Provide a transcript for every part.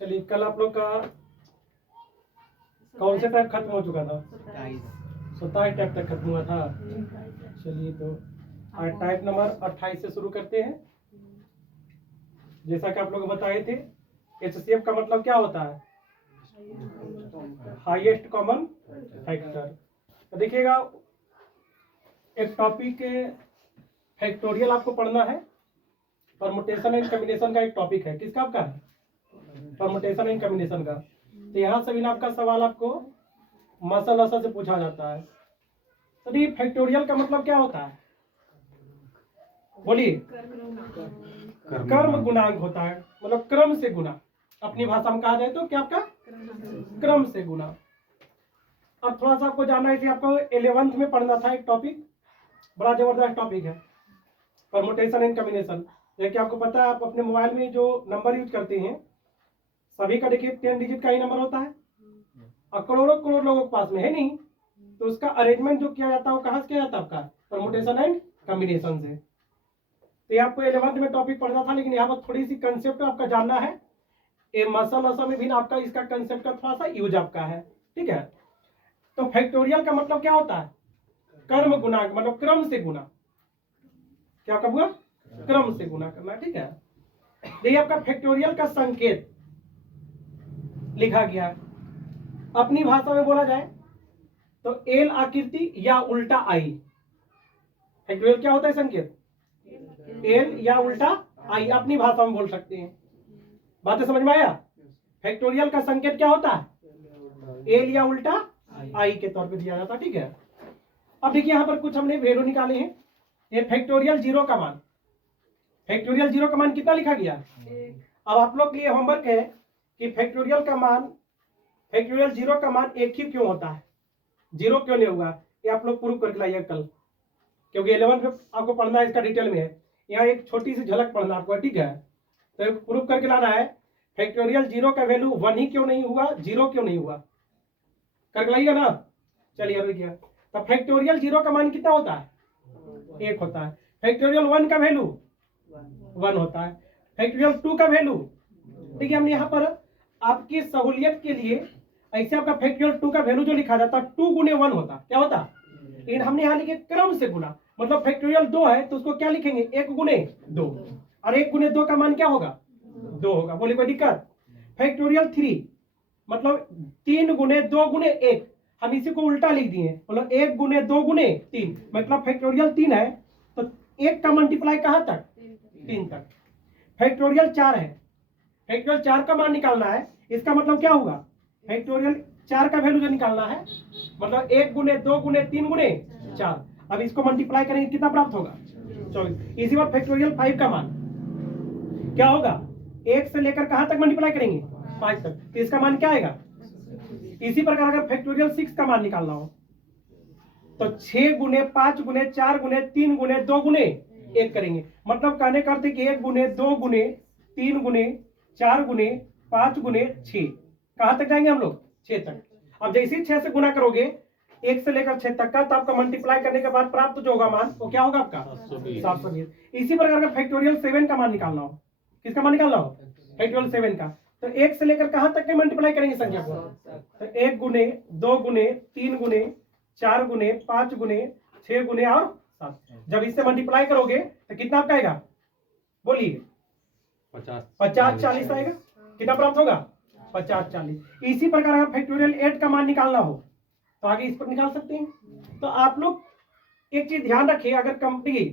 चलिए, कल आप लोग का कौन से टाइप खत्म हो चुका था? 27 टाइप तक खत्म हुआ था। चलिए, तो आज टाइप नंबर 28 से शुरू करते हैं। जैसा कि आप लोग बताए थे, HCF का मतलब क्या होता है? Highest common factor. तो देखिएगा, एक टॉपिक फैक्टोरियल आपको पढ़ना है। परमुटेशन एंड कॉम्बिनेशन का एक टॉपिक है। किसका? आपका परमुटेशन एंड कॉम्बिनेशन का। तो यहाँ से भी आपका सवाल आपको मसल असल से पूछा जाता है। तो ये फैक्टोरियल का मतलब क्या होता है? बोलिए। कर्म गुणांक होता है, मतलब क्रम से गुना। अपनी भाषा में कहा जाए तो क्या? आपका क्रम से गुना। अब थोड़ा सा आपको जानना है कि आपको 11th में पढ़ना था एक टॉपिक, बड़ा जबरदस्त टॉपिक है, परमुटेशन एंड कॉम्बिनेशन। जैसे आपको पता है, आप अपने मोबाइल में जो नंबर यूज करते हैं सभी का देखिए 10 डिजिट का ही नंबर होता है, और करोड़ों करोड़ लोगों के पास में है नहीं। तो उसका अरेंजमेंट जो किया जाता है वो कहाँ से किया जाता है? आपका परमुटेशन एंड कॉम्बिनेशन से। तो ये आपको 11th में टॉपिक पढ़ना था, लेकिन यहाँ पर थोड़ी सी कंसेप्ट आपका जानना है। ये मसल में भी आपका इसका कंसेप्ट का थोड़ा सा यूज आपका है, ठीक है। तो फैक्टोरियल का मतलब क्या होता है? कर्म गुणांक, मतलब क्रम से गुना। क्या कब हुआ? क्रम से गुना करना, ठीक है। ये आपका फैक्टोरियल का संकेत लिखा गया है। अपनी भाषा में बोला जाए तो एल आकृति या उल्टा आई। फैक्टोरियल क्या होता है? संकेत एल या उल्टा आई, अपनी भाषा में बोल सकते हैं। बातें समझ में आया? फैक्टोरियल का संकेत क्या होता है? एल या उल्टा आई के तौर पे दिया जाता है, ठीक है। अब देखिए यहाँ पर कुछ हमने वैल्यू निकाले हैं। ये फैक्टोरियल 0 का मान, फैक्टोरियल 0 का मान कितना लिखा गया? अब आप लोग के लिए होमवर्क है कि फैक्टोरियल का मान, फैक्टोरियल 0 का मान 1 ही क्यों होता है? 0 क्यों नहीं होगा? ये आप लोग प्रूव करके लाइए कल, क्योंकि 11 में आपको पढ़ना है, इसका डिटेल में है। यहाँ एक छोटी सी झलक पढ़ना आपको, ठीक है। तो प्रूव करके लाना है फैक्टोरियल 0 का वैल्यू 1 ही क्यों नहीं हुआ, 0 क्यों नहीं हुआ, करके लाइएगा ना। चलिए अब देखिए, तो फैक्टोरियल 0 का मान कितना होता है? 1 होता है। फैक्टोरियल 1 का वैल्यू 1 होता है। फैक्टोरियल 2 का वैल्यू, देखिए हमने यहाँ पर आपकी सहूलियत के लिए ऐसे आपका फैक्टोरियल 2 का वैल्यू जो लिखा जाता है 2 गुने 1 होता, क्या होता? लेकिन हमने यहाँ लिखे क्रम से गुना, मतलब फैक्टोरियल 2 है तो उसको क्या लिखेंगे? 1 गुने 2, और 1 गुने 2 का मान क्या होगा? 2 होगा। बोले कोई दिक्कत? फैक्टोरियल 3 मतलब 3 गुने 2 गुने 1, हम इसी को उल्टा लिख दिए, मतलब 1 गुने 2 गुने 3, मतलब फैक्टोरियल 3 है तो 1 का मल्टीप्लाई कहाँ तक? 3 तक। फैक्टोरियल 4 है, फैक्टोरियल 4 का मान निकालना है, इसका मतलब क्या होगा? फैक्टोरियल 4 का वैल्यू जो निकालना है, मतलब 1 गुने 2 गुने 3 गुने 4। अब इसको मल्टीप्लाई करेंगे कितना प्राप्त होगा? 24। इसी बार फैक्टोरियल 5 का मान क्या होगा? 1 से लेकर कहां तक मल्टीप्लाई करेंगे? 5 तक, तो इसका मान क्या आएगा? इसी प्रकार अगर फैक्टोरियल 6 का मान निकालना हो तो 6 गुने 5 गुने 4 गुने 3 गुने 2 गुने 1 करेंगे, मतलब कहने का अर्थ है कि 1 गुने 2 गुने 3 गुने 4 गुने 5 गुने 6, कहां तक जाएंगे हम लोग? 6 तक। अब जैसे ही 6 से गुना करोगे 1 से लेकर 6 तक का, तो आपका मल्टीप्लाई करने के बाद प्राप्त जो होगा मान वो क्या होगा? आपका 720। इसी प्रकार का फैक्टोरियल 7 का मान निकालना हो, किसका मान निकालना हो? फैक्टोरियल 7 का, तो 1 से लेकर कहां तक के मल्टीप्लाई करेंगे संख्या को? तो 1 गुने 2 गुने 3 गुने 4 गुने 5 गुने 6 गुने और 7। जब इससे मल्टीप्लाई करोगे तो कितना आपका आएगा? बोलिए। 50 40 आएगा। कितना प्राप्त होगा? 50 40। इसी प्रकार अगर फैक्टोरियल 8 का मान निकालना हो तो आगे इस पर निकाल सकते हैं। तो आप लोग एक चीज ध्यान रखिए, अगर कंपनी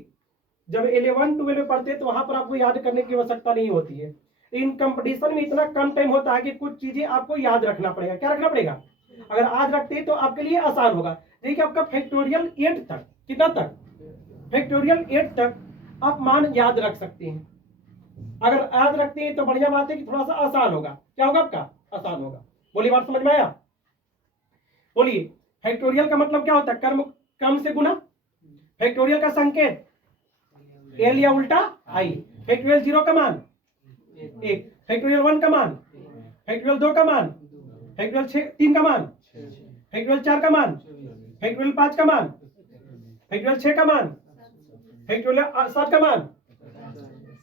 जब 11 12 में पढ़ते हैं तो वहां पर आपको याद करने की आवश्यकता नहीं होती है। इन कंपटीशन में इतना कम टाइम होता है कि कुछ चीजें आपको याद रखना पड़ेगा। क्या रखना पड़ेगा? अगर आज रखते हैं तो आपके लिए आसान होगा। देखिए आपका फैक्टोरियल 8 तक, कितना तक? फैक्टोरियल 8 तक आप मान याद रख सकते हैं। अगर याद रखते हैं तो बढ़िया बात है कि थोड़ा सा आसान होगा। क्या होगा आपका? आसान होगा। बोलिए, बात समझ में आया? बोलिए, फैक्टोरियल का मतलब क्या होता है? क्रम से गुना। फैक्टोरियल का संकेत एल या उल्टा आई। फैक्टोरियल 0 का मान 1, फैक्टोरियल 1 का मान, फैक्टोरियल 2 का मान, फैक्टोरियल 3 का मान, फैक्टोरियल 4 का मान, फैक्टोरियल 5 का मान, फैक्टोरियल 6 का मान, फैक्टोरियल 7 का मान,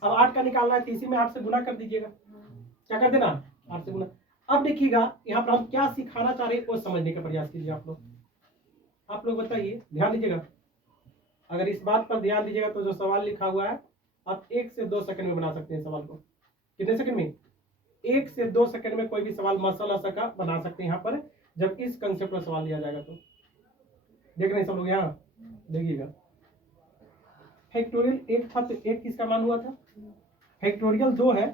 अब 8 का निकालना है तो इसी में 8 से गुना कर दीजिएगा। क्या कर देना, 8 से गुना। अब देखिएगा यहाँ पर हम क्या सिखाना चाह रहे हैं वो समझने का प्रयास कीजिए आप लोग बताइए, ध्यान दीजिएगा। अगर इस बात पर ध्यान दीजिएगा तो जो सवाल लिखा हुआ है आप 1 से 2 सेकंड में बना सकते हैं सवाल को। कितने सेकंड में? 1 से 2 सेकंड में कोई भी सवाल मसला का बना सकते हैं यहाँ पर, जब इस कंसेप्ट पर सवाल लिया जाएगा तो। देख रहे हैं सब लोग यहाँ, देखिएगा। फैक्टोरियल 1 था तो 1 किसका मान हुआ था? फैक्टोरियल 2 है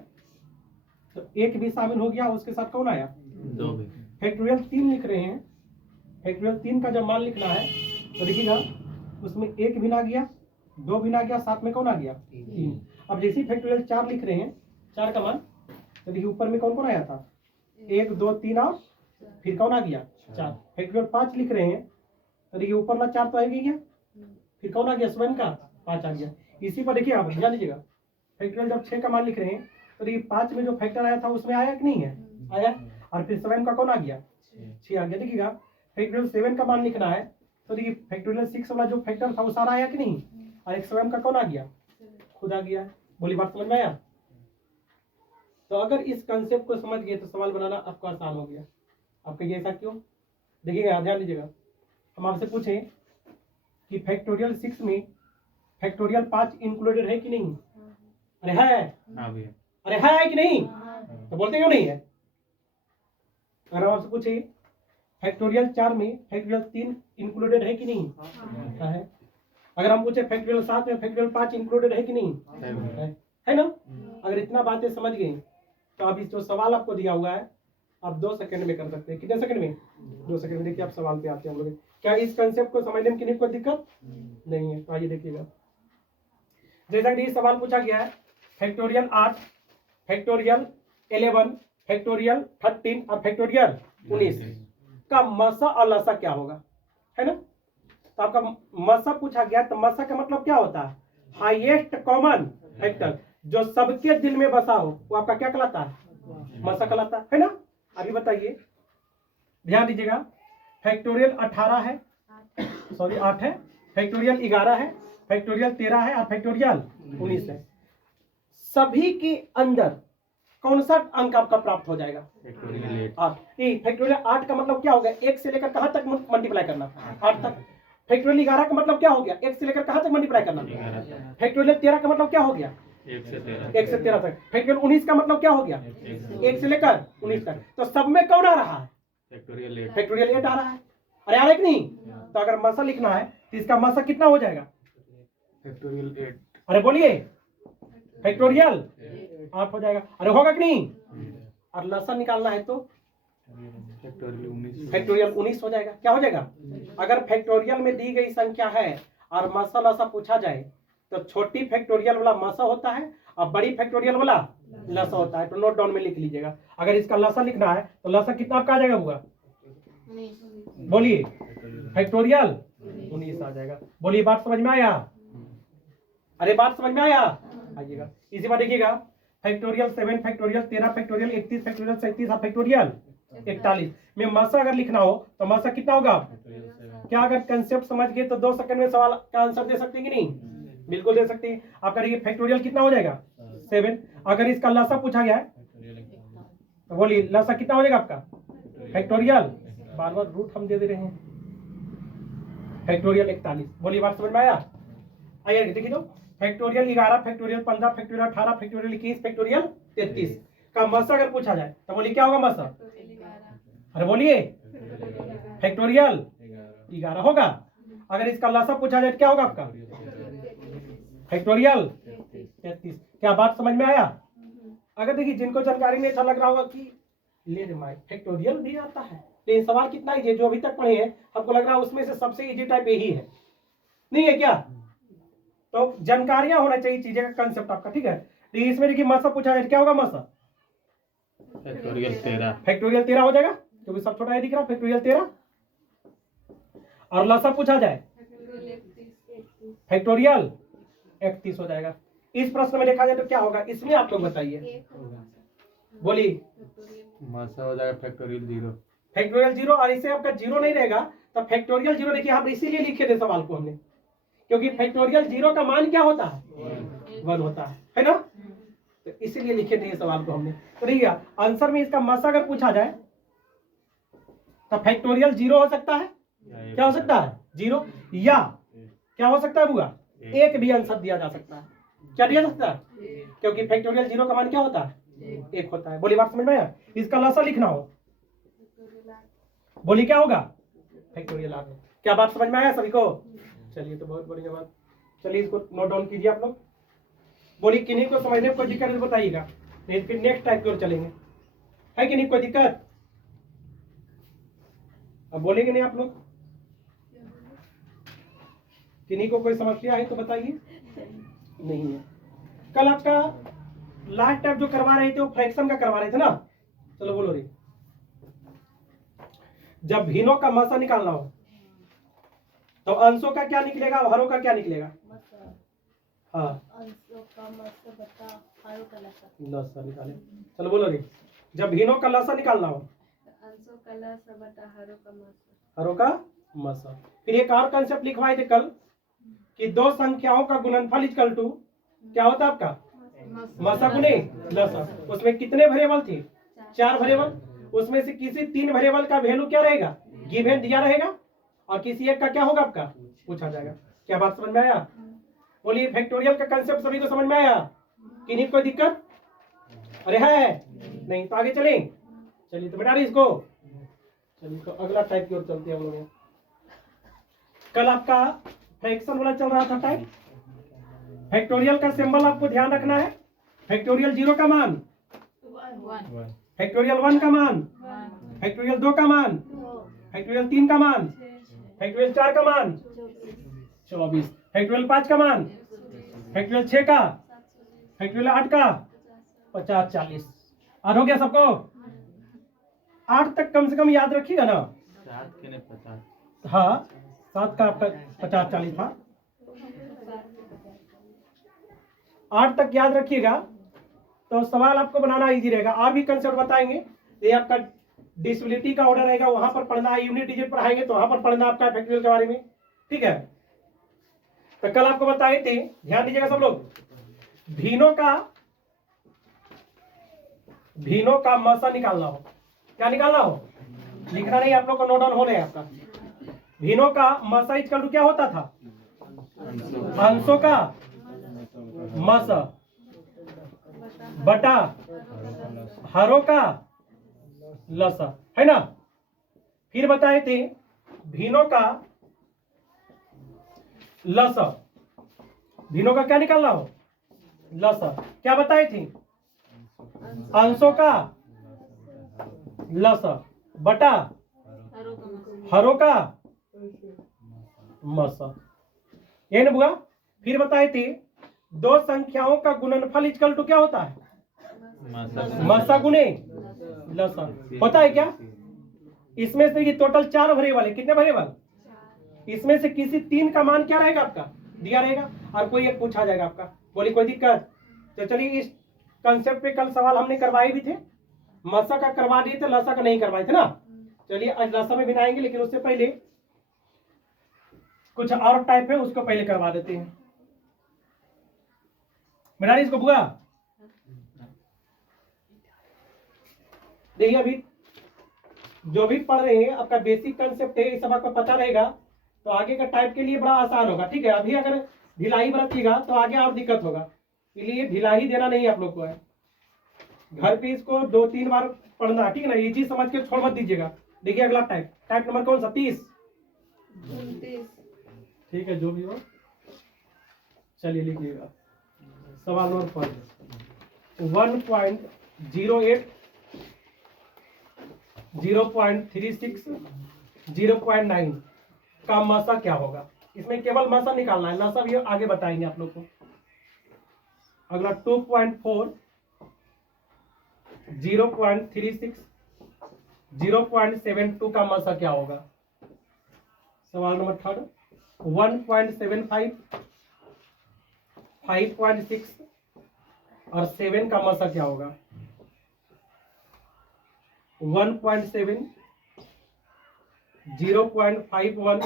तो 1 भी शामिल हो गया, उसके साथ कौन आया? 2 भी। फैक्टोरियल 3 लिख रहे हैं, फैक्टोरियल 3 का जब मान लिखना है तो देखिएगा उसमें 1 भी ना गया, 2 भी ना गया, साथ में कौन आ गया? 3। अब जैसे फैक्टोरियल 4 लिख रहे हैं, 4 का मान, तो देखिए ऊपर में कौन कौन आया था? 1 2 3 और फिर कौन आ गया? 4। फैक्टोरियल 5 लिख रहे हैं तो देखिए ऊपर वाला 4 तो आएगा ही, फिर कौन आ गया? स्वयं का 5 आ गया। इसी पर देखिए आप ध्यान दीजिएगा, फैक्टोरियल जब 6 का मान लिख रहे हैं तो देखिए 5 में जो फैक्टर आया था उसमें आया कि नहीं है? आया। और फिर स्वयं का कौन आ गया? 6 आ गया। देखिएगा फैक्टोरियल 7 का मान लिखना है तो देखिए फैक्टोरियल 6 वाला जो फैक्टर था वो सारा आया कि नहीं? और एक स्वयं का कौन आ गया? खुद आ गया। बोली बात समझ में आया? तो अगर इस कंसेप्ट को समझ गए तो सवाल बनाना आपको आसान हो गया। आप कहिए ऐसा क्यों? देखिएगा, ध्यान दीजिएगा। हम आपसे पूछें कि फैक्टोरियल 6 में फैक्टोरियल 5 इंक्लूडेड है कि नहीं? अरे है। अरे है कि नहीं? तो बोलते क्यों नहीं है? अगर हम आपसे पूछे फैक्टोरियल 4 में फैक्टोरियल 3 इंक्लूडेड है कि नहीं? है। अगर हम पूछे फैक्टोरियल 7 में फैक्टोरियल 5 इंक्लूडेड है कि नहीं? है ना? अगर इतना बातें समझ गए तो अभी जो सवाल आपको दिया हुआ है आप 2 सेकंड में कर सकते हैं। कितने सेकंड में? 2 सेकंड में। देखिए आप सवाल पे आते हैं हम लोग। क्या इस कंसेप्ट को समझने में किसी कोई दिक्कत नहीं है? तो आइए देखिएगा। जैसा कि ये सवाल पूछा गया है, फैक्टोरियल 8, फैक्टोरियल 11, फैक्टोरियल 13 और फैक्टोरियल 19 का मसा और लसा क्या होगा, है ना? तो आपका मसा पूछा गया तो मसा का मतलब क्या होता है? हाईएस्ट कॉमन फैक्टर, जो सबके दिल में बसा हो वो आपका क्या कहलाता है? मसा कहलाता है ना? अभी बताइए, ध्यान दीजिएगा। फैक्टोरियल 18 है, सॉरी 8 है, फैक्टोरियल 11 है, फैक्टोरियल 13 है और फैक्टोरियल 19 है। सभी के अंदर कौन सा अंक आपका प्राप्त हो जाएगा? फैक्टोरियल 8। फैक्टोरियल 8 का मतलब क्या हो गया? 1 से लेकर कहां तक मल्टीप्लाई करना? 8 तक। फैक्टोरियल 11 का मतलब क्या हो गया? 1 से लेकर कहां तक मल्टीप्लाई करना? फैक्टोरियल 13 का मतलब क्या हो गया? 1 से 13 तक। फैक्टोरियल 19 का मतलब क्या हो गया? 1 से लेकर 19 तक। तो सब में कौन आ रहा है? फैक्टोरियल 8 आ रहा है। अरे आ रहा है कि नहीं? तो अगर मसा लिखना है तो इसका मसा कितना हो जाएगा? फैक्टोरियल 8। अरे बोलिए, फैक्टोरियल 8 हो जाएगा। अरे होगा कि नहीं? और लसा निकालना है तो फैक्टोरियल 19 हो जाएगा। क्या हो जाएगा? अगर फैक्टोरियल में दी गई संख्या है और मसा लसा पूछा जाए तो छोटी फैक्टोरियल वाला मसा होता है और बड़ी फैक्टोरियल वाला लसा होता है। तो नोट डाउन में लिख लीजिएगा। अगर इसका लसा लिखना है तो लसा कितना आपका आ जाएगा? होगा बोलिए, फैक्टोरियल 19 आ जाएगा। बोलिए बात समझ में आया? अरे बात समझ में आया? आइएगा इसी बात देखिएगा। फैक्टोरियल 7, फैक्टोरियल 13, फैक्टोरियल 31, फैक्टोरियल 37 और फैक्टोरियल 41 में मसा अगर लिखना हो तो मसा कितना होगा? क्या अगर कंसेप्ट समझ गए तो 2 सेकंड में सवाल का आंसर दे सकते हैं कि नहीं? बिल्कुल दे सकते हैं। आप करिए फैक्टोरियल कितना हो जाएगा? 7। अगर इसका लसा पूछा गया है तो बोलिए लसा कितना हो जाएगा आपका? फैक्टोरियल, बार बार रूट हम दे रहे हैं, फैक्टोरियल 41। बोलिए बात समझ में आया? आइए देखिए तो factorial 11, factorial 15, factorial 18, factorial 21, factorial 33 का मसा अगर पूछा जाए तो बोलिए क्या होगा मसा? अरे बोलिए, फैक्टोरियल 11 होगा। अगर इसका लसा पूछा जाए क्या होगा आपका? फैक्टोरियल 33। क्या बात समझ में आया? अगर देखिए जिनको जानकारी नहीं अच्छा लग रहा होगा कि ले रे माय फैक्टोरियल भी आता है, लेकिन सवाल कितना ही जो अभी तक पढ़े हैं हमको लग रहा है उसमें से सबसे इजी टाइप यही है, नहीं है क्या? तो जानकारियां होना चाहिए चीजें का कंसेप्ट आपका, ठीक है? तो इसमें देखिए मसा पूछा जाए क्या होगा? मसा फैक्टोरियल 13। फैक्टोरियल 13 हो जाएगा क्योंकि सब छोटा है दिख रहा, फैक्टोरियल 13। और लसा पूछा जाए फैक्टोरियल 31 हो जाएगा। इस प्रश्न में देखा जाए तो क्या होगा इसमें आप लोग बताइए, बोलिए। मसा हो जाएगा फैक्टोरियल 0। फैक्टोरियल 0 और इसे आपका 0 नहीं रहेगा तो फैक्टोरियल 0 देखिए हम इसीलिए लिखे थे सवाल को हमने, क्योंकि फैक्टोरियल 0 का मान क्या होता है? 1 होता है ना? इसलिए लिखे नहीं सवाल को हमने। तो नहीं गया आंसर में इसका मसा अगर पूछा जाए तो फैक्टोरियल 0 हो सकता है, क्या हो सकता है 0, या क्या हो सकता है बुआ 1 भी आंसर दिया जा सकता है। क्या दिया जा सकता है, क्योंकि फैक्टोरियल 0 का मान क्या होता है 1 होता है। बोली बात समझ में आया। इसका लसा लिखना हो, बोली क्या होगा फैक्टोरियल 8। क्या बात समझ में आया सभी को। चलिए तो बहुत बढ़िया बात। चलिए इसको नोट डाउन कीजिए आप लोग। बोली किन्हीं को समझने में कोई दिक्कत है तो बताइएगा, नहीं फिर नेक्स्ट टाइप की ओर चलेंगे। है कि नहीं कोई दिक्कत, अब बोलेंगे नहीं आप लोग। किन्हीं को कोई समस्या है तो बताइए। नहीं है। कल आपका लास्ट टाइप जो करवा रहे थे वो फ्रैक्शन का करवा रहे थे ना। चलो बोलो रे। जब भिन्नों का मसा निकालना हो तो अंशों का क्या निकलेगा, हरों का क्या निकलेगा। हाँ लसा निकाले। चलो बोलो रे। जब भिन्नों का लसा निकालना हो हरों का मसा। फिर एक और कंसेप्ट लिखवाए थे कल कि दो संख्याओं का गुणनफल इक्वल टू क्या होता है आपका मसा गुने लसा। उसमें कितने वेरिएबल थे 4 वेरिएबल। उसमें से किसी 3 वेरिएबल का वैल्यू क्या रहेगा गिवन दिया रहेगा और किसी एक का क्या होगा आपका पूछा जाएगा। क्या बात समझ में आया। बोलिए फैक्टोरियल का कंसेप्ट सभी को समझ में आया कि नहीं कोई दिक्कत। अरे है नहीं तो आगे चलें। चलिए तो बेटा इसको। चलिए तो अगला टाइप की ओर चलते हैं हम लोग। कल आपका फ्रैक्शन वाला चल रहा था टाइप। फैक्टोरियल का सिंबल आपको ध्यान रखना है। फैक्टोरियल 0 का मान, फैक्टोरियल 1 का मान, फैक्टोरियल 2 का मान, फैक्टोरियल 3 का मान, फैक्टोरियल 4 का मान 24, फैक्टोरियल 5 का मान, फैक्टोरियल 6 का, फैक्टोरियल 8 का 50 40। और हो गया सबको 8 तक कम से कम याद रखिएगा ना। 7 के ने 50। हाँ 7 का आपका 50 40 था। 8 तक याद रखिएगा तो सवाल आपको बनाना इजी रहेगा। और भी कंसेप्ट बताएंगे। ये आपका डिसेबिलिटी का ऑर्डर रहेगा वहां पर पढ़ना है। यूनिट डिजिट पढ़ाएंगे तो वहां पर पढ़ना आपका फैक्टोरियल के बारे में। ठीक है। तो कल आपको बताए थे, ध्यान दीजिएगा सब लोग। भिन्नों का मसा निकालना हो, क्या निकालना हो लिखना नहीं आप लोग को नोट डाउन हो रहा है आपका। भिन्नों का मसा इक्वल टू क्या होता था अंशों का मसा बटा हरों का लसा, है ना। फिर बताए थे भिन्नों का लसा, भिन्नों का क्या निकालना हो लसा। क्या बताए थे अंशों का लसा बटा हरों का मसा, ये ना बुआ। फिर बताए थे दो संख्याओं का गुणनफल इक्वल टू क्या होता है मसा गुने लसा। होता है क्या। इसमें से ये टोटल 4 वेरिएबल है। कितने वेरिएबल, इसमें से किसी 3 का मान क्या रहेगा आपका दिया रहेगा और कोई एक पूछा जाएगा आपका। बोली कोई दिक्कत। तो चलिए इस कंसेप्ट पे कल सवाल हमने करवाए भी थे। मसा का करवा दिए थे, लसा का नहीं करवाए थे ना। चलिए आज लसा में बनाएंगे लेकिन उससे पहले कुछ और टाइप है उसको पहले करवा देते हैं। मिला इसको बुआ। देखिए अभी जो भी पढ़ रहे हैं आपका बेसिक कंसेप्ट है, इस सब आपको पता रहेगा तो आगे का टाइप के लिए बड़ा आसान होगा। ठीक है। अभी अगर ढिलाई बरतिएगा तो आगे और दिक्कत होगा, इसलिए ढिलाई देना नहीं आप लोग को है। घर पे इसको 2-3 बार पढ़ना, ठीक है ना। इजी समझ के छोड़ मत दीजिएगा। देखिए अगला टाइप, टाइप नंबर कौन सा 30। ठीक है जो भी हो। चलिए लिखिएगा सवाल नंबर 1.08 0.36 0.9 का मसा क्या होगा। इसमें केवल मसा निकालना है, लसा भी आगे बताएंगे आप लोग को। अगला 2.4 0.36 0.72 का मसा क्या होगा। सवाल नंबर 3 1.75 5.6 और 7 का मसा क्या होगा। 1.7 0.51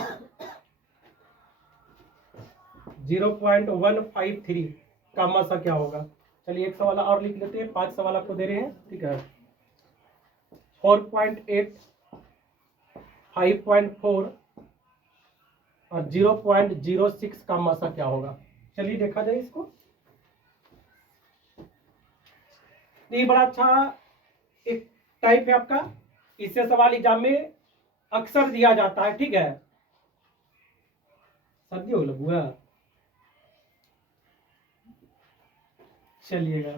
0.153 का मसा क्या होगा। चलिए एक सवाल और लिख लेते हैं, 5 सवाल आपको दे रहे हैं, ठीक है। 4.8, 5.4 और 0.06 का मासा क्या होगा? चलिए देखा जाए इसको। ये बड़ा अच्छा एक टाइप है आपका, इससे सवाल एग्जाम में अक्सर दिया जाता है, ठीक है। सर्दी हो लगुआ, चलिएगा।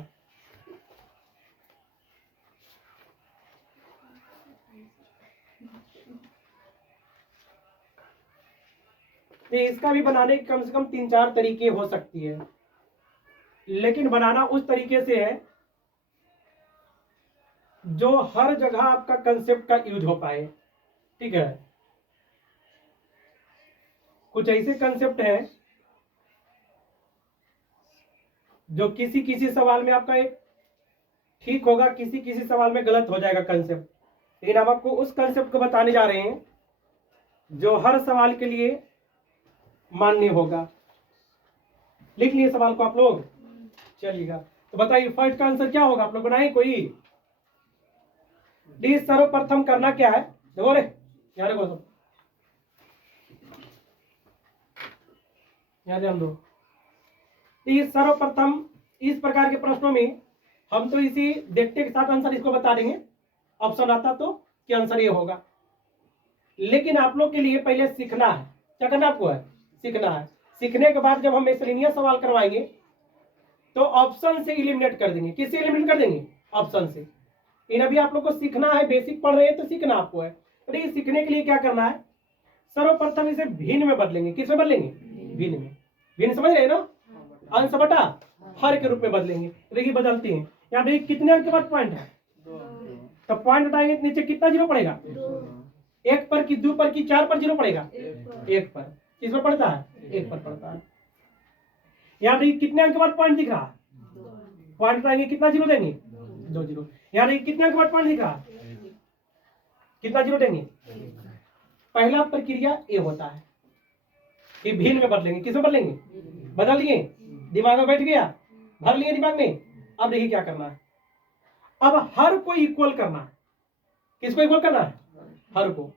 तो इसका भी बनाने के कम से कम 3-4 तरीके हो सकती है, लेकिन बनाना उस तरीके से है जो हर जगह आपका कंसेप्ट का यूज हो पाए, ठीक है। कुछ ऐसे कंसेप्ट है जो किसी किसी सवाल में आपका एक ठीक होगा, किसी किसी सवाल में गलत हो जाएगा कंसेप्ट, लेकिन हम आपको उस कंसेप्ट को बताने जा रहे हैं जो हर सवाल के लिए मान्य होगा। लिख लिए सवाल को आप लोग, चलिएगा। तो बताइए फर्स्ट का आंसर क्या होगा, आप लोग बनाए कोई। डी सर्वप्रथम करना क्या है, देखो रे यार, देखो सब यहाँ ध्यान दो। इस सर्वप्रथम इस प्रकार के प्रश्नों में हम तो इसी देखते के साथ आंसर इसको बता देंगे, ऑप्शन आता तो कि आंसर ये होगा। लेकिन आप लोग के लिए पहले सीखना है, क्या करना आपको है, सीखना है। सीखने के बाद जब हम मिसलेनियस सवाल करवाएंगे तो ऑप्शन से इलिमिनेट कर देंगे। किससे इलिमिनेट कर देंगे, ऑप्शन से। इन अभी आप लोग को सीखना है, बेसिक पढ़ रहे हैं तो सीखना आपको है। तो ये सीखने के लिए क्या करना है, सर्वप्रथम इसे भिन्न में बदलेंगे। किस में बदलेंगे, भिन्न में। भिन्न समझ रहे हैं ना, अंश बटा हर के रूप में बदलेंगे। देखिए बदलते हैं, यहाँ देखिए कितने अंक के बाद पॉइंट है, तो पॉइंट हटाएंगे नीचे कितना जीरो पड़ेगा, 1 पर की 2 पर की 4 पर जीरो पड़ेगा, 1 पर। किस पर पड़ता है, 1 पर पड़ता है। यहाँ देखिए कितने अंक के बाद पॉइंट दिख रहा है, पॉइंट हटाएंगे कितना जीरो देंगे, 2 जीरो। यहाँ देखिए कितने अंक के बाद पॉइंट दिख रहा है, कितना जीरो देंगे। पहला प्रक्रिया ये होता है कि भिन्न में बदलेंगे। किस में बदलेंगे, बदल लिए, दिमाग में बैठ गया, भर लिए दिमाग में। अब देखिए क्या करना है, अब हर को इक्वल करना है। किसको इक्वल करना है, हर को।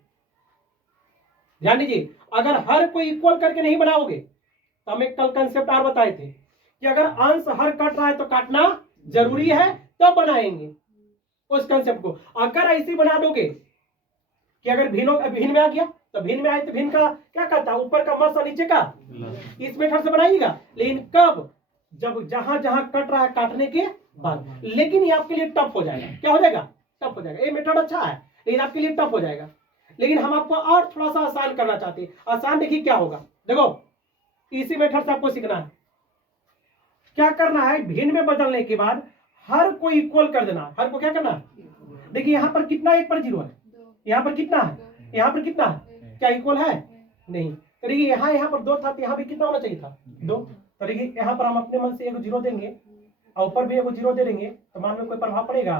ध्यान दीजिए, अगर हर को इक्वल करके नहीं बनाओगे तो हम एक कल कंसेप्ट और बताए थे कि अगर अंश हर कट रहा है तो काटना जरूरी है, तब बनाएंगे उस कंसेप्ट को। अगर ऐसे बना दोगे कि अगर भिन्न में आ गया तो भिन्न में आए तो भिन्न का क्या कहता है, ऊपर का मस और नीचे का, इस मेथड से बनाइएगा। लेकिन कब, जब जहां जहां कट रहा है काटने के बाद। लेकिन ये आपके लिए टफ हो जाएगा, क्या हो जाएगा, टफ हो जाएगा। ये मेथड अच्छा है लेकिन आपके लिए टफ हो जाएगा। लेकिन हम आपको और थोड़ा सा आसान करना चाहते हैं। आसान देखिए क्या होगा, देखो इसी मेथड से आपको सीखना है। क्या करना है, भिन्न में बदलने के बाद हर को इक्वल कर देना। हर को क्या करना है, देखिए यहाँ पर कितना 1 पर जीरो है, यहाँ पर कितना है, यहाँ पर कितना है, क्या इक्वल है, नहीं। तो देखिए यहाँ पर 2 था तो यहाँ भी कितना होना चाहिए था, 2। तो देखिए यहाँ पर हम अपने मन से 1 जीरो देंगे और ऊपर भी 1 जीरो दे देंगे तो मान लो कोई प्रभाव पड़ेगा,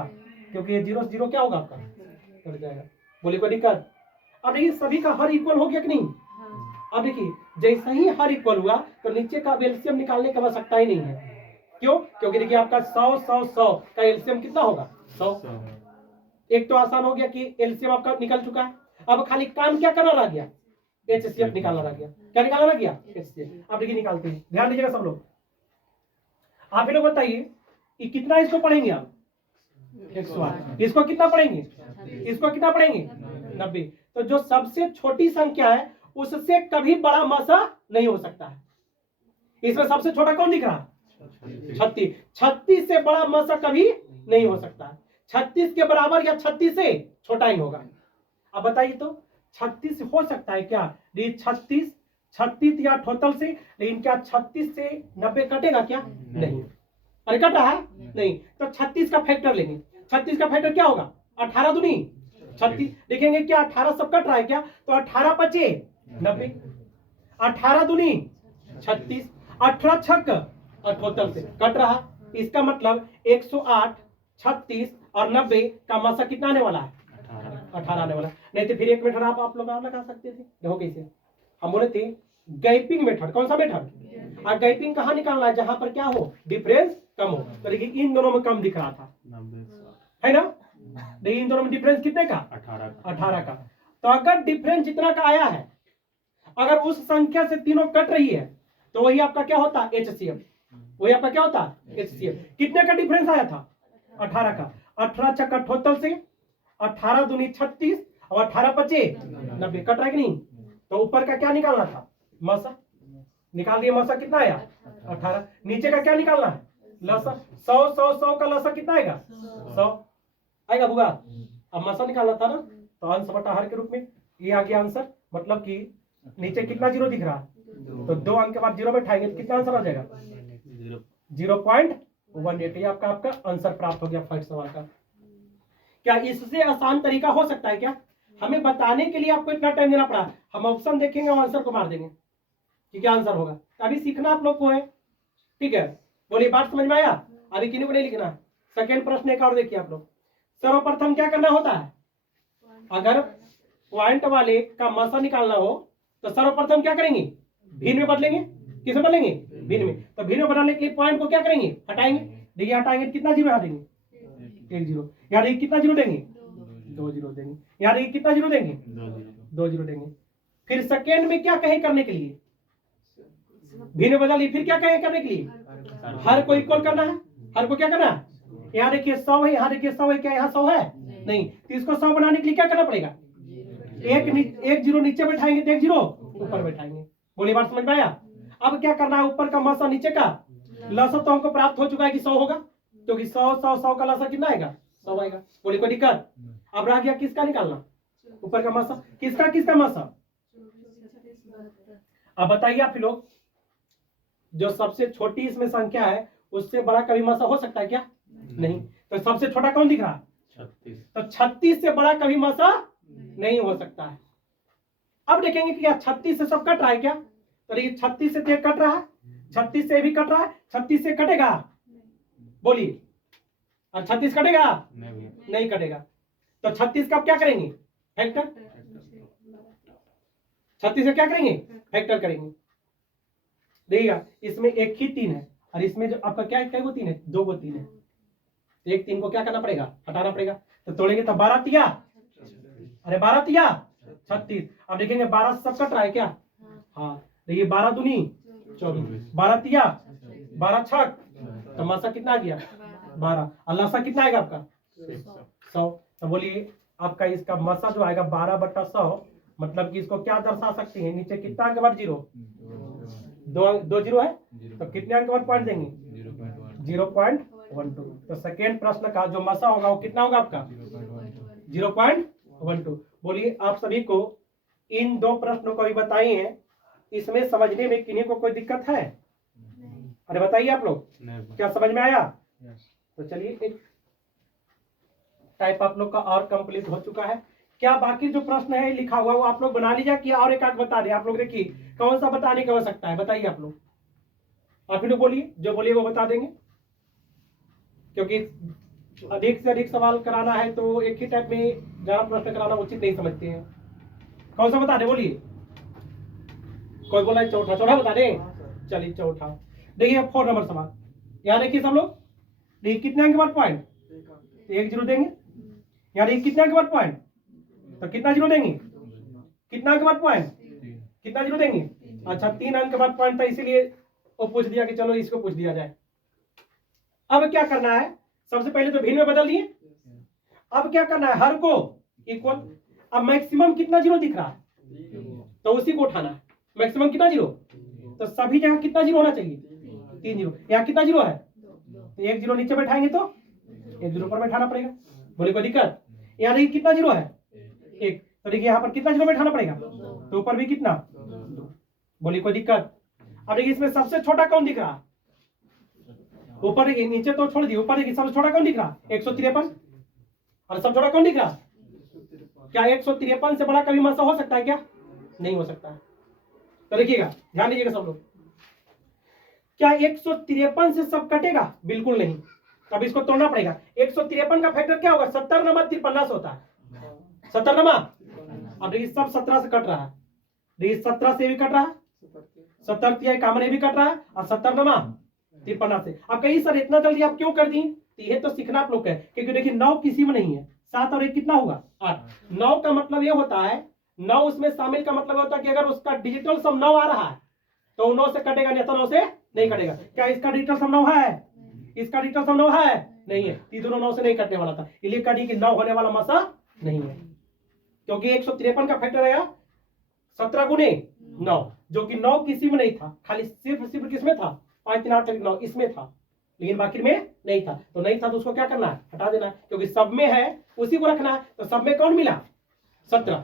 क्योंकि ये 0 0 क्या होगा आपका, कट जाएगा। बोलिए कोई दिक्कत। अब देखिए सभी का हर इक्वल हो गया कि नहीं। अब देखिए जैसे ही हर इक्वल हुआ तो नीचे का एलसीएम निकालने की आवश्यकता ही नहीं है। क्यों, क्योंकि देखिए आपका 100 100 100 का एलसीएम कितना होगा, 100। एक तो आसान हो गया कि एलसीएम आपका निकल चुका है। अब खाली काम क्या करना रह गया, एचसीएफ निकालना रह गया। क्या निकालना रह गया, एचसीएफ। अब देखिए निकालते हैं, ध्यान दीजिएगा सब लोग। आप लोग बताइए कि कितना इसको पढ़ेंगे आप, 108। इसको कितना पढ़ेंगे, इसको कितना पढ़ेंगे, 90। तो जो सबसे छोटी संख्या है उससे कभी बड़ा मासा नहीं हो सकता है। इसमें सबसे छोटा कौन दिख रहा है, 36। 36 से बड़ा मासा कभी नहीं हो सकता है। 36 के बराबर या 36 से छोटा ही होगा। अब बताइए तो 36 हो सकता है क्या, 36 या टोटल से, लेकिन क्या 36 से 90 कटेगा क्या, नहीं। अरे कटा है, नहीं। तो 36 का फैक्टर लेंगे। 36 का फैक्टर क्या होगा, 18 दूनी 36। देखेंगे क्या 18 सब कट रहा है क्या, तो 18 पचे 90, 18 दूनी 36, 18 छक और टोटल से कट रहा। इसका मतलब 108, 36 और 90 का मासा कितना आने वाला है, 18 आने वाला। नहीं तो फिर एक मेथड आप लोग लगा सकते थे। देखो कैसे, हम बोले थे गैपिंग मेथड। कौन सा मेथड, और गैपिंग कहाँ निकालना है, जहां पर क्या हो, डिफरेंस कम हो। तो देखिए इन दोनों में कम दिख रहा था, 90 है ना। देखिए इन दोनों में डिफरेंस कितने का, 18 का। तो अगर डिफरेंस जितना का आया है, अगर उस संख्या से तीनों कट रही है, तो वही आपका क्या होता है, HCF। वही आपका क्या होता है, HCF। कितने का डिफरेंस आया था, 18 का। 18 छक्का टोटल से 18 दूनी 36 और 18 पचे 90, कट रहा है कि नहीं। तो ऊपर का क्या निकालना था, मसा, निकाल दिया। मसा कितना आया, 18। नीचे का क्या निकालना है, लसा। 100 का लसा कितना आएगा, 100 आएगा बुआ। अब मसा निकालना था ना, तो अंश बटा हर के रूप में ये आ गया आंसर। मतलब कि नीचे कितना जीरो दिख रहा है, तो 2 अंक के बाद जीरो बैठाएंगे तो कितना आंसर आ जाएगा, 0.18। ये आपका आंसर प्राप्त हो गया फर्स्ट सवाल का। क्या इससे आसान तरीका हो सकता है क्या, हमें बताने के लिए आपको इतना टाइम देना पड़ा। हम ऑप्शन देखेंगे और आंसर को मार देंगे कि क्या आंसर होगा। अभी सीखना आप लोग को है, ठीक है। बोलिए बात समझ में आया। अभी किन्हीं को नहीं लिखना। सेकेंड प्रश्न एक और देखिए आप लोग। सर्वप्रथम क्या करना होता है, अगर पॉइंट वाले का मसा निकालना हो तो सर्वप्रथम क्या करेंगे, भिन्न में बदलेंगे। किसमें बदलेंगे, भिन्न में। तो भिन्न में बदलने के लिए पॉइंट को क्या करेंगे, हटाएंगे। देखिए हटाएंगे कितना जीरो हटाएंगे, 1 जीरो। यहाँ देखिए कितना जीरो देंगे, 2 जीरो देंगे। यहाँ देखिए कितना जीरो देंगे, 2 जीरो देंगे। फिर सेकेंड में क्या कहें करने के लिए, भिन्न बदलिए। फिर क्या कहें करने के लिए, हर को इक्वल करना है। हर को क्या करना है, यहाँ देखिए 100 है, यहाँ देखिए 100 है, क्या यहाँ 100 है नहीं। तो इसको 100 बनाने के लिए क्या करना पड़ेगा, एक जीरो नीचे बैठाएंगे तो 1 जीरो ऊपर बैठाएंगे। बोलिए बात समझ में आया। अब क्या करना है, ऊपर का मसा नीचे का लसा तो हमको प्राप्त हो चुका है कि 100 होगा, क्योंकि 100 का लसा कितना आएगा, 100 आएगा। बोलिए कोई दिक्कत। अब रह गया किसका निकालना, ऊपर का मसा। किसका मसा। अब बताइए आप लोग, जो सबसे छोटी इसमें संख्या है उससे बड़ा कभी मसा हो सकता है क्या, नहीं। तो सबसे छोटा कौन दिख रहा है, 36। तो 36 से बड़ा कभी मसा नहीं हो सकता है। अब देखेंगे कि क्या 36 से सब कट रहा है क्या, तो ये 36 से तो कट रहा है, 36 से भी कट रहा है, 36 से कटेगा, बोलिए। और 36 कटेगा, नहीं कटेगा। तो 36 का क्या करेंगे, फैक्टर। 36 से क्या करेंगे, फैक्टर करेंगे। देखिएगा इसमें एक ही 3 है, और इसमें जो आपका क्या है, 3 है, 2 को 3 है। एक 3 को क्या करना पड़ेगा, हटाना पड़ेगा। तो तोड़ेंगे तो 12 तिया, अरे 12 तिया 36। अब देखेंगे 12 सब कट रहा है क्या, हाँ। देखिए 12 दूनी 24, 12 तिया 12 छक, तो मसा कितना आ गया 12, और लसा कितना आएगा आपका 100। तो बोलिए आपका इसका मसा जो आएगा 12/100, मतलब कि इसको क्या दर्शा सकते हैं, नीचे कितना अंक बाद जीरो, 2 जीरो है, तो कितने अंक बाद पॉइंट देंगे, 0.12। तो सेकेंड प्रश्न का जो मसा होगा वो कितना होगा आपका 0.12। बोलिए आप सभी को इन 2 प्रश्नों को भी बताइए हैं, इसमें समझने में किन्हीं को कोई दिक्कत है, अरे बताइए आप लोग, क्या समझ में आया। तो चलिए एक टाइप आप लोग का और कंप्लीट हो चुका है। क्या बाकी जो प्रश्न है लिखा हुआ वो आप लोग बना लीजिए कि और एक आध बता दें आप लोग। देखिए कौन सा बताने की आवश्यकता है, बताइए आप लोग। आप ही लोग बोलिए, जो बोलिए वो बता देंगे, क्योंकि अधिक से अधिक सवाल कराना है तो एक ही टाइप में ज्यादा प्रश्न कराना उचित नहीं समझते हैं। कौन सा बता दे, बोलिए। कोई बोला है चौथा बता दे, चलिए चौथा। देखिए 4 नंबर सवाल, यहाँ देखिए सब लोग। देखिए कितने अंक बाद पॉइंट, 1 जीरो देंगे। यहाँ देखिए कितने अंक बाद पॉइंट, तो कितना जीरो देंगे, कितना अंक बाद पॉइंट, कितना जीरो देंगे। अच्छा 3 अंक बाद पॉइंट था, इसीलिए वो पूछ दिया कि चलो इसको पूछ दिया जाए। अब क्या करना है, सबसे पहले तो भिन्न में बदल दिए। अब क्या करना है, हर को इक्वल। अब मैक्सिमम कितना जीरो दिख रहा है, तो उसी को उठाना है। मैक्सिमम कितना जीरो, तो सभी जगह कितना जीरो होना चाहिए, 3 जीरो। यहाँ कितना जीरो है, तो 1 जीरो नीचे बैठाएंगे तो 1 जीरो पर बैठाना पड़ेगा। बोले कोई दिक्कत। यहाँ देखिए कितना जीरो है, 1, तो देखिए यहाँ पर कितना जीरो बैठाना पड़ेगा, तो ऊपर भी कितना 2। बोलिए कोई दिक्कत। अब देखिए इसमें सबसे छोटा कौन दिख रहा, ऊपर देखिए, नीचे तो छोड़ दिए, ऊपर देखिए सबसे छोटा कौन दिख रहा, 153। और सबसे छोटा कौन दिख रहा, क्या 153 से बड़ा कभी मसा हो सकता है क्या, नहीं हो सकता है। तो देखिएगा ध्यान दीजिएगा सब लोग, क्या 153 से सब कटेगा, बिल्कुल नहीं। अब इसको तोड़ना पड़ेगा। 153 का फैक्टर क्या होगा, 70 नमा 53 से होता है, 70 नमा। अब देखिए सब 17 से कट रहा है, देखिए 17 से भी कट रहा है, 70 तिहाई कॉमन ये भी कट रहा है और 70 नमा 53 से। अब कहीं सर इतना जल्दी आप क्यों कर दी? तो ये तो सीखना आप लोग है, क्योंकि देखिए 9 किसी में नहीं है, 7 और 1 कितना होगा 8। 9 का मतलब ये होता है, 9 उसमें शामिल का मतलब होता है कि अगर उसका डिजिटल सम 9 आ रहा है तो 9 से कटेगा नहीं तो 9 से नहीं कटेगा। क्या इसका डिजिटल सम 9 है? इसका डिजिटल सम 9 है? नहीं है, ये दोनों 9 से नहीं कटने वाला था, इसलिए कटी कि 9 होने वाला मसा नहीं है, क्योंकि 153 का फैक्टर आया 17 गुने 9, जो कि 9 किसी में नहीं था, खाली सिर्फ किसमें था 5 3 8 9 इसमें था, लेकिन बाकी में नहीं था। तो नहीं था तो उसको क्या करना है? हटा देना है, क्योंकि सब में है उसी को रखना है। तो सब में कौन मिला? 17।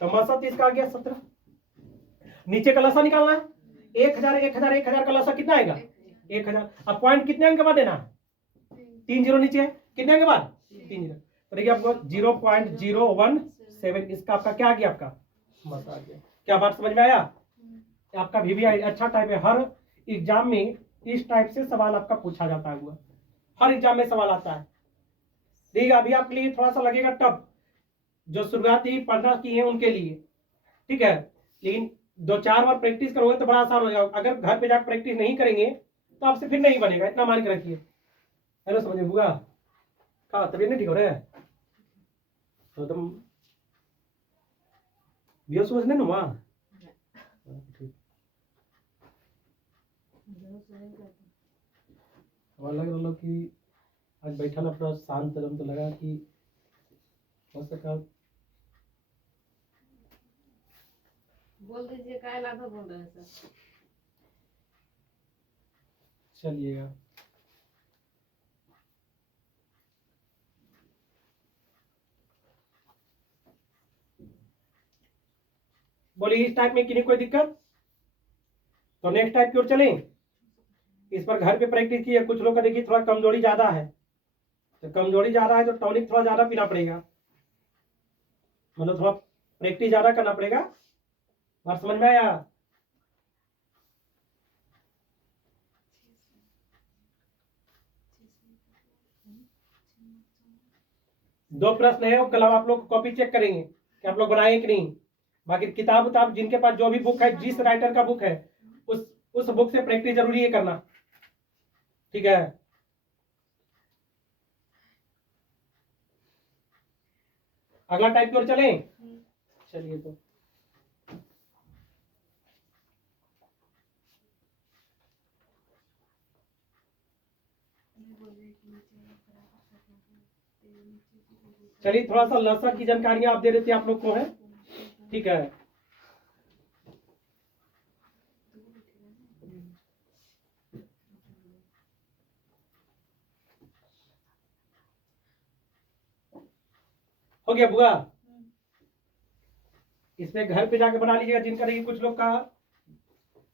तो मसा इसका आ गया 17। नीचे का लसा निकालना है, 1000 1000 1000 का लसा कितना आएगा 1000। अब पॉइंट कितने अंक के बाद देना है? 3 जीरो नीचे है, कितने अंक के बाद 3 जीरो, तो देखिए आपको 0.017 इसका आपका क्या आ गया? आपका मसा आ गया। क्या बात समझ में आया? आपका VVI अच्छा टाइप है, हर एग्जाम में इस टाइप से सवाल आपका पूछा जाता है, हर एग्जाम में सवाल आता है। ठीक है, अभी आपके लिए थोड़ा सा लगेगा टफ, जो शुरुआती पढ़ना की है उनके लिए, ठीक है, लेकिन 2-4 बार प्रैक्टिस करोगे तो बड़ा आसान हो जाएगा। अगर घर पे जाकर प्रैक्टिस नहीं करेंगे तो आपसे फिर नहीं बनेगा, इतना मान के रखिए। हेलो समझे बुआ का तबीयत नहीं ठीक हो रहा है तो तुम बेहोश समझ नहीं हुआ? लग रहा कि आज बैठा ना पूरा शांत एकदम, तो लगा कि हो सका। बोल दीजिए काय लाभ बोल रहे हैं सर। चलिएगा, बोलिए इस टाइप में किन्हीं कोई दिक्कत? तो नेक्स्ट टाइप की ओर चलें। इस पर घर पे प्रैक्टिस की है। कुछ लोग का देखिए थोड़ा कमजोरी ज्यादा है, तो कमजोरी ज्यादा है तो टॉनिक थोड़ा ज्यादा पीना पड़ेगा, मतलब थोड़ा प्रैक्टिस ज्यादा करना पड़ेगा। बात समझ में आया? दो प्रश्न है, वो कल हम आप लोग कॉपी चेक करेंगे कि आप लोग बनाए कि नहीं। बाकी किताब जिनके पास जो भी बुक है, जिस राइटर का बुक है उस बुक से प्रैक्टिस जरूरी है करना, ठीक है। अगला टाइप की ओर चलें। चलिए, तो चलिए थोड़ा सा लसा की जानकारियां आप दे रहे थे आप लोग को, है ठीक है। हो गया बुआ? इसमें घर पे जाके बना लीजिएगा, जिनका देखिए कुछ लोग का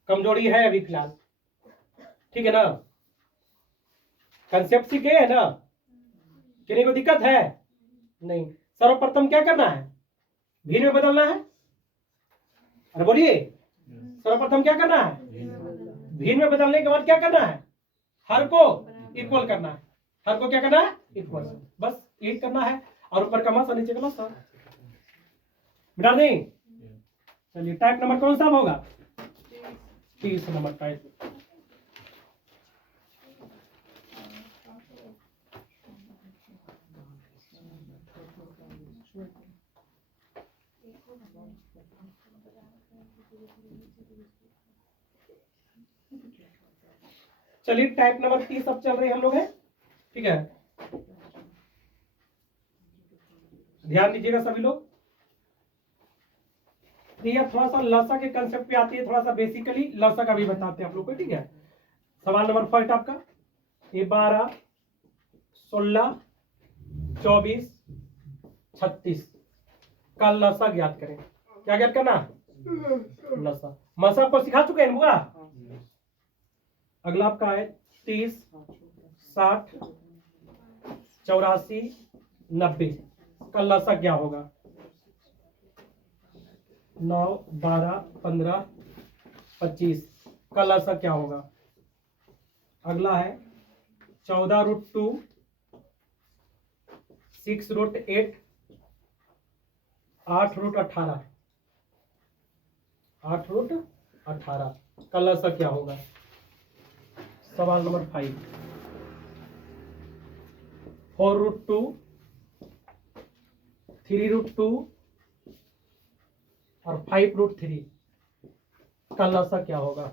कमजोरी है अभी फिलहाल, ठीक है ना। कंसेप्ट सीखे है ना, किसी को दिक्कत है नहीं। सर्वप्रथम क्या करना है? भिन्न में बदलना है। अरे बोलिए, सर्वप्रथम क्या करना है? भिन्न में बदलने के बाद क्या करना है? हर को इक्वल करना है। हर को क्या करना है? इक्वल, बस एक करना है। और ऊपर का मासा नीचे का मासा मिटा दें। चलिए टाइप नंबर कौन सा होगा? 30 नंबर टाइप। चलिए टाइप नंबर 30 अब चल रही हम लोग हैं, ठीक है। ध्यान दीजिएगा सभी लोग। ये थोड़ा सा लसा के कंसेप्ट पे आती है, थोड़ा सा बेसिकली लसा का भी बताते हैं आप लोग को, ठीक है। सवाल नंबर फर्स्ट आपका, ये 12 16 24 36 का लसा ज्ञात करें। क्या ज्ञात करना? लसा। मसा आपको सिखा चुके हैं बुआ। अगला आपका है 30 60 84 90 का लसा क्या होगा? 9 12 15 25 का लसा क्या होगा? अगला है 14√2 6√8 8√18 8√18 का लसा क्या होगा? सवाल नंबर 5। 4√2, 3√2 और 5√3 का लसा क्या होगा?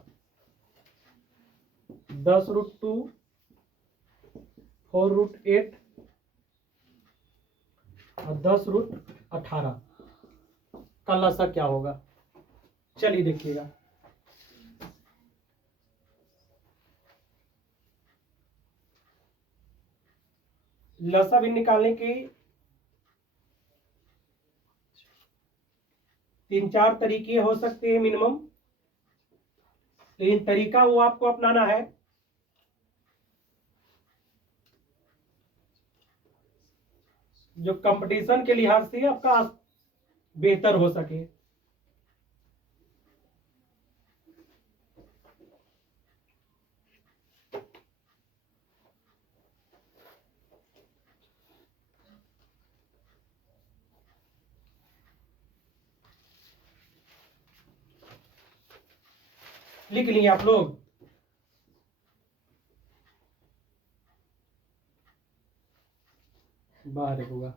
10√2, 4√8 और 10√18 का लसा क्या होगा? चलिए देखिएगा। लसा भी निकालने की 3-4 तरीके हो सकते हैं मिनिमम, लेकिन तरीका वो आपको अपनाना है जो कंपटीशन के लिहाज से आपका बेहतर हो सके। लिख लिए आप लोग? बाहर होगा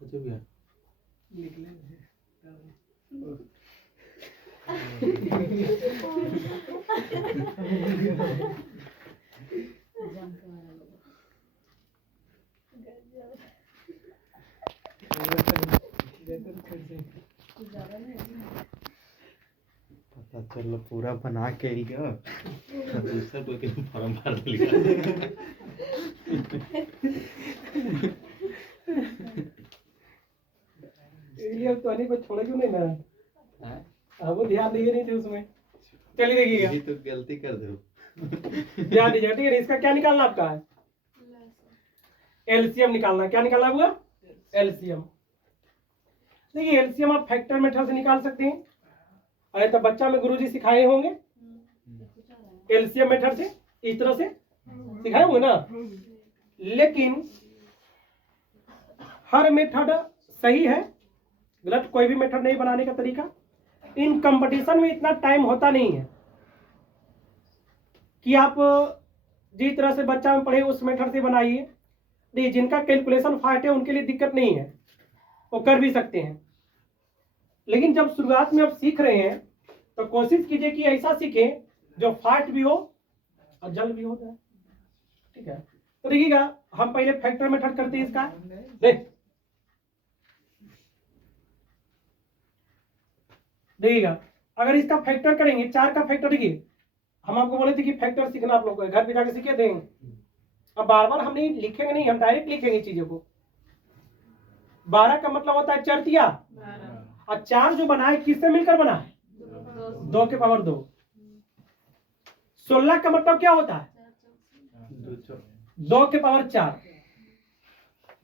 कुछ भी है। लिख ले। पता चलो पूरा बना के ही गया दूसरा कोई के फॉर्म भर दिया। ये तो अली को छोड़े क्यों नहीं ना? हाँ? अब वो ध्यान दिए नहीं थे उसमें। चलिए देखिएगा, यही तो गलती कर दो। ध्यान दीजिए। ठीक है, इसका क्या निकालना आपका है? एलसीएम निकालना। क्या निकालना होगा? एलसीएम। देखिए एलसीएम आप फैक्टर मेथड से निकाल सकते हैं। अरे तो बच्चा में गुरुजी सिखाए होंगे एलसीएम मेथड से, इस तरह से सिखाए होंगे ना। लेकिन हर मेथड सही है, गलत कोई भी मेथड नहीं बनाने का तरीका। इन कंपटीशन में इतना टाइम होता नहीं है कि आप जिस तरह से बच्चा में पढ़े उस मेथड से बनाइए। नहीं, जिनका कैलकुलेशन फास्ट है उनके लिए दिक्कत नहीं है, वो कर भी सकते हैं। लेकिन जब शुरुआत में आप सीख रहे हैं तो कोशिश कीजिए कि ऐसा सीखें जो फास्ट भी हो और जल्द भी हो जाए। ठीक है, तो देखिएगा हम पहले फैक्टर मेथड करते हैं इसका। देखिएगा अगर इसका फैक्टर करेंगे, 4 का फैक्टर। देखिए हम आपको बोले थे कि फैक्टर सीखना आप लोग को घर पे जाके सीखे देंगे। अब बार बार हम नहीं लिखेंगे, नहीं हम डायरेक्ट लिखेंगे चीजों को। 12 का मतलब होता है 4 तिया, और 4 जो बना है किससे मिलकर बना है? 2 के पावर 2। 16 का मतलब क्या होता है? 2 के पावर 4।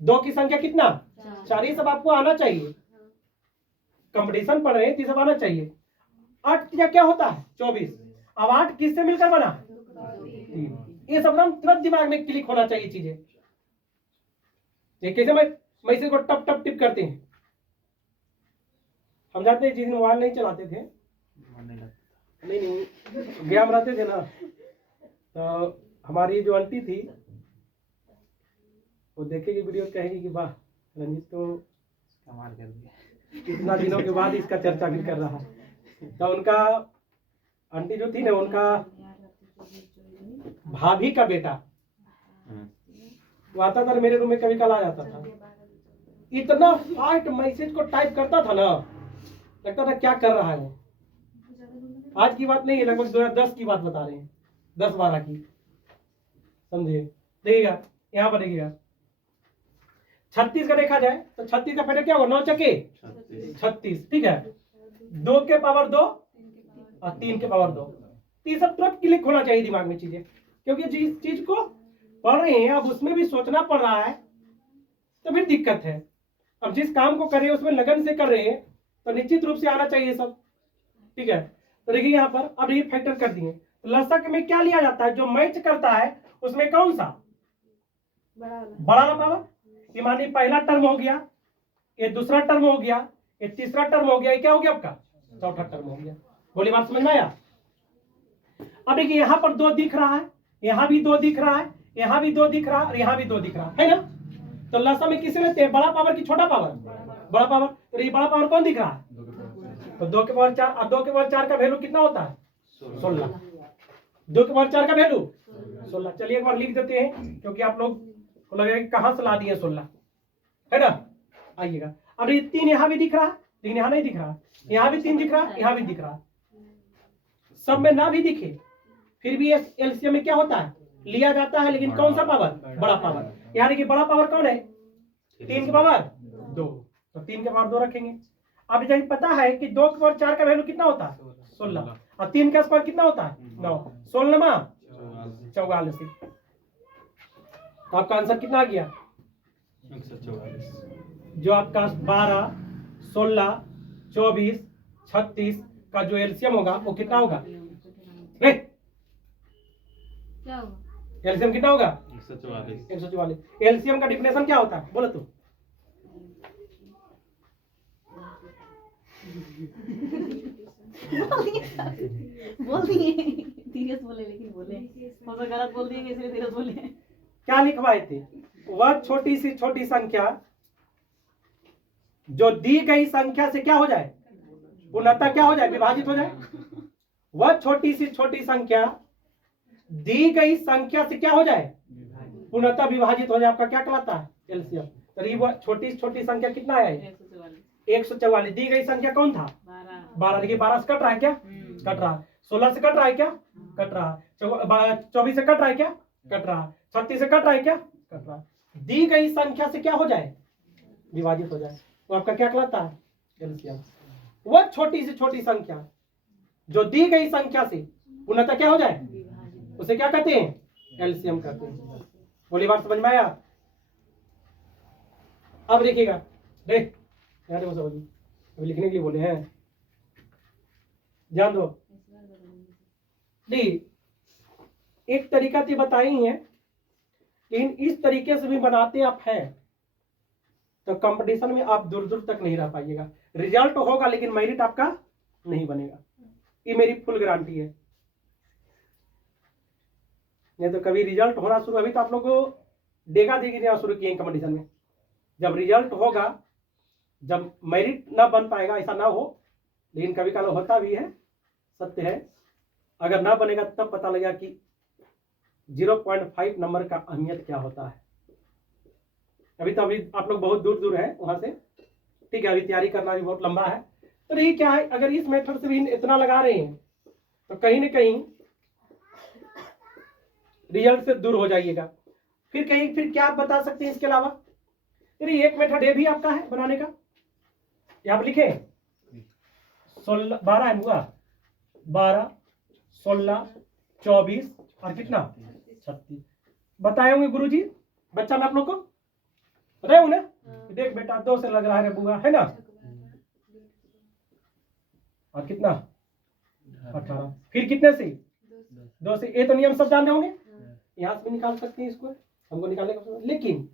2 की संख्या कितना? 4। ये सब आपको आना चाहिए, कंपटीशन पढ़ रहे हैं तो सब आना चाहिए। 8 क्या होता है? 24। अब 8 किससे मिलकर बना है? 3। ये सब ना तुरंत दिमाग में क्लिक होना चाहिए चीजें। ये कैसे मैं इसे को टप टप टिप करते हैं। हम जानते हैं जिस दिन मोबाइल नहीं चलाते थे, नहीं गेम रहते थे ना, तो हमारी जो आंटी थी वो देखेगी वीडियो, कहेगी कि वाह रंजीत तो कमाल कर दिया, इतना दिनों के बाद इसका चर्चा भी कर रहा है। तो उनका आंटी जो थी ना, उनका भाभी का बेटा वो आता था मेरे रूम में, कभी कल आ जाता था। इतना फास्ट मैसेज को टाइप करता था ना, लगता था क्या कर रहा है वो। आज की बात नहीं है, लगभग 2010 की बात बता रहे हैं, 10-12 की, समझिए। देखिएगा यहाँ पर देखिएगा 36 का देखा जाए तो 36 का फैक्टर क्या होगा? 9 चके 36। ठीक है, 2 के पावर 2 और 3 के पावर 2। ये सब तुरंत क्लिक होना चाहिए दिमाग में चीजें, क्योंकि जिस चीज को पढ़ रहे हैं अब उसमें भी सोचना पड़ रहा है तो फिर दिक्कत है। अब जिस काम को कर रहे हैं उसमें लगन से कर रहे हैं तो निश्चित रूप से आना चाहिए सब। ठीक है, तो देखिए यहाँ पर अब ये फैक्टर कर दिए। तो लसक में क्या लिया जाता है? जो मैच करता है उसमें कौन सा? बड़ा वाला पावर। ये मानिए पहला टर्म हो गया, ये दूसरा टर्म हो गया, ये तीसरा टर्म हो गया, ये क्या हो गया आपका? चौथा टर्म हो गया। बोली बात समझ में आया? अब देखिए यहाँ पर 2 दिख रहा है, यहाँ भी 2 दिख रहा है, यहाँ भी 2 दिख रहा है और यहाँ भी 2 दिख रहा है ना? तो लसा में किसे लेते हैं, बड़ा पावर की छोटा पावर? बड़ा पावर। तो ये बड़ा पावर कौन दिख रहा है? तो 2 के पावर 4, और 2 के पावर 4 का वैल्यू कितना होता है? 16। 2 के पावर 4 का वैल्यू 16। चलिए एक बार लिख देते हैं, क्योंकि आप लोग को लगेगा कि कहाँ से ला दिए 16, है ना? आइएगा। अब ये 3 यहाँ भी दिख रहा है, लेकिन यहाँ नहीं दिख रहा, यहाँ भी 3 दिख रहा है, यहाँ भी दिख रहा है। सब में ना भी दिखे फिर भी एलसीएम में क्या होता है, लिया जाता है, लेकिन कौन सा पावर? बड़ा पावर। यानी कि बड़ा पावर कौन है? 3 के पावर 2, तो 3 के पावर 2 रखेंगे। अब जब पता है कि 2 के पावर 4 का वैल्यू कितना होता है? 16, और 3 का स्क्वायर कितना होता है? 9। 16 44। तो आपका आंसर कितना आ गया? 144। जो आपका 12, 16, 24, 36 का जो एलसीएम होगा वो कितना होगा? क्या होगा? एलसीएम कितना होगा? 144। 144। एलसीएम का डिफिनेशन क्या होता है, बोलो तो? बोल दिए, धीरे से बोले, लेकिन बोले हो तो गलत बोल दिए, इसलिए धीरे से बोले। क्या लिखवाए थे? वह छोटी सी छोटी संख्या जो दी गई संख्या से क्या हो जाए, पूर्णतः क्या हो जाए, विभाजित हो जाए। वह छोटी सी छोटी संख्या दी गई संख्या से क्या हो जाए, पूर्णतः विभाजित हो जाए। आपका क्या कहलाता है? एलसीएम। तो वह छोटी छोटी संख्या कितना है? 144। दी गई संख्या कौन था? 12। देखिए 12 से कट रहा है क्या? कट रहा है। 16 से कट रहा है क्या? कट रहा है। 24 से कट रहा है क्या? कट रहा है। 36 से कट रहा है क्या? कट रहा है। दी गई संख्या से क्या हो जाए, विभाजित हो जाए, वो आपका क्या कहलाता है? एलसीएम। वह छोटी से छोटी संख्या जो दी गई संख्या से पूर्णतः क्या हो जाए, उसे क्या कहते हैं? एलसीएम कहते हैं। बोली बात समझ में आया? अब देखिएगा, देख यहाँ देखो, समझिए, अभी लिखने के लिए बोले हैं, ध्यान दो। दी एक तरीका तो बताई है, लेकिन इस तरीके से भी बनाते आप हैं तो कंपटीशन में आप दूर दूर तक नहीं रह पाइएगा। रिजल्ट होगा लेकिन मेरिट आपका नहीं बनेगा, ये मेरी फुल गारंटी है। नहीं तो कभी रिजल्ट होना शुरू, अभी तो आप लोग को देगा देगी देना शुरू किए कंपटीशन में। जब रिजल्ट होगा, जब मेरिट ना बन पाएगा, ऐसा ना हो, लेकिन कभी कभी होता भी है, सत्य है। अगर ना बनेगा तब पता लगेगा कि 0.5 नंबर का अहमियत क्या होता है। अभी आप लोग बहुत दूर दूर हैं वहां से, ठीक है, अभी तैयारी करना भी बहुत लंबा है। तो ये क्या है, अगर इस मेथड से भी इतना लगा रहे हैं तो कहीं ना कहीं रिजल्ट से दूर हो जाइएगा। फिर क्या आप बता सकते हैं इसके अलावा? फिर एक मेथड ये भी आपका है बनाने का, आप लिखे 12 है हुआ, 12, 16, 24 और कितना 36 बताए होंगे गुरुजी, बच्चा में आप लोग को बताए होंगे ना? देख बेटा 2 से लग रहा है बुआ, है ना? और कितना 18, फिर कितने से 2 से। ये तो नियम सब जान रहे होंगे, यहां से भी निकाल सकते हैं इसको, हमको निकालने का। लेकिन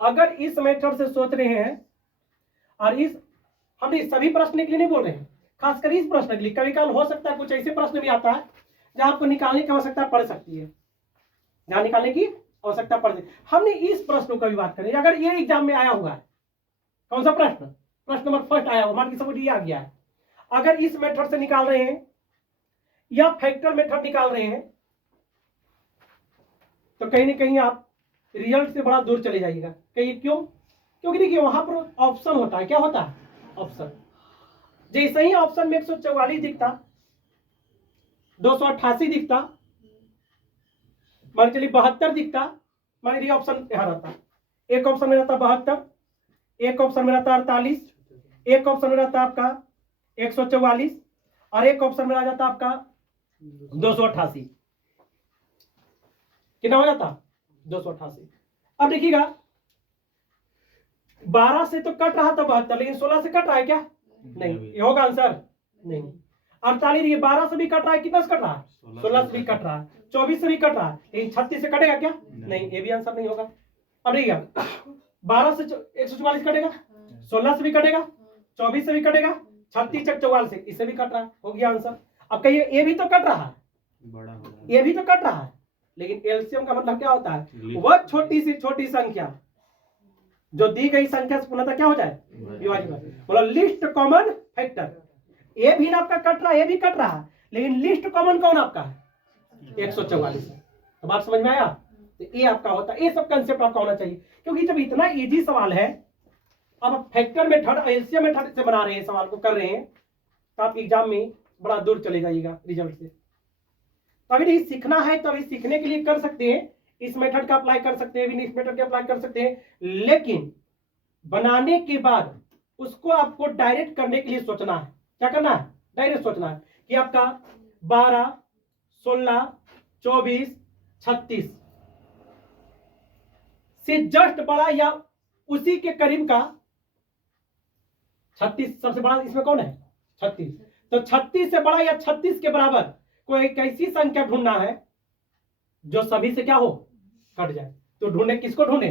अगर इस मेथड से सोच रहे हैं, और इस हम सभी प्रश्न के लिए नहीं बोल रहे हैं, खासकर इस प्रश्न के लिए, कभी कभी हो सकता है कुछ ऐसे प्रश्न भी आता है जहां आपको निकालने की आवश्यकता पड़ सकती है, जहां निकालने की आवश्यकता पड़ सकती है। हमने इस प्रश्न को भी बात करें, अगर ये एग्जाम में आया हुआ है, कौन सा प्रश्न, प्रश्न नंबर फर्स्ट आया हुआ, मान के सब ये आ गया है, अगर इस मेथड से निकाल रहे हैं या फैक्टर मेथड निकाल रहे हैं, तो कहीं ना कहीं आप रिजल्ट से बड़ा दूर चले जाइएगा। कहीं क्यों? क्योंकि देखिए वहां पर ऑप्शन होता है, क्या होता है? ऑप्शन। जैसे ही ऑप्शन में 144 दिखता, 288 दिखता, मान चलिए 72 दिखता, मान लीजिए ऑप्शन यहाँ रहता, एक ऑप्शन में रहता 72, एक ऑप्शन में रहता 48, एक ऑप्शन में रहता आपका 144 और एक ऑप्शन में आ जाता आपका 288। कितना हो जाता? 288। अब देखिएगा 12 से तो कट रहा था 72, लेकिन 16 से कट रहा है क्या? नहीं, ये होगा आंसर नहीं। 48 ये 12 से भी कट रहा है, कितना से कट रहा है? 16 से भी कट रहा है, 24 से भी कट रहा है, लेकिन 36 से कटेगा क्या? नहीं, ये भी आंसर नहीं होगा। अब देखिएगा 12 से 144 कटेगा, 16 से भी कटेगा, 24 से भी कटेगा, 36 चक 44, इससे भी कट रहा है, हो गया आंसर। अब कहिए ए भी तो कट रहा है, बड़ा हो रहा ये भी तो कट रहा है, लेकिन एलसीएम का मतलब क्या होता है, है। वह छोटी सी छोटी संख्या जो दी गई संख्या से पुनः क्या हो जाए, विभाजित हो जाए। मतलब लिस्ट कॉमन फैक्टर। ए भी आपका कट रहा है, ये भी कट रहा है, लेकिन लिस्ट कॉमन कौन आपका है, 144 है। तो बात समझ में आया, तो ये आपका होता है, ये सब कंसेप्ट आपका होना चाहिए, क्योंकि जब इतना इजी सवाल है, अब आप फैक्टर मेथड एलसीएम मेथड से बना रहे हैं, सवाल को कर रहे हैं, तो आप एग्जाम में बड़ा दूर चले जाइएगा रिजल्ट से। तो अभी नहीं सीखना है, तो अभी सीखने के लिए कर सकते हैं, इस मेथड का अप्लाई कर सकते हैं, इस मेथड का अप्लाई कर सकते हैं, लेकिन बनाने के बाद उसको आपको डायरेक्ट करने के लिए सोचना है। क्या करना है, डायरेक्ट सोचना है कि आपका 12, 16, 24, 36 से जस्ट बड़ा या उसी के करीब का 36 सबसे बड़ा इसमें कौन है, 36। तो 36 से बड़ा या 36 के बराबर कोई एक ऐसी संख्या ढूंढना है जो सभी से क्या हो, कट जाए। तो ढूंढे, किसको ढूंढे,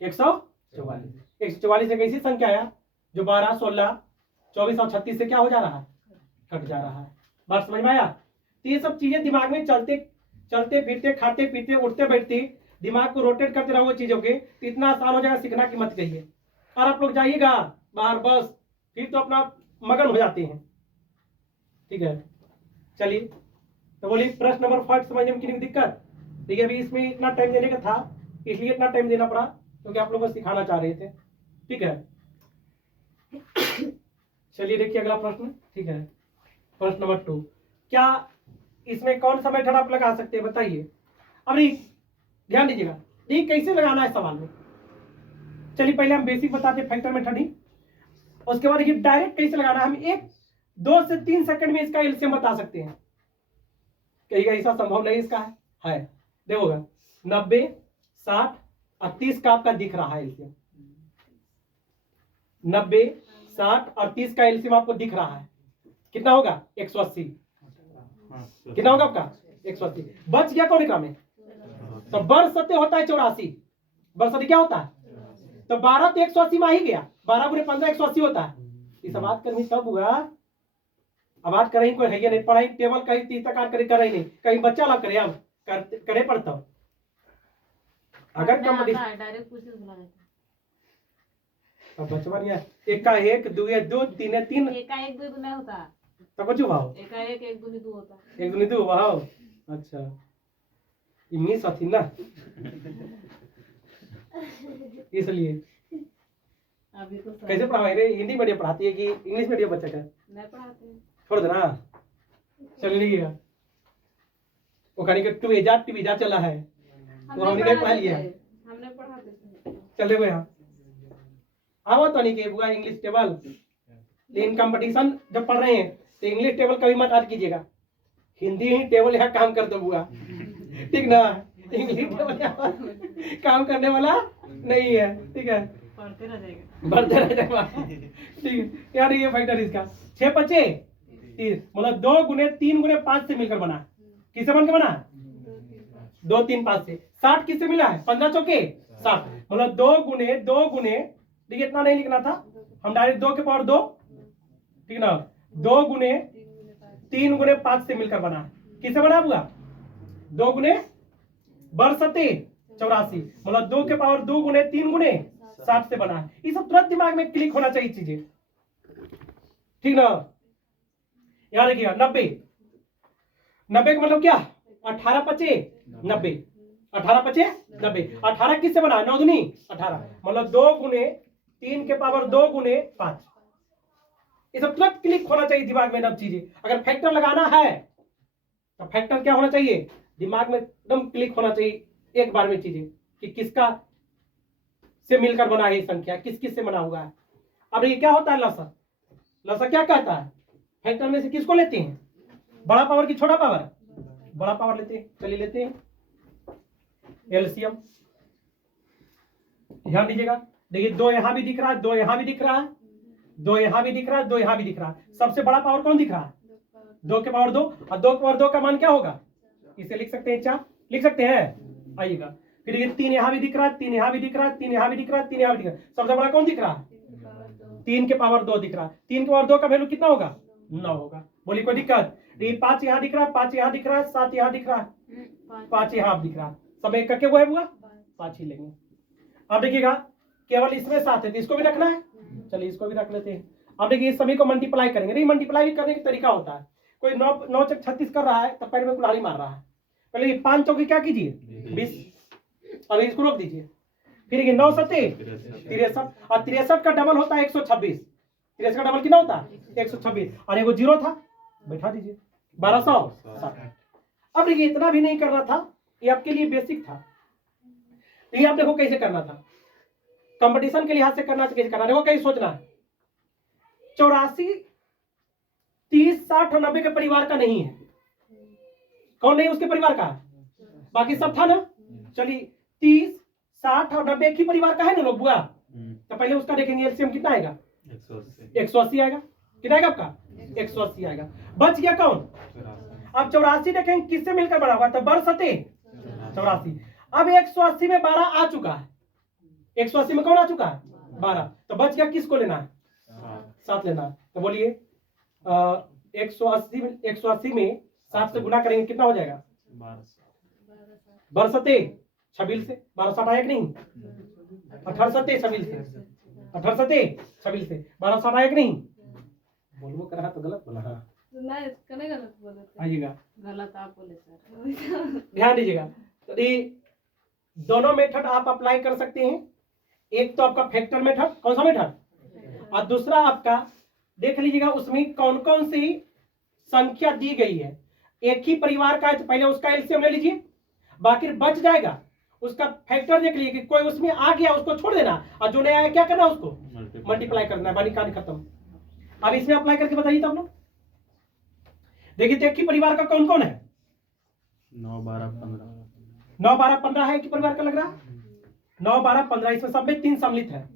144। 144 एक ऐसी संख्या है जो 12, 16, 24 और 36 से क्या हो जा रहा है, कट जा रहा है। बात समझ में आया। तो ये सब चीजें दिमाग में चलते फिरते, खाते पीते, उठते बैठते, दिमाग को रोटेट करते रहोगे चीजों के, तो इतना आसान हो जाएगा सीखना की मत कहिए। और आप लोग जाइएगा बाहर बस, फिर तो अपना मगन हो जाते हैं। ठीक है, चलिए तो बोलिए प्रश्न नंबर 5 समझने में कितनी दिक्कत। देखिए अभी इसमें इतना टाइम देने का था, इसलिए इतना टाइम देना पड़ा, क्योंकि आप लोगों को सिखाना चाह रहे थे। ठीक है, चलिए देखिए अगला प्रश्न। ठीक है, प्रश्न नंबर 2, क्या इसमें कौन सा मेथड आप लगा सकते हैं बताइए। अब ध्यान दीजिएगा, ठीक कैसे लगाना है सवाल में। चलिए पहले हम बेसिक बताते हैं फैक्टर मेथड ही, उसके बाद ये डायरेक्ट कैसे लगाना है। हम 1-2 से 3 सेकंड में इसका एलसीएम बता सकते हैं। कहीं ऐसा संभव नहीं इसका है देखोगा 90, 60 और 30 का आपका दिख रहा है एलसीएम। 90, 60 और 30 का एलसीएम आपको दिख रहा है, कितना होगा 180। कितना होगा आपका 180। बच गया कौन में, तो बरसते होता है 84। बरसते क्या होता है, तो 12 तो 180 में ही गया, 12 गुने 15 180 होता है। इस बात करनी तब हुआ, अब बात करें कोई है या नहीं, पढ़ाई टेबल कहीं 30 तक कर रही नहीं, कहीं बच्चा ला करे, अब करे पड़ता हूँ। अगर कंपटीशन डायरेक्ट पूछ बुला देता अब बचवन या 1 का 1, 2 या 2, 3 या 3, 1 का 1 2 नहीं होता, तो कुछ भाव 1 का 1 1 2 2 होता, 1 2 2 वाह। अच्छा इंग्लिश आती ना इसलिए। अभी तो कैसे पढ़ाई रे, हिंदी मीडियम पढ़ाती है कि इंग्लिश मीडियम बच्चा का, नहीं पढ़ाते, छोड़ देना। चल लीजिएगा वो कहानी के टू चला है, तो हमने नहीं पढ़ा लिया, हमने पढ़ाते थे। चले गए यहाँ आओ तो नहीं कि बुआ इंग्लिश टेबल, लेकिन कंपटीशन जब पढ़ रहे हैं तो इंग्लिश टेबल कभी मत याद कीजिएगा, हिंदी ही टेबल यहाँ काम कर दो बुआ, ठीक ना। इंग्लिश टेबल यहाँ काम करने वाला नहीं है, ठीक है, पढ़ते रह जाएगा, बढ़ते रह जाएगा। ठीक है यार, ये फैक्टर इसका 6 5 30, मतलब 2 गुने 3 गुने 5 से मिलकर बना। किससे बन के बना, 2 3 5 से। 60 किससे मिला है, 15 चौके 60, मतलब 2 गुने देखिए इतना नहीं लिखना था, हम डायरेक्ट 2 के पावर 2, ठीक ना, 2 गुने 3 गुने 5 से मिलकर बना। किससे बना हुआ, 2 गुने बरसते 84, मतलब 2 के पावर 2 गुने 3 गुने 60 से बना है। ये सब तुरंत दिमाग में क्लिक होना चाहिए चीजें, ठीक ना। याद रखिएगा 90 का मतलब क्या, 18 5 90, 18 5 90। 18 किससे बना, 9 दूनी 18, मतलब 2 गुने 3 के पावर 2 गुने 5। ये सब तुरंत क्लिक होना चाहिए दिमाग में सब चीजें। अगर फैक्टर लगाना है तो फैक्टर क्या होना चाहिए, दिमाग में एकदम क्लिक होना चाहिए एक बार में चीजें, कि किसका से मिलकर बना है संख्या, किस किस से बना हुआ है। अब ये क्या होता है लसा, लसा क्या कहता है, फैक्टर में से किसको लेते हैं, बड़ा पावर की छोटा पावर, बड़ा पावर लेते हैं। चलिए लेते हैं एलसीएम, ध्यान दीजिएगा। देखिए 2 यहां भी दिख रहा है, 2 यहां भी दिख रहा है, 2 यहां भी दिख रहा है, 2 यहां भी दिख रहा है। सबसे बड़ा पावर कौन दिख रहा है, 2 के पावर 2, और 2 के पावर 2 का मान क्या होगा, इसे लिख सकते हैं 4, लिख सकते हैं। आइएगा फिर ये 3 यहां भी दिख रहा है, 3 यहां भी दिख रहा है, 3 यहां भी दिख रहा है, 3 यहां भी दिख रहा है। सबसे बड़ा कौन दिख रहा है, 3 के पावर 2 दिख रहा है, 3 के पावर 2 का वैल्यू कितना होगा? 9 होगा। बोलिए कोई दिक्कत? ये 5 यहाँ दिख रहा है, 5 यहाँ दिख रहा है, 7 यहाँ दिख रहा है, 5 यहाँ दिख रहा है, सब एक करके वो है हुआ 5 ही लेंगे। अब देखिएगा केवल इसमें 7 है तो इसको भी रखना है, चलिए इसको भी रख लेते हैं। अब देखिए इस सभी को मल्टीप्लाई करेंगे, नहीं मल्टीप्लाई भी करने का तरीका होता है। कोई 9 चक 36 कर रहा है तब पैर में कुल्हाड़ी मार रहा है, पहले ये 5 चौकी क्या कीजिए 20, अब इसको रोक दीजिए, फिर ये 9 सत्ते 63 और 63 का डबल होता है 126, 63 का डबल कितना होता है 126 और एगो 0 था बैठा दीजिए 1260। अब देखिए इतना भी नहीं करना था, ये आपके लिए बेसिक था। तो ये आप देखो कैसे करना था, कंपटीशन के लिहाज से करना था, कैसे करना देखो कैसे सोचना है। 84 30 60 और 90 के परिवार का नहीं है, कौन नहीं उसके परिवार का? बाकी सब था ना। चलिए 30 60 और 90 एक ही परिवार का है ना लोग बुआ, तो पहले उसका देखेंगे एलसीएम कितना आएगा 180 आएगा। कितना आएगा आपका 180 आएगा। बच गया कौन? अब 84 देखेंगे किससे मिलकर बना हुआ था, बरसते 84। अब 180 में 12 आ चुका है, 180 में कौन आ चुका है 12, तो बच गया किसको लेना है 7 लेना है। तो बोलिए 180 में 7 से गुना करेंगे कितना हो जाएगा बरसते 26 से 12 60 आया कि नहीं, 18 सत्ते 26 से 18 सत्ते 26 से 12 60 आया कि नहीं। बोलबो कर रहा तो गलत बोला। हाँ नहीं कने गलत बोले थे, आइएगा गलत आप बोले सर। ध्यान दीजिएगा। तो ये दोनों मेथड आप अप्लाई कर सकते हैं, एक तो आपका फैक्टर मेथड, कौन सा मेथड, और दूसरा आपका देख लीजिएगा उसमें कौन कौन सी संख्या दी गई है। एक ही परिवार का है तो पहले उसका एलसीएम ले लीजिए, बाकी बच जाएगा उसका फैक्टर देख लीजिए कि कोई उसमें आ गया उसको छोड़ देना, और जो नहीं आया क्या करना उसको मल्टीप्लाई करना है, बानी कहानी खत्म। अब इसमें अप्लाई करके बताइए तो आप लोग देखिए तो एक ही परिवार का कौन कौन है 9 12 15 9 12 15 है, एक ही परिवार का लग रहा है 9 12 15, इसमें सब में 3 सम्मिलित है।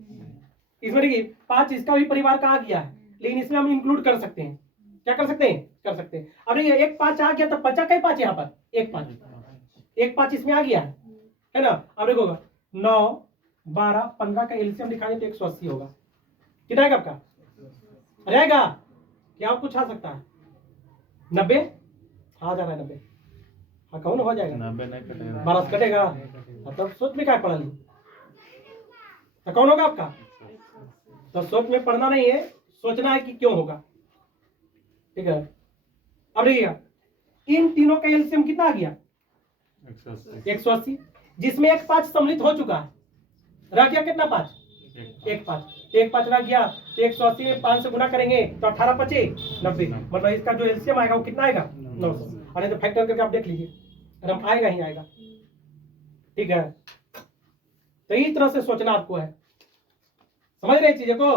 इसमें देखिए 5 इसका भी परिवार का आ गया है, लेकिन इसमें हम इंक्लूड कर सकते हैं, क्या कर सकते हैं कर सकते हैं। अब देखिए एक 5 आ गया तो बचा कई 5 यहाँ पर, एक 5 इसमें आ गया है ना। अब देखो 9 12 15 का एलसीएम दिखाएंगे तो 180 होगा। कितना आएगा आपका रहेगा, क्या कुछ आ सकता है 90 आ जा रहा है 90, हाँ कौन हो जाएगा 90 नहीं कटेगा 12 कटेगा, मतलब सोच में क्या पढ़ा ली तो कौन होगा आपका। तो सोच में पढ़ना नहीं है, सोचना है कि क्यों होगा, ठीक है। अब देखिएगा इन तीनों का एलसीएम कितना आ गया 180, जिसमें एक 5 सम्मिलित हो चुका है, रह गया कितना 5 एक 5 रह गया तो 180 में 5 से गुना करेंगे तो 18 5 90, मतलब इसका जो एलसीएम आएगा वो कितना आएगा 900। अरे तो फैक्टर करके आप देख लीजिए एकदम आएगा ही आएगा, ठीक है। तो इस तरह से सोचना आपको है, समझ रहे चीजें को,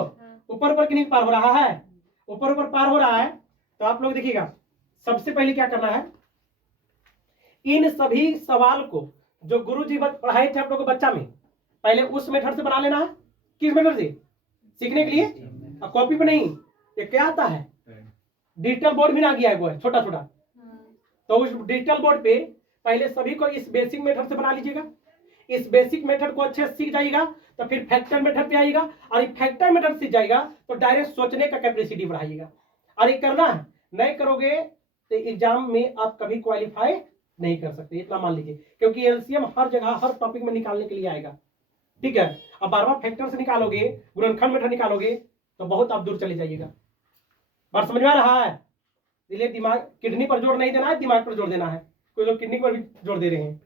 ऊपर ऊपर नहीं पार हो रहा है, ऊपर ऊपर पार हो रहा है। तो आप लोग देखिएगा सबसे पहले क्या करना है, इन सभी सवाल को जो गुरुजी पढ़ाए थे आप लोगों को बच्चा में, पहले उस मेथड से बना लेना है। किस मेथड से सीखने के लिए, और कॉपी पे नहीं, ये क्या आता है डिजिटल बोर्ड भी ना गया है वो है छोटा छोटा, तो उस डिजिटल बोर्ड पे पहले सभी को इस बेसिक मेथड से बना लीजिएगा। इस बेसिक मेथड को अच्छे से सीख जाइएगा तो फिर फैक्टर मेथड पे आइएगा, और फैक्टर मेथड सीख जाएगा तो डायरेक्ट सोचने का कैपेसिटी बढ़ाइएगा। और ये करना है, नहीं करोगे तो एग्जाम में आप कभी क्वालिफाई नहीं कर सकते, इतना मान लीजिए, क्योंकि एलसीएम हर जगह हर टॉपिक में निकालने के लिए आएगा, ठीक है। अब बार बार फैक्टर से निकालोगे, गुणनखंड मेथड निकालोगे तो बहुत आप दूर चले जाइएगा। बात समझ में आ रहा है, इसलिए दिमाग किडनी पर जोर नहीं देना है, दिमाग पर जोर देना है। कोई लोग किडनी पर भी जोर दे रहे हैं,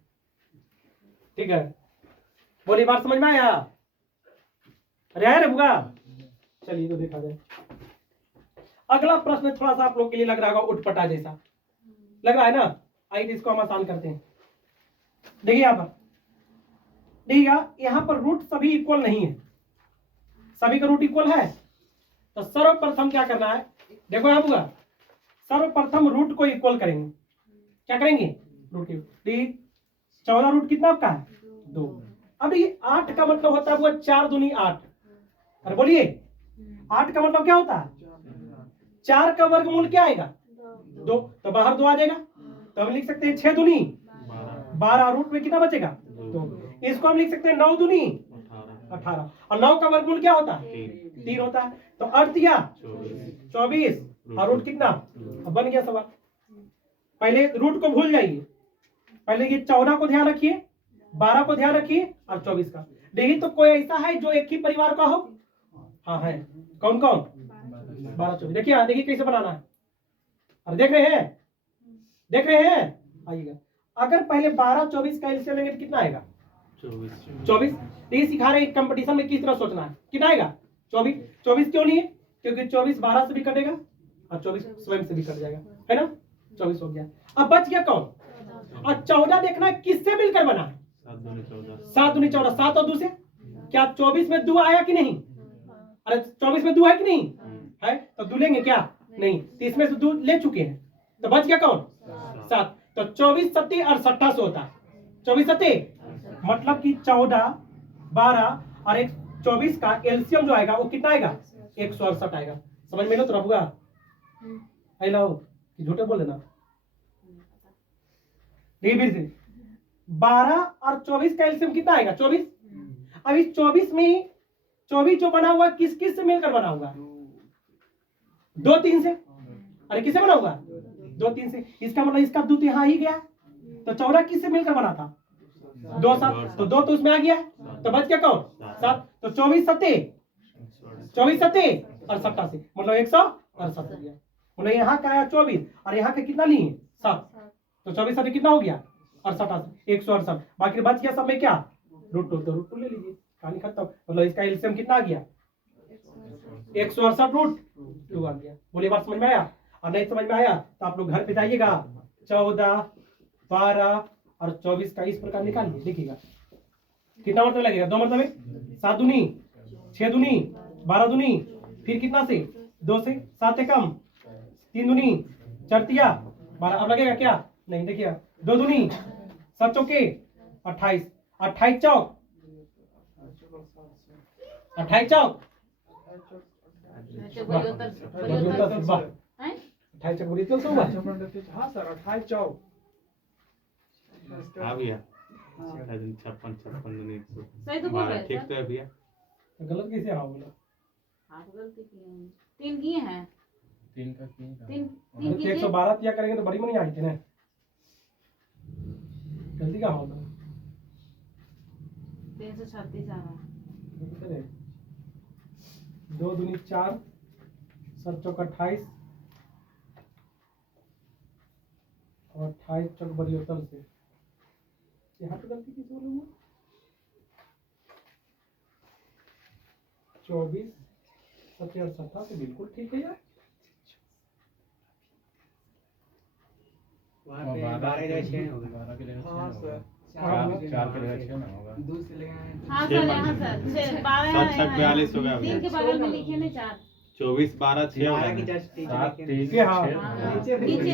ठीक है। बोलिए बात समझ में आया, अरे भुगा, चलिए तो देखा जाए। अगला प्रश्न थोड़ा सा आप लोग के लिए लग रहा होगा उठपटा जैसा लग रहा है ना, आइए इसको हम आसान करते हैं। देखिए यहाँ पर देखिएगा, यहाँ पर रूट सभी इक्वल नहीं है, सभी का रूट इक्वल है। तो सर्वप्रथम क्या करना है, देखो यहाँ होगा सर्वप्रथम रूट को इक्वल करेंगे। क्या करेंगे रूट की 14 रूट कितना आपका है 2। अब ये 8 का मतलब होता है वो 4 दूनी 8, अरे बोलिए 8 का मतलब क्या होता है 4 का वर्गमूल क्या आएगा 2, तो बाहर 2 आ जाएगा, तो हम लिख सकते हैं 6 दूनी 12, रूट में कितना बचेगा 2। इसको हम लिख सकते हैं 9 दूनी 18 और 9 का वर्गमूल क्या होता है? 3 होता है। तो अर्थ क्या? 24 और रूट कितना? अब बन गया सवाल। पहले रूट को भूल जाइए, पहले ये 14 को ध्यान रखिए, 12 को ध्यान रखिए और 24 का। नहीं तो कोई ऐसा है जो एक ही परिवार का हो? हाँ है। कौन कौन? 12 24। देखिए देखिए कैसे बनाना है। और देख रहे हैं, देख रहे हैं, आइएगा। अगर पहले 12 24 का एलसीएम लेंगे तो कितना आएगा? 24। ये सिखा रहे हैं कंपटीशन में किस तरह सोचना है। कितना आएगा? 24। 24 क्यों नहीं है? क्योंकि 24 12 से भी कटेगा और 24 स्वयं से भी कट जाएगा, है ना? 24 हो गया। अब बच गया कौन? और 14 देखना है किससे मिलकर बना है? 7 दूनी 14, 7 और 2 से। क्या 24 में 2 आया कि नहीं? अरे 24 में 2 है कि नहीं है? तो 2 लेंगे क्या? नहीं। तो इसमें से 2 ले चुके हैं, तो बच गया कौन? 7। तो 24 7 और 27 होता है। 24 7 मतलब कि 14 12 और एक 24 का एलसीएम जो आएगा वो कितना आएगा? 168 आएगा। समझ में लो तो रहुआ आई लो कि झूठे बोल देना। देखिए फिर से 12 और 24 का एलसीएम कितना आएगा? 24। अब इस 24 में 24 जो बना हुआ किस किस से मिलकर बना हुआ? 2 3 से। अरे किससे बना हुआ? 2 3 से। इसका मतलब इसका 2 तो यहाँ ही गया, तो 14 किससे मिलकर बना था? 2 7। तो 2 तो उसमें आ गया, तो बच गया कौन? 7। तो 24 7 24 7 और 87 मतलब 168 हो गया। मतलब यहाँ का आया 24 और यहाँ का कितना लिए? 7। तो 24 7 कितना हो गया? 88 168। बाकी बच गया सब में क्या? √2। तो √2 ले लीजिए, कहानी खत्म। मतलब इसका एलसीएम कितना आ गया? 168 √2 आ गया। बोलिए बात समझ में आया? और नहीं समझ में आया तो आप लोग घर पे जाइएगा, 14 12 और 24 का इस प्रकार निकालिए, देखिएगा कितना मतलब लगेगा। 2 मतलब 7 दूनी 6 दूनी 12 दूनी, फिर कितना से? 2 से 7 है कम, 3 दूनी 4 तिया 12। अब लगेगा क्या? नहीं। देखिए 2 दूनी 7 चौके 28, 28 चौक 28 चौक 28 चौक बोलिए। तो हुआ हाँ सर 28 चौक। हाँ भैया 56 56 सही तो बोल रहे हैं ठीक सर। तो है भैया। गलत कैसे हाँ बोला? हाँ तो गलती किए हैं। 3 किए हैं। 3 का 3 तीन अरे कीजिए। 112 तिया करेंगे तो बड़ी मनी आई थी ना, गलती कहाँ होता? 336 आ रहा है। 2 दूनी 4 7 चौक 28 और 28 चौक बड़ी होतल से। यहाँ पे गलती किस बोले हुआ? 24 7 और 17 से बिल्कुल ठीक है यार। वहाँ पे 12 के जगह 6 होगा। 12 के जगह 6 होगा। 4 के जगह 6 ना होगा। दूर से लगाए। हाँ सर यहाँ सर 12 7 7 42 हो गया 3 भैया। के बगल में लिखे ना 4। 24 12 6 हो गया। 7 3 ये हाँ। 6 नीचे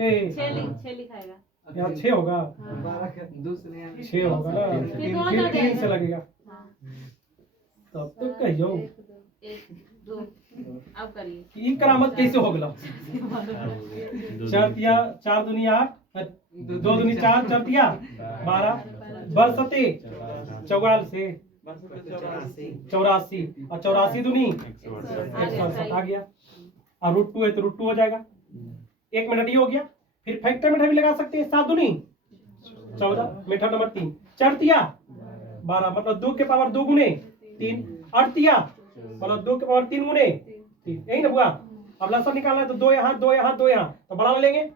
ए, 6 लिखाएगा। यहाँ 6 होगा, 6 होगा ना, फिर तो आ फिर 3 से जाएगा। लगेगा। हाँ। तब तो कहियो 1 2 अब करिए। कि ई करामत कैसे हो गया? 4 तिया 4 दूनी 8 2 दूनी 4 4 तिया 12 12 7 44 84 और 84 दूनी 168 आ गया। और √2 है तो √2 हो जाएगा। 1 मिनट ये हो गया। फिर फैक्टर में भी लगा सकते हैं। 7 दूनी 14 मेथड नंबर 3 4 तिया 12 मतलब 2 के पावर 2 गुने 3 8 तिया मतलब 2 के पावर 3 गुने 3। यही ना हुआ? अब लसन निकालना है तो 2 यहाँ 2 यहाँ 2 यहाँ, तो बड़ा ले लेंगे।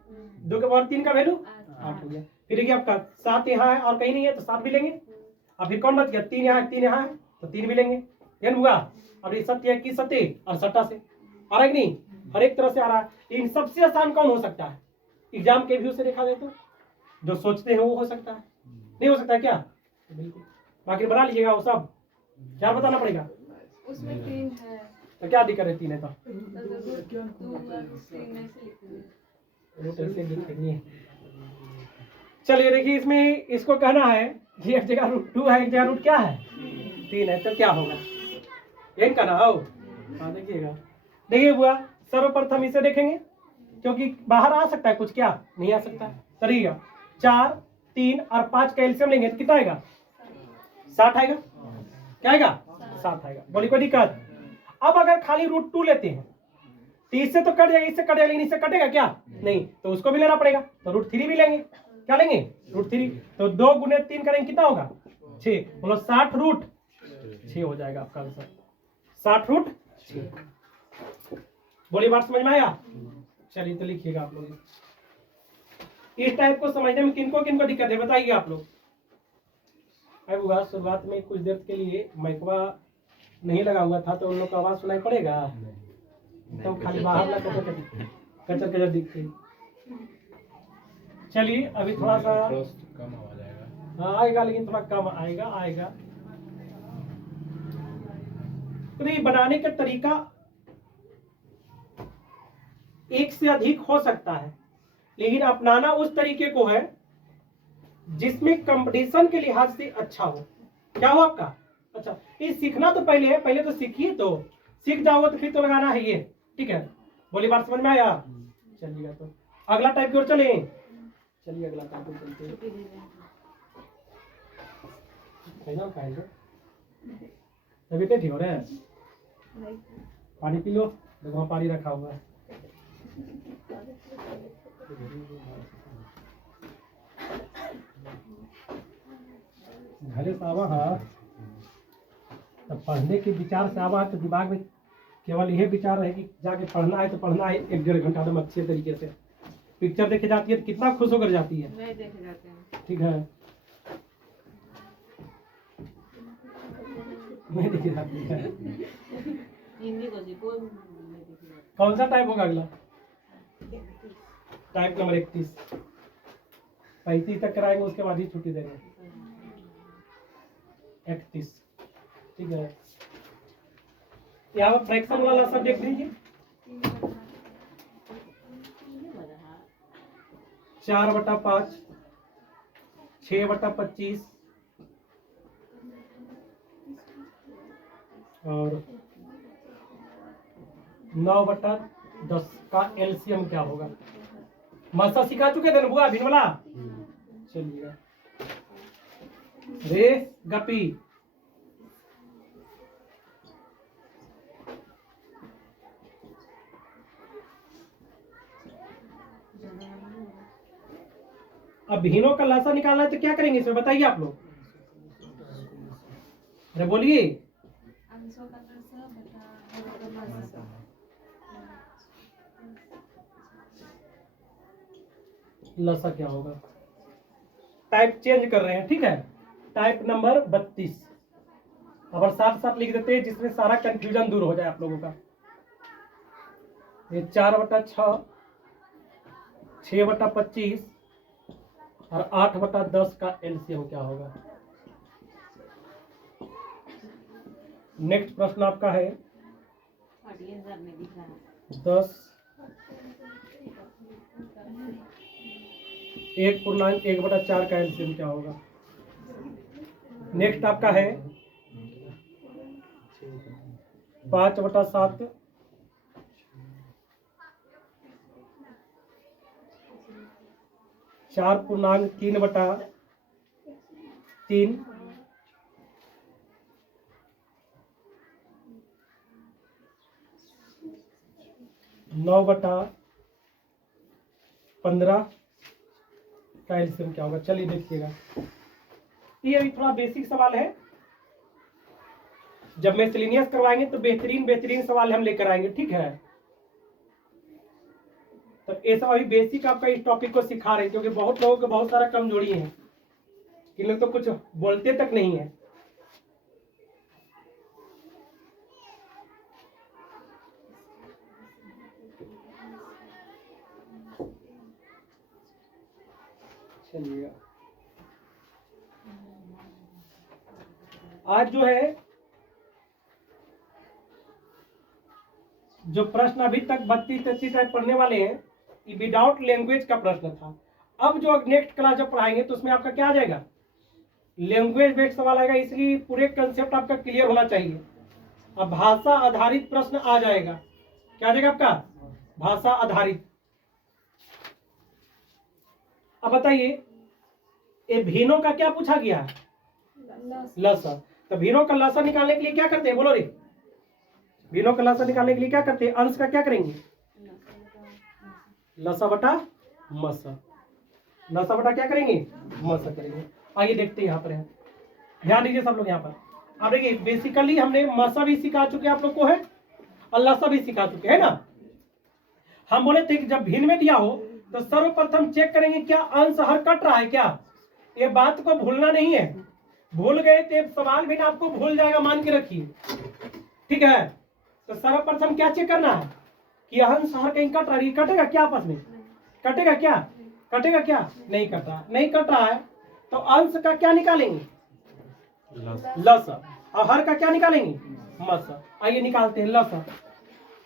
2 के पावर 3 का वैल्यू 8 हो गया। फिर देखिए आपका 7 यहाँ है और कहीं नहीं है तो 7 भी लेंगे। अब फिर कौन बच गया? 3 यहाँ है 3 यहाँ है तो 3 भी लेंगे। यह हुआ। अब ये 7 की 7 और 7 से आ रहा है कि नहीं? हर एक तरह से आ रहा है। इन सबसे आसान कौन हो सकता है? एग्जाम के व्यू से देखा जाए तो जो सोचते हैं वो हो सकता है, नहीं हो सकता है क्या? बिल्कुल। बाकी बना लीजिएगा वो सब, क्या बताना पड़ेगा? उसमें 3 है तो क्या दिक्कत है? 3 है तो ऐसे लिखेंगे। चलिए देखिए इसमें इसको कहना है कि एक जगह √2 है, एक जगह रूट क्या है? 3 है, तो क्या होगा? यही कहना हो। हाँ देखिएगा। देखिए बुआ सर्वप्रथम इसे देखेंगे क्योंकि बाहर आ सकता है कुछ, क्या नहीं आ सकता। करिएगा 4 3 और 5 का एलसीएम लेंगे तो कितना आएगा? 60 आएगा। क्या आएगा 7 आएगा। बोली कोई दिक्कत? अब अगर खाली √2 लेते हैं तो इससे तो कट जाएगा, इससे कट जाएगा, लेकिन इससे कटेगा क्या? नहीं, तो उसको भी लेना पड़ेगा, तो √3 भी लेंगे। क्या लेंगे? √3। तो 2 × 3 करेंगे कितना होगा? 6। बोलो 60√6 हो जाएगा आपका आंसर, 60√6। बोली बात समझ में आया? चलिए तो लिखिएगा आप लोग। इस टाइप को समझने में किनको किनको दिक्कत है बताइए आप लोग। अब हुआ शुरुआत में कुछ देर के लिए माइकवा नहीं लगा हुआ था तो उन लोग का आवाज सुनाई पड़ेगा, तो खाली बाहर ना कचर कचर दिखती। चलिए अभी थोड़ा सा कम आवाज आएगा। हाँ आएगा, लेकिन थोड़ा कम आएगा। तो ये बनाने का तरीका एक से अधिक हो सकता है, लेकिन अपनाना उस तरीके को है जिसमें कंपटीशन के लिहाज से अच्छा हो। क्या हो आपका? अच्छा, ये सीखना तो पहले है, पहले तो सीखिए, तो सीख जाओगे तो फिर तो लगाना है ये। ठीक है, बोली बात समझ में आया? चलिएगा तो अगला टाइप की ओर चले। चलिए अगला टाइप में चलते हैं। तभी ठीक हो रहा है, पानी पी लो, देखो वहाँ पानी रखा हुआ है। घरे से आवा है तब पढ़ने के विचार से आवा है, तो दिमाग में केवल यही विचार है कि जाके पढ़ना है तो पढ़ना है 1-1.5 घंटा एकदम अच्छे तरीके से। पिक्चर देखे जाती है तो कितना खुश होकर जाती है। नहीं देखे जाते हैं। ठीक है, नहीं देखी जाती है। हिंदी को जी कोई नहीं देखी जाती। कौन सा टाइप होगा अगला? Type number 31। 35 तक कराएंगे, उसके बाद ही छुट्टी देंगे। 31। ठीक है, यहाँ पर फ्रैक्शन वाला सब देख लीजिए। 4/5, 6/25 और 9/10 का एलसीएम क्या होगा? मास्टर सिखा चुके थे ना बुआ भिन वाला? चलिएगा। रे गपी अब भिनों का लासा निकालना है तो क्या करेंगे इसमें बताइए आप लोग। अरे बोलिए। लसा क्या होगा? टाइप चेंज कर रहे हैं, ठीक है। टाइप नंबर 32 अब साथ साथ लिख देते हैं जिसमें सारा कंफ्यूजन दूर हो जाए आप लोगों का। ये 4/6, 6/25 और 8/10 का एलसीएम क्या होगा? नेक्स्ट प्रश्न आपका है 10 1/4 का एलसीएम क्या होगा? नेक्स्ट आपका है 5/7 4/3/3 9/15 का एलसीएम क्या होगा? चलिए देखिएगा, ये अभी थोड़ा बेसिक सवाल है। जब मिसलेनियस करवाएंगे तो बेहतरीन सवाल हम लेकर आएंगे, ठीक है। तो ये सब अभी बेसिक आपका इस टॉपिक को सिखा रहे हैं, क्योंकि बहुत लोगों को बहुत सारा कमजोरी है, कि लोग तो कुछ बोलते तक नहीं है। चलिएगा, आज जो है जो प्रश्न अभी तक 32-33 टाइप पढ़ने वाले हैं, ये विदाउट लैंग्वेज का प्रश्न था। अब जो नेक्स्ट क्लास जब पढ़ाएंगे तो उसमें आपका क्या आ जाएगा? लैंग्वेज बेस्ड सवाल आएगा, इसलिए पूरे कंसेप्ट आपका क्लियर होना चाहिए। अब भाषा आधारित प्रश्न आ जाएगा। क्या आ जाएगा आपका? भाषा आधारित। अब बताइए, ये भीनों का क्या पूछा गया? लसा। तो भिन्नों का लसा निकालने के लिए क्या करते हैं, बोलो रे? भिन्नों का लसा निकालने के लिए क्या करते हैं? अंश का क्या करेंगे? लसा बटा मसा। लसा बटा क्या करेंगे? मसा करेंगे। आइए देखते हैं यहाँ पर है, ध्यान दीजिए सब लोग यहाँ पर। अब देखिए बेसिकली हमने मसा भी सिखा चुके आप लोग को है और लसा भी सिखा चुके हैं ना। हम बोले थे कि जब भिन्न में दिया हो तो सर्वप्रथम चेक करेंगे क्या अंश हर कट रहा है क्या। ये बात को भूलना नहीं है, भूल गए तो सवाल भी ना आपको भूल जाएगा, मान के रखिए, ठीक है। तो सर्वप्रथम क्या चेक करना है कि अंश हर कहीं कट रहा है, कटेगा क्या आपस में? कटेगा क्या? कटेगा क्या? नहीं कट रहा, नहीं कट रहा है तो अंश का क्या निकालेंगे? लसा। और हर का क्या निकालेंगे? मसा। आइए निकालते हैं लसा।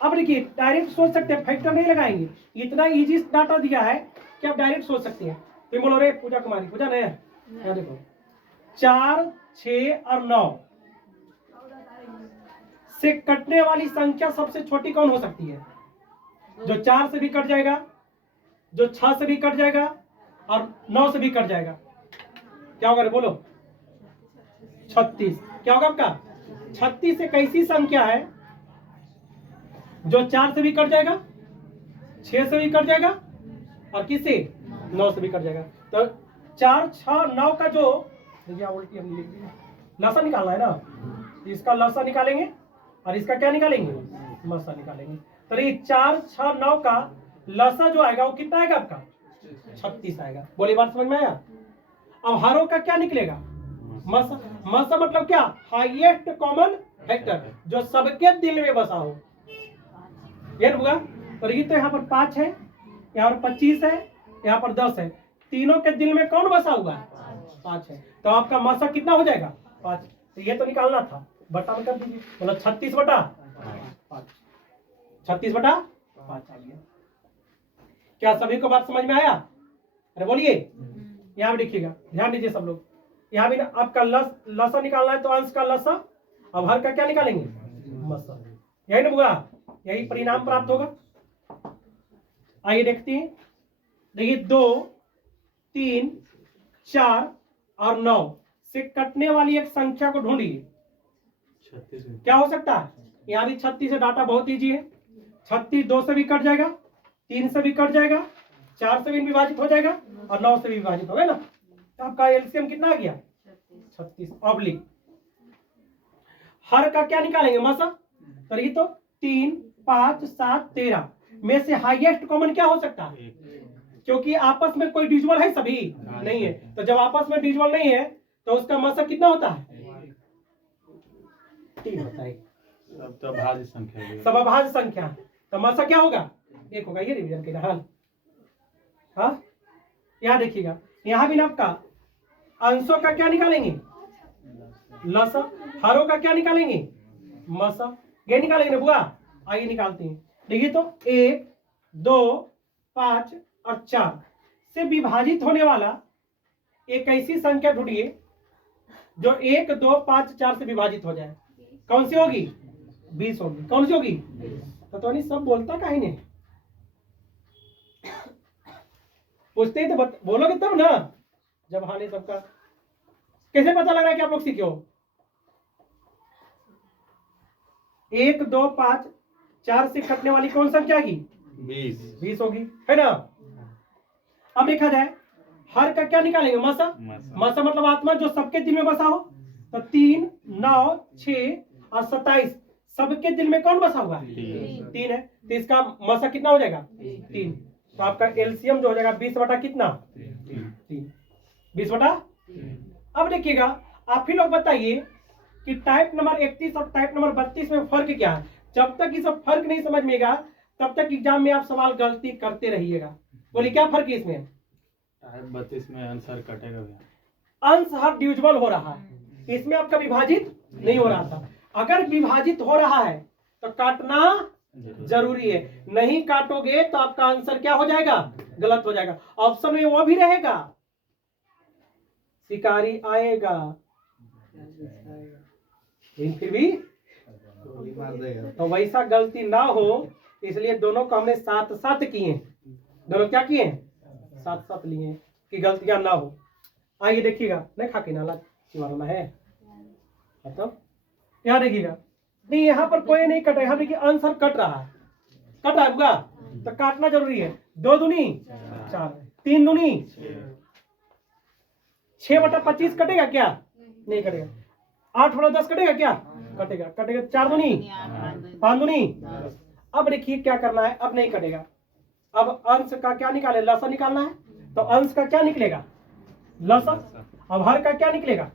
अब देखिए डायरेक्ट सोच सकते हैं, फैक्टर नहीं लगाएंगे, इतना इजी डाटा दिया है कि आप डायरेक्ट सोच सकते हैं। तो बोलो रे पूजा कुमारी, पूजा नहीं है, यहाँ देखो 4, 6 और 9 से कटने वाली संख्या सबसे छोटी कौन हो सकती है? जो 4 से भी कट जाएगा, जो 6 से भी कट जाएगा और 9 से भी कट जाएगा। क्या होगा रे बोलो? 36। क्या होगा आपका? 36 एक ऐसी संख्या है जो 4 से भी कट जाएगा, 6 से भी कट जाएगा और किससे? 9 से भी कट जाएगा। तो 4, 6, 9 का जो देखिए उल्टी हमने लिख दिया, लसा निकालना है ना, इसका लसा निकालेंगे और इसका क्या निकालेंगे? मसा निकालेंगे। तो ये 4, 6, 9 का लसा जो आएगा वो कितना आएगा आपका? 36 आएगा। बोलिए बात समझ में आया? अब हरों का क्या निकलेगा? मसा। मसा मतलब क्या? हाईएस्ट कॉमन फैक्टर, जो सबके दिल में बसा हो, ये होगा। तो ये तो यहाँ पर 5 है, यहाँ पर 25 है, यहाँ पर 10 है, तीनों के दिल में कौन बसा हुआ है? 5 है। तो आपका मसा कितना हो जाएगा? 5। तो ये तो निकालना था, बटा में कर दीजिए, मतलब 36 बटा 5। 36 बटा 5 आ गया। क्या सभी को बात समझ में आया? अरे बोलिए। यहाँ भी देखिएगा, ध्यान दीजिए सब लोग। यहाँ भी ना आपका लसा निकालना है तो अंश का लसा, अब हर का क्या निकालेंगे? मसा। यही ना होगा, यही परिणाम प्राप्त होगा। आइए देखते हैं। देखिए 2, 3, 4 और 9 से कटने वाली एक संख्या को ढूंढिए। 36 क्या हो सकता है? यहाँ भी 36 से डाटा बहुत इजी है। 36 2 से भी कट जाएगा, 3 से भी कट जाएगा, 4 से भी विभाजित हो जाएगा और 9 से भी विभाजित होगा ना। तो आपका एलसीएम कितना आ गया? 36 ऑब्लिक। हर का क्या निकालेंगे? मसा। तो ये तो 3, 5, 7, 13 में से हाईएस्ट कॉमन क्या हो सकता है? क्योंकि आपस में कोई डिजिवल है सभी नहीं है, तो जब आपस में डिजिवल नहीं है तो उसका मसा कितना होता है? 3 होता है। सब तो भाज्य संख्या है। सब अभाज्य संख्या है, तो मसा क्या होगा? 1 होगा। ये रिवीजन के हाल। हाँ यहाँ देखिएगा, यहाँ भी ना आपका अंशों का क्या निकालेंगे? लसा। हरों का क्या निकालेंगे? मसा। ये निकालेंगे ना बुआ। आइए निकालते हैं। देखिए तो 1, 2, 5 और 4 से विभाजित होने वाला एक ऐसी संख्या ढूंढिए जो 1, 2, 5, 4 से विभाजित हो जाए। कौन सी होगी? 20 होगी। कौन सी होगी? तो नहीं सब बोलता काहे नहीं? पूछते ही तो बोलोगे तब ना, जब हाल है सबका। कैसे पता लग रहा है कि आप लोग सीखे हो? 1, 2, 5, 4 से कटने वाली कौन संख्या आएगी? 20 होगी, है ना। अब देखा जाए हर का क्या निकालेंगे? मसा। मसा मतलब आत्मा, जो सबके दिल में बसा हो। तो 3, 9, 6 और 27 सबके दिल में कौन बसा हुआ है? 3 है। तो इसका मसा कितना हो जाएगा? 3। तो आपका एलसीएम जो हो जाएगा 20 बटा कितना? 3। 20 बटा। अब देखिएगा आप ही लोग बताइए कि टाइप नंबर 31 और टाइप नंबर 32 में फर्क क्या है। जब तक ये सब फर्क नहीं समझ में आएगा तब तक एग्जाम में आप सवाल गलती करते रहिएगा। बोलिए क्या फर्क है इसमें? टाइप 32 में आंसर कटेगा भैया, अंश हर डिविजिबल हो रहा है, इसमें आपका विभाजित नहीं हो रहा था। अगर विभाजित हो रहा है तो काटना जरूरी है, नहीं काटोगे तो आपका आंसर क्या हो जाएगा? गलत हो जाएगा। ऑप्शन में वो भी रहेगा, शिकारी आएगा, लेकिन फिर भी तो वैसा गलती ना हो, इसलिए दोनों को हमने साथ साथ किए। दोनों क्या किए? साथ साथ लिए कि गलतियां ना हो। आइए देखिएगा, नहीं खा के नाला चिवाना है। मतलब यहाँ देखिएगा, नहीं यहाँ पर कोई नहीं कट रहा, यहाँ देखिए आंसर कट रहा है, कट रहा है बुआ, तो काटना जरूरी है। 2 दूनी 4, 3 दूनी 6/25 कटेगा क्या? नहीं कटेगा। 8/10 कटेगा क्या? कटेगा। कटेगा। 4 दूनी 5 दूनी। अब देखिए क्या करना है, अब नहीं कटेगा। अब अंश का क्या निकाले, लसा निकालना है, तो अंश का क्या निकलेगा, लसा। अब हर का क्या निकलेगा,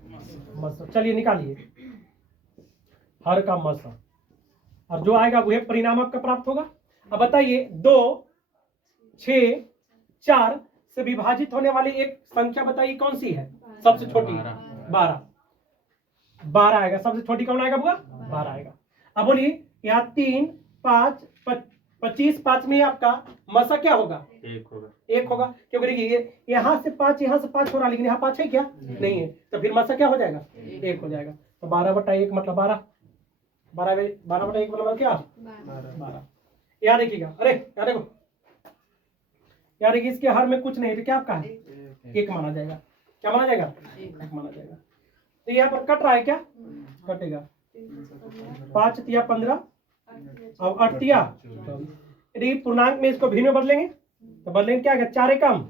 मसा। चलिए निकालिए हर का मसा, और जो आएगा वही परिणाम आपका प्राप्त होगा। अब बताइए 2, 6, 4 से विभाजित होने वाली एक संख्या बताइए कौन सी है, सबसे छोटी? 12 आएगा। सबसे छोटी कौन आएगा बुआ? 12 आएगा। अब बोलिए यहाँ 3, 5, 25, 5 में आपका मसा क्या होगा? 1 होगा। क्योंकि देखिए यहाँ से 5 हो रहा, लेकिन यहाँ 5 है क्या? नहीं है, तो फिर मसा क्या हो जाएगा? 1 हो जाएगा। तो 12/1 मतलब 12, 12/1 मतलब क्या? 12। यहाँ देखिएगा, अरे यहाँ देखो, यहाँ देखिए इसके हर में कुछ नहीं, तो क्या आपका है? 1 माना जाएगा। क्या माना जाएगा? 1 माना जाएगा। तो यहाँ पर कट रहा है क्या? कटेगा। 5 तिया 15 और 8 तिया 24। यदि पूर्णांक में इसको भिन्न में बदलेंगे तो बदलेंगे क्या है? 4 एकम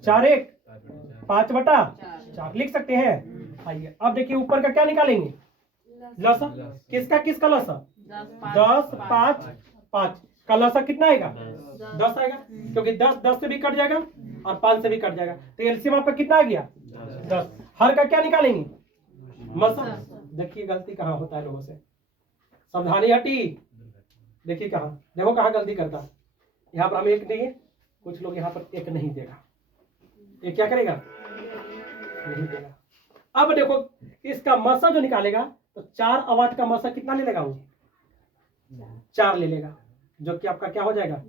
4 1 5/4 लिख सकते हैं। आइए अब देखिए ऊपर का क्या निकालेंगे, लसा। किसका लसा? 10, 5, 5 का लसा कितना आएगा? 10 आएगा, क्योंकि 10 से भी कट जाएगा और 5 से भी कट जाएगा, तो एलसीएम आपका कितना आ गया? 10। हर का क्या निकालेंगे? मसा। देखिए गलती कहाँ होता है लोगों से, सावधानी हटी। देखिए कहाँ, देखो कहाँ गलती करता है। यहाँ पर हम 1 देंगे, कुछ लोग यहाँ पर 1 नहीं देगा, ये क्या करेगा? नहीं देगा। अब देखो इसका मसा जो निकालेगा तो 4 और 8 का मसा कितना ले लेगा? वो 4 ले लेगा, जो कि आपका क्या हो जाएगा?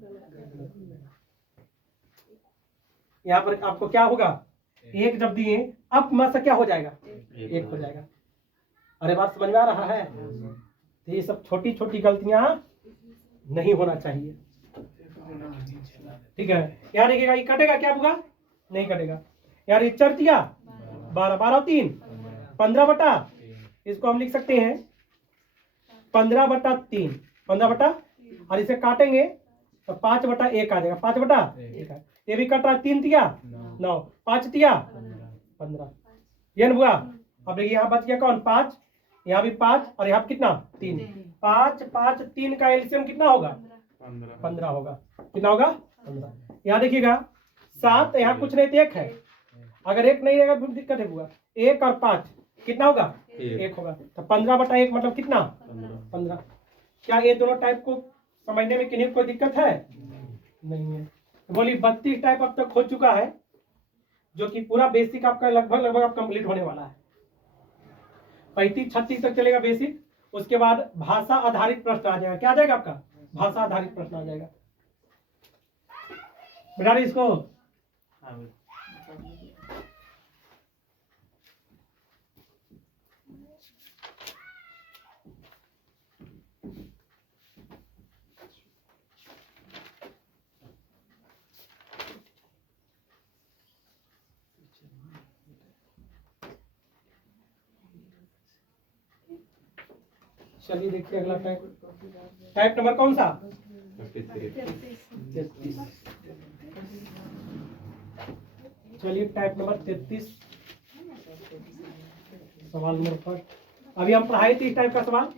यहाँ पर आपको क्या होगा? 1 जब दिए, अब मसा क्या हो जाएगा? 1 हो जाएगा। अरे बात समझ में आ रहा है? तो ये सब छोटी छोटी गलतियां नहीं होना चाहिए, ठीक है। यहाँ देखिएगा, ये कटेगा क्या होगा? नहीं कटेगा। यार ये 4 तिया 12, 12 और 3 15/, इसको हम लिख सकते हैं 15/3, 15/, और इसे काटेंगे तो 5/1 आ जाएगा। 5/1 ये भी कट रहा है। 3 तिया 9, 5 तिया 15, ये न हुआ। अब देखिए यहाँ बच गया कौन? 5, यहाँ भी 5 और यहाँ कितना? 3। 5, 5, 3 का एलसीएम कितना होगा? 15 होगा। कितना होगा? 15। यहाँ देखिएगा 7, यहाँ कुछ नहीं तो 1 है, अगर 1 नहीं रहेगा फिर दिक्कत है बुआ। 1 और 5 कितना होगा? 1 होगा। तो 15/1 मतलब कितना? 15। क्या ये दोनों टाइप को समझने में किन्हीं को कोई दिक्कत है? नहीं है। तो बोलिए 32 टाइप अब तक हो चुका है, जो कि पूरा बेसिक आपका लगभग अब कंप्लीट होने वाला है। 35-36 तक चलेगा बेसिक, उसके बाद भाषा आधारित प्रश्न आ जाएगा। क्या आ जाएगा आपका? भाषा आधारित प्रश्न आ जाएगा। बिठा रही इसको। चलिए देखिए अगला टाइप नंबर कौन सा? 33। चलिए टाइप नंबर 33, सवाल नंबर फर्स्ट। अभी हम पढ़ाए थे इस टाइप का सवाल,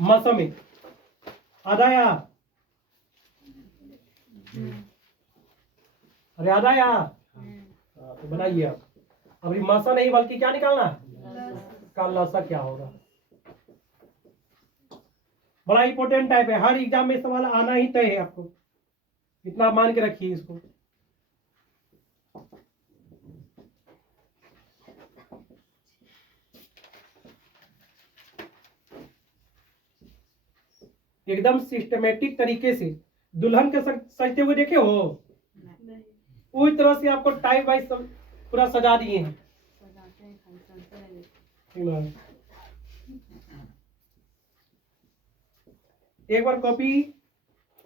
मौसम में याद आया? अरे याद आया? तो बनाइए आप। अभी मौसम नहीं बल्कि क्या निकालना है? का लसा क्या होगा? बड़ा इंपॉर्टेंट टाइप है, हर एग्जाम में सवाल आना ही तय है आपको, इतना मान के रखिए इसको। एकदम सिस्टमेटिक तरीके से दुल्हन के सजते हुए देखे हो, उस तरह से आपको टाइप वाइज पूरा सजा दिए हैं। एक बार कॉपी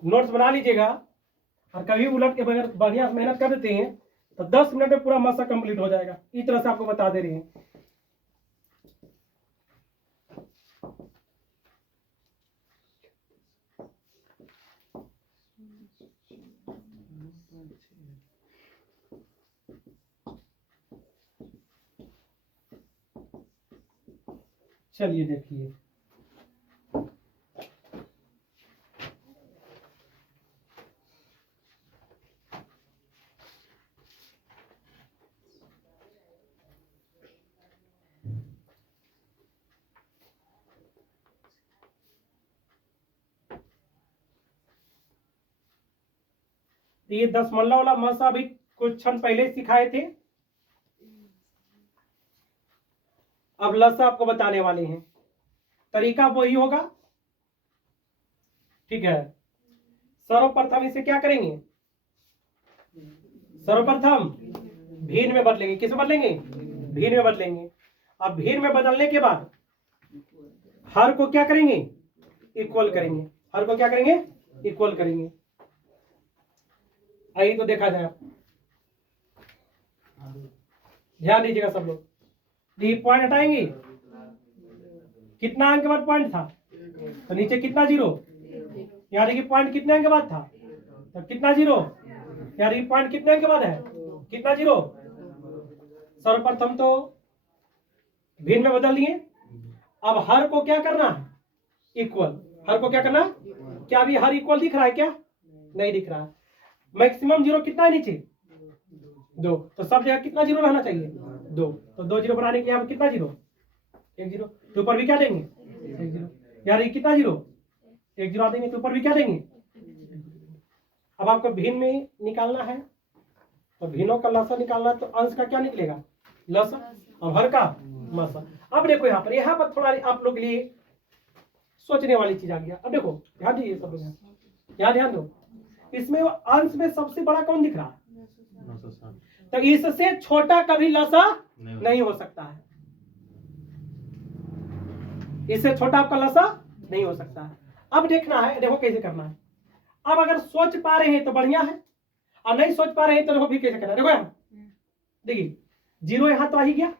नोट्स बना लीजिएगा, और कभी उलट के बगैर बढ़िया से मेहनत कर देते हैं तो 10 मिनट में पूरा मसा कंप्लीट हो जाएगा। इस तरह से आपको बता दे रहे हैं। चलिए देखिए, ये 10 मल्ला वाला मसा अभी कुछ क्षण पहले सिखाए थे। अब लसा आपको बताने वाले हैं, तरीका वही होगा। ठीक है, सर्वप्रथम इसे क्या करेंगे, सर्वप्रथम भीन में बदलेंगे। किस में बदलेंगे, भीन में बदलेंगे। अब भीन में बदलने के बाद हर को क्या करेंगे, इक्वल करेंगे। हर को क्या करेंगे, इक्वल करेंगे। आइए तो देखा जाए, ध्यान दीजिएगा सब लोग। ये पॉइंट हटाएंगे, कितना अंक के बाद पॉइंट था, तो नीचे कितना जीरो, यहाँ देखिए पॉइंट कितने अंक के बाद था, तो कितना जीरो, यहाँ देखिए पॉइंट कितने अंक के बाद है, कितना जीरो। सर्वप्रथम तो भिन्न में बदल दिए। अब हर को क्या करना है, इक्वल। हर को क्या करना, क्या अभी हर इक्वल दिख रहा है, क्या नहीं दिख रहा है। मैक्सिमम जीरो कितना है नीचे, 2, तो सब जगह कितना जीरो रहना चाहिए, 2। तो 2 जीरो बनाने के लिए आप कितना जीरो, 1 जीरो। तो ऊपर भी क्या देंगे, 1 जीरो। यार ये कितना जीरो, 1 जीरो देंगे, तो ऊपर भी क्या देंगे। अब आपको भिन्न में निकालना है, तो भिन्नों का लसा निकालना है, तो अंश का क्या निकलेगा, लसा, और हर का मसा। अब देखो यहाँ पर थोड़ा आप लोग के लिए सोचने वाली चीज आ गया। अब देखो ध्यान दीजिए सब लोग, यहाँ ध्यान दो, इसमें अंश में सबसे बड़ा कौन दिख रहा है, तो इससे छोटा कभी लसा नहीं हो सकता है। इससे छोटा आपका लसा नहीं हो सकता है। अब देखना है, देखो कैसे करना है। अब अगर सोच पा रहे हैं तो बढ़िया है, और नहीं सोच पा रहे हैं तो देखो भी कैसे करना है। देखो यहाँ देखिए, 0 यहाँ तो आ ही गया,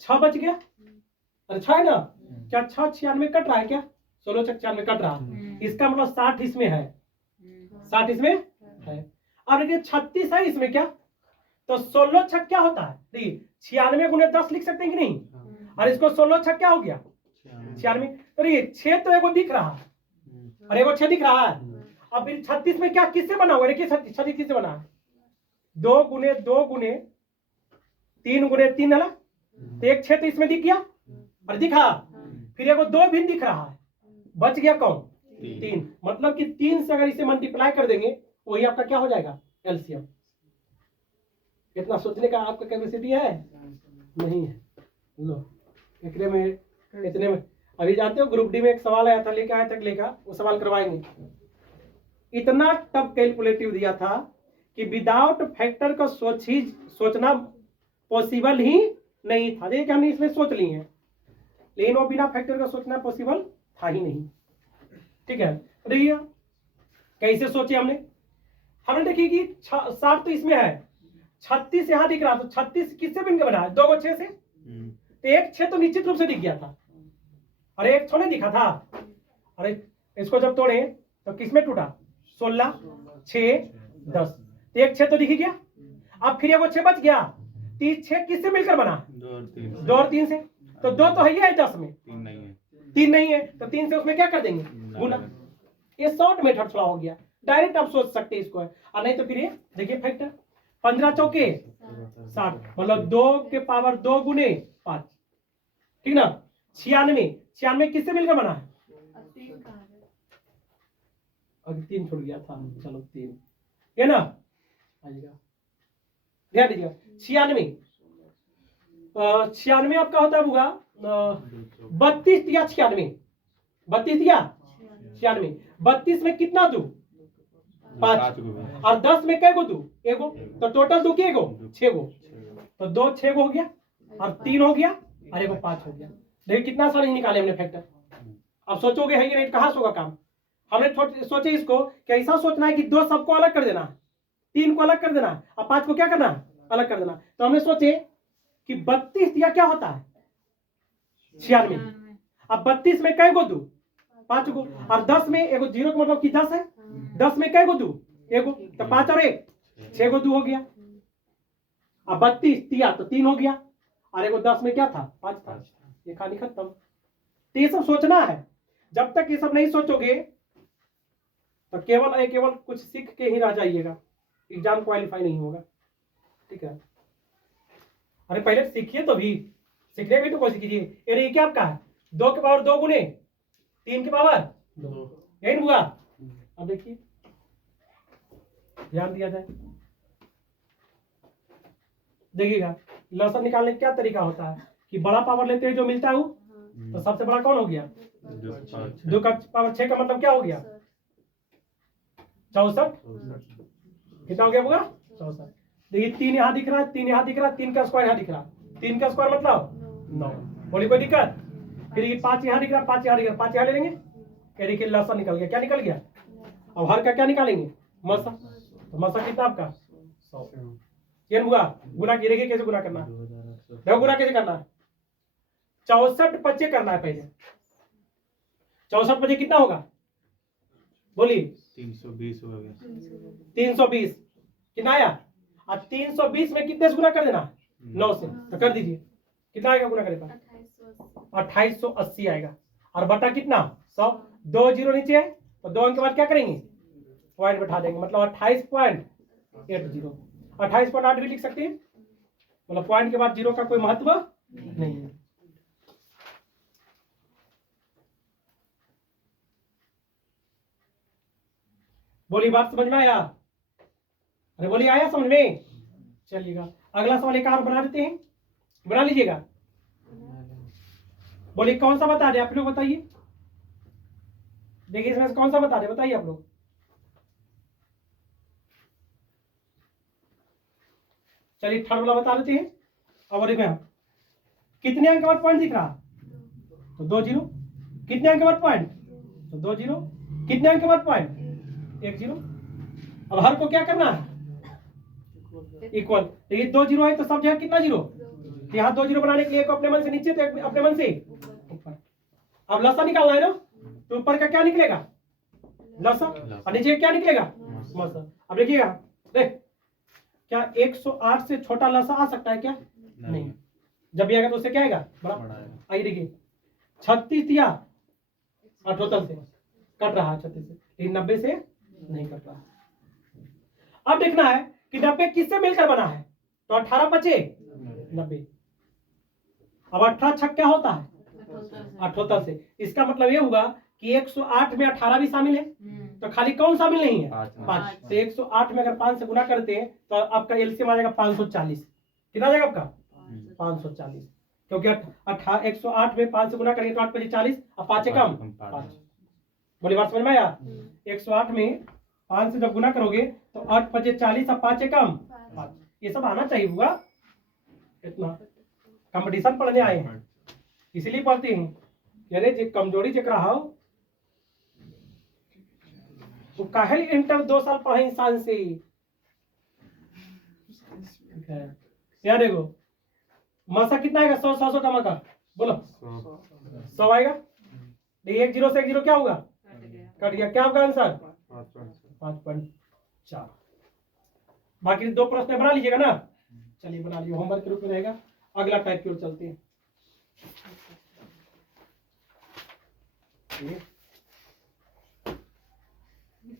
6 बच गया, अरे 6 है ना, क्या 6 96 कट रहा है, क्या 16 6 96 कट रहा है। इसका मतलब 60 इसमें है, 60 इसमें है। अब देखिए 36 है इसमें, क्या तो 16 छक क्या होता है, देखिए 96 गुने 10 लिख सकते हैं कि नहीं, और इसको 16 छक क्या हो गया, 96। तो ये 6 तो एगो दिख रहा है, और एगो 6 दिख रहा है। अब फिर 36 में क्या किससे बना हुआ, देखिए 36 किससे बना है, 2 गुने 2 गुने 3 गुने 3 है ना, तो एक 6 तो इसमें दिख गया और दिखा, फिर एगो 2 भी दिख रहा है, बच गया कौन, 3। मतलब कि 3 से अगर इसे मल्टीप्लाई कर देंगे, वही आपका क्या हो जाएगा, एलसीएम। इतना सोचने का आपका कैपेसिटी है नहीं है, लो इतने में अभी जानते हो ग्रुप डी में एक सवाल आया था, लेकर आया था, लेकर वो सवाल करवाएंगे। इतना टफ कैलकुलेटिव दिया था कि विदाउट फैक्टर का सोचना पॉसिबल ही नहीं था। देखिए हमने इसमें सोच ली है, लेकिन वो बिना फैक्टर का सोचना पॉसिबल था ही नहीं। ठीक है, देखिए कैसे सोचे हमने देखिए कि 60 तो इसमें है, 36 यहाँ दिख रहा, तो 36 किससे मिलकर बना है, 2 को 6 से, तो एक 6 तो निश्चित रूप से दिख गया था, अरे एक 6 नहीं दिखा था। अरे इसको जब तोड़े तो किसमें टूटा, 16 6 10, तो एक 6 तो दिख गया। अब फिर वो 6 बच गया, 6 किससे मिलकर बना, 2 और 3 से, तो 2 तो है ही है 10 में, 3 नहीं है, तो 3 से उसमें क्या कर देंगे, गुना। ये शॉर्ट मेथड थोड़ा हो गया, डायरेक्ट आप सोच सकते हैं इसको है, और नहीं तो फिर ये देखिए फैक्टर 15 चौके 60, मतलब 2 के पावर 2 गुने 5, ठीक ना। 96 किससे मिलकर बना है, अभी 3 छूट गया था, चलो 3 ये ना आइएगा, ध्यान दीजिएगा। 96 आपका होता है होगा 32 या 96, 32 या 96। 32 में कितना दू, 5, और 10 में कै गो दू, एगो, तो टोटल दू के एगो 6 गो, तो 2 6 गो हो गया, और 3 हो गया, और एगो 5 हो गया। देखिए कितना सारे निकाले हमने फैक्टर। अब सोचोगे है कि नहीं, कहाँ से होगा काम। हमने सोचे इसको कि ऐसा सोचना है कि 2 सबको अलग कर देना है, 3 को अलग कर देना है, और 5 को क्या करना है, अलग कर देना। तो हमने सोचे कि 32 या क्या होता है 96। अब 32 में कै गो दू, 5 गो, और 10 में एगो 0 का मतलब कि 10 है, 10 में कै गो दू, एगो, तो 5 और 1 6 गो दू हो गया। अब 32 तिया तो 3 हो गया, और एगो 10 में क्या था, 5 था। ये कहानी खत्म। तो ये सब सोचना है। जब तक ये सब नहीं सोचोगे तो केवल कुछ सीख के ही रह जाइएगा, एग्जाम क्वालिफाई नहीं होगा। ठीक है, अरे पहले सीखिए तो भी, सीखने भी तो कोशिश कीजिए। ये क्या आपका है? 2 के पावर 2 गुने 3 के पावर 2, यही हुआ। अब देखिए ध्यान दिया जाए, देखिएगा लसन निकालने का क्या तरीका होता है कि बड़ा पावर लेते हैं जो मिलता है वो, तो सबसे बड़ा कौन हो गया? 2 का पावर 6 का मतलब क्या हो गया? 64। कितना हो गया होगा? 64। देखिए 3 यहाँ दिख रहा है, 3 यहाँ दिख रहा है, 3 का स्क्वायर यहाँ दिख रहा है, 3 का स्क्वायर मतलब 9। बोली कोई दिक्कत? फिर ये 5 यहाँ दिख रहा है, 5 यहाँ दिख रहा है, 5 यहाँ ले लेंगे। ये देखिए लसन निकल गया। क्या निकल गया? अब हर का क्या निकालेंगे? मसा। तो मसा कितना आपका? 100। ये हुआ गुना। की देखिए कैसे गुना करना है, देखो गुना कैसे करना है। 64 25 करना है पहले। 64 25 कितना होगा? बोलिए। 320 हो गया। 320 कितना आया? अब 320 में कितने से गुना कर देना? 9 से। तो कर दीजिए, कितना आएगा गुना करेगा? 2880 आएगा। और बटा कितना? 100। 2 जीरो नीचे है तो 2 अंक के बाद क्या करेंगे? पॉइंट बैठा देंगे, मतलब 28.80। 28.8 भी लिख सकते हैं, मतलब पॉइंट के बाद जीरो का कोई महत्व नहीं है। बोली बात समझ में आया? अरे बोली आया समझ में? चलिएगा अगला सवाल एक और बना देते हैं, बना लीजिएगा। बोली कौन सा बता दे आप लोग, बताइए। देखिए इसमें से कौन सा बता दे, बताइए आप लोग। चलिए थर्ड वाला बता देते हैं। अब देखो कितने अंक के बाद पॉइंट दिख रहा? तो 2 जीरो। कितने अंक के बाद पॉइंट? तो 2 जीरो। कितने अंक के बाद पॉइंट? 1 जीरो। अब हर को क्या करना है? इक्वल। तो ये 2 जीरो है तो सब जगह कितना जीरो? यहाँ 2 जीरो बनाने के लिए एक अपने मन से नीचे तो एक अपने मन से ऊपर। अब लसा निकालना है ना, तो ऊपर का क्या निकलेगा? लसा। और नीचे क्या निकलेगा? मसा। अब देखिएगा, देख क्या 108 से छोटा लसा आ सकता है क्या? नहीं। जब भी आएगा तो उससे क्या आएगा? बड़ा। आइए देखिए 36 दिया 78 से कट रहा है, 36 से, लेकिन 90 से नहीं कट रहा। अब देखना है कि 90 किससे मिलकर बना है? तो 18 बचे 90। अब 18 छक क्या होता है? 78 से। इसका मतलब ये हुआ कि 108 में 18 भी शामिल है, तो खाली कौन शामिल नहीं है? 5। तो 108 में अगर 5 से गुना करते हैं तो आपका एलसीएम आ जाएगा 540। कितना आ जाएगा आपका? 540। क्योंकि 108 में 5 से गुना करेंगे तो 8 5 40 और 5 कम 5। बोली बात समझ में आया? 108 में 5 से जब गुना करोगे तो 8 5 40 और 5 कम 5। ये सब आना चाहिए हुआ। इतना कंपटीशन पढ़ने आए हैं, इसलिए पढ़ते हैं। अरे जे कमजोरी जकरा हो तो काहे इंटर 2 साल पढ़े इंसान से। याद देखो मसा कितना आएगा? 100 100 कमा का बोलो 100 आएगा। 1 जीरो से 1 जीरो क्या होगा? कट गया। क्या होगा आंसर? 5.4। बाकी 2 प्रश्न बना लीजिएगा ना। चलिए बना लीजिए, होमवर्क के रूप में रहेगा। अगला टाइप की ओर चलते हैं।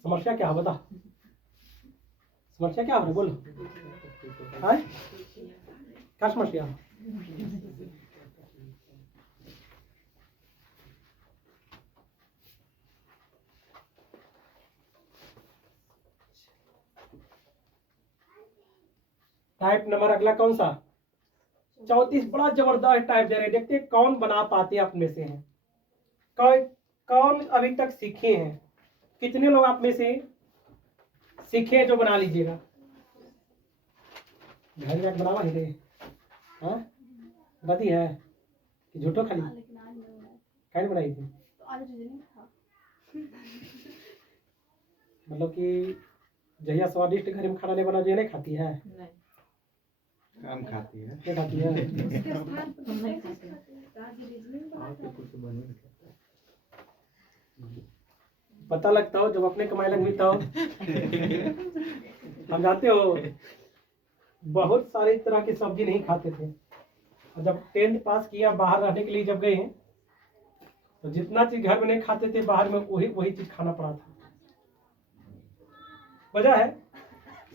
समस्या क्या है बता? समस्या क्या है बोलो? क्या समस्या? टाइप नंबर अगला कौन सा? 34। बड़ा जबरदस्त टाइप दे रहे हैं, देखते हैं कौन बना पाते आप में से हैं। कौन अभी तक सीखे हैं? कितने लोग आप में से सीखे जो बना लीजिएगा। घर में बनावा ही रे। हाँ बती है कि झूठो खाली कैसे बनाई थी? मतलब कि जहिया स्वादिष्ट घर में खाना नहीं बना जो नहीं खाती है? काम खाती है। क्या खाती है? पता लगता हो जब अपने कमाई लग तो हम जानते हो बहुत सारी तरह की सब्जी नहीं खाते थे। और जब 10th पास किया बाहर रहने के लिए जब गए तो जितना चीज घर में नहीं खाते थे बाहर में वही वही चीज खाना पड़ा था। वजह है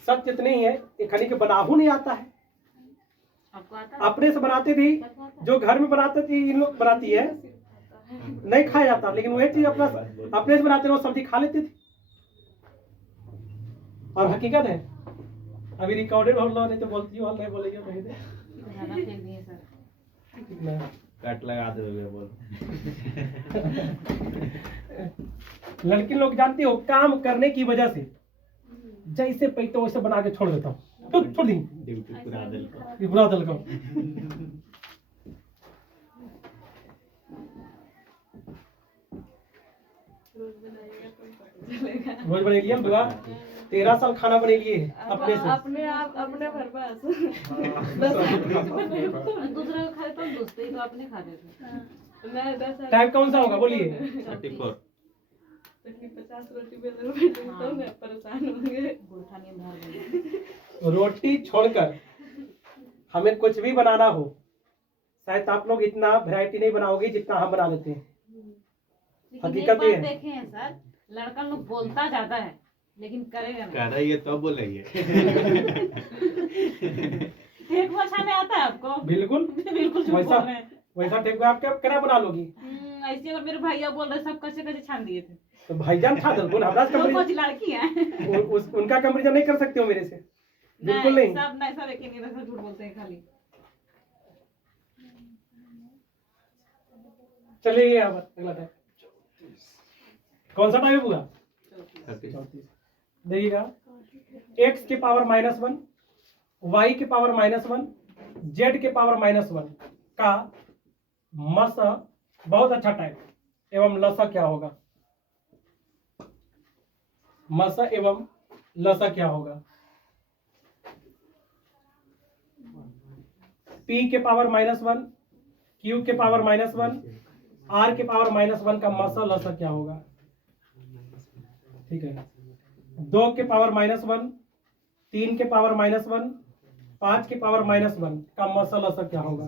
सत्य इतनी ही है कि खाली के बनाहू नहीं आता है, आपको आता है? अपने से बनाते थी, सबको आता है? जो घर में बनाते थे इन लोग बनाती है नहीं खाया जाता, लेकिन वही चीज अपना अपने से बनाते रहो सब्जी खा लेते थे। और हकीकत है अभी रिकॉर्डेड हो रहा है तो बोलती हो नहीं बोलेगी नहीं दे ज़्यादा फेंक दिए सर। नहीं। कट लगा दे बोल। लड़की लोग जानती हो काम करने की वजह से जैसे पैतो वैसे बना के छोड़ देता हूँ तो छोड़ दी ड्यूटी पूरा दिल को। ये बुरा दल को रोज बने लिए बुआ 13 साल खाना बने लिए अपने से। अपने आप अपने भर पास दूसरे को खाए तो दोस्ते तो अपने खा रहे थे। मैं 10 टाइम कौन सा होगा बोलिए? 34 50 रोटी बेल बैठे तो मैं परेशान होंगे। गोठा नहीं भर गए। रोटी छोड़कर हमें कुछ भी बनाना हो शायद आप लोग इतना वैरायटी नहीं बनाओगे जितना हम बना लेते हैं। लेकिन हकीकत एक ये बात है। देखे हैं सर, लड़का लोग बोलता ज्यादा है लेकिन करेगा नहीं। कर रही है तो बोलेंगे। एक बचाने आता है आपको? बिल्कुल बिल्कुल झूठ वैसा बोल रहे हैं। वैसा टेक आप क्या क्या बना लोगी? ऐसे अगर मेरे भैया बोल रहे सब कच्चे कच्चे छान दिए थे। तो भाईजान खा दल हमरा से वो कुछ कंपैरिजन लड़की है। उनका कंपैरिजन नहीं कर सकते हो मेरे से, बिल्कुल नहीं। सब नहीं, सब एक ही नहीं, सब झूठ बोलते हैं खाली। चलिए यहाँ पर अगला टाइप कौन सा टाइप है पूरा? 34 देखिएगा x के पावर -1 y के पावर -1 z के पावर -1 का मस बहुत अच्छा टाइप एवं लसा क्या होगा? मस एवं लसा क्या होगा? p के पावर -1 q के पावर -1 r के पावर -1 का मस लसा क्या होगा? ठीक है, 2 के पावर -1 3 के पावर -1 5 के पावर -1 का मसल असर क्या होगा?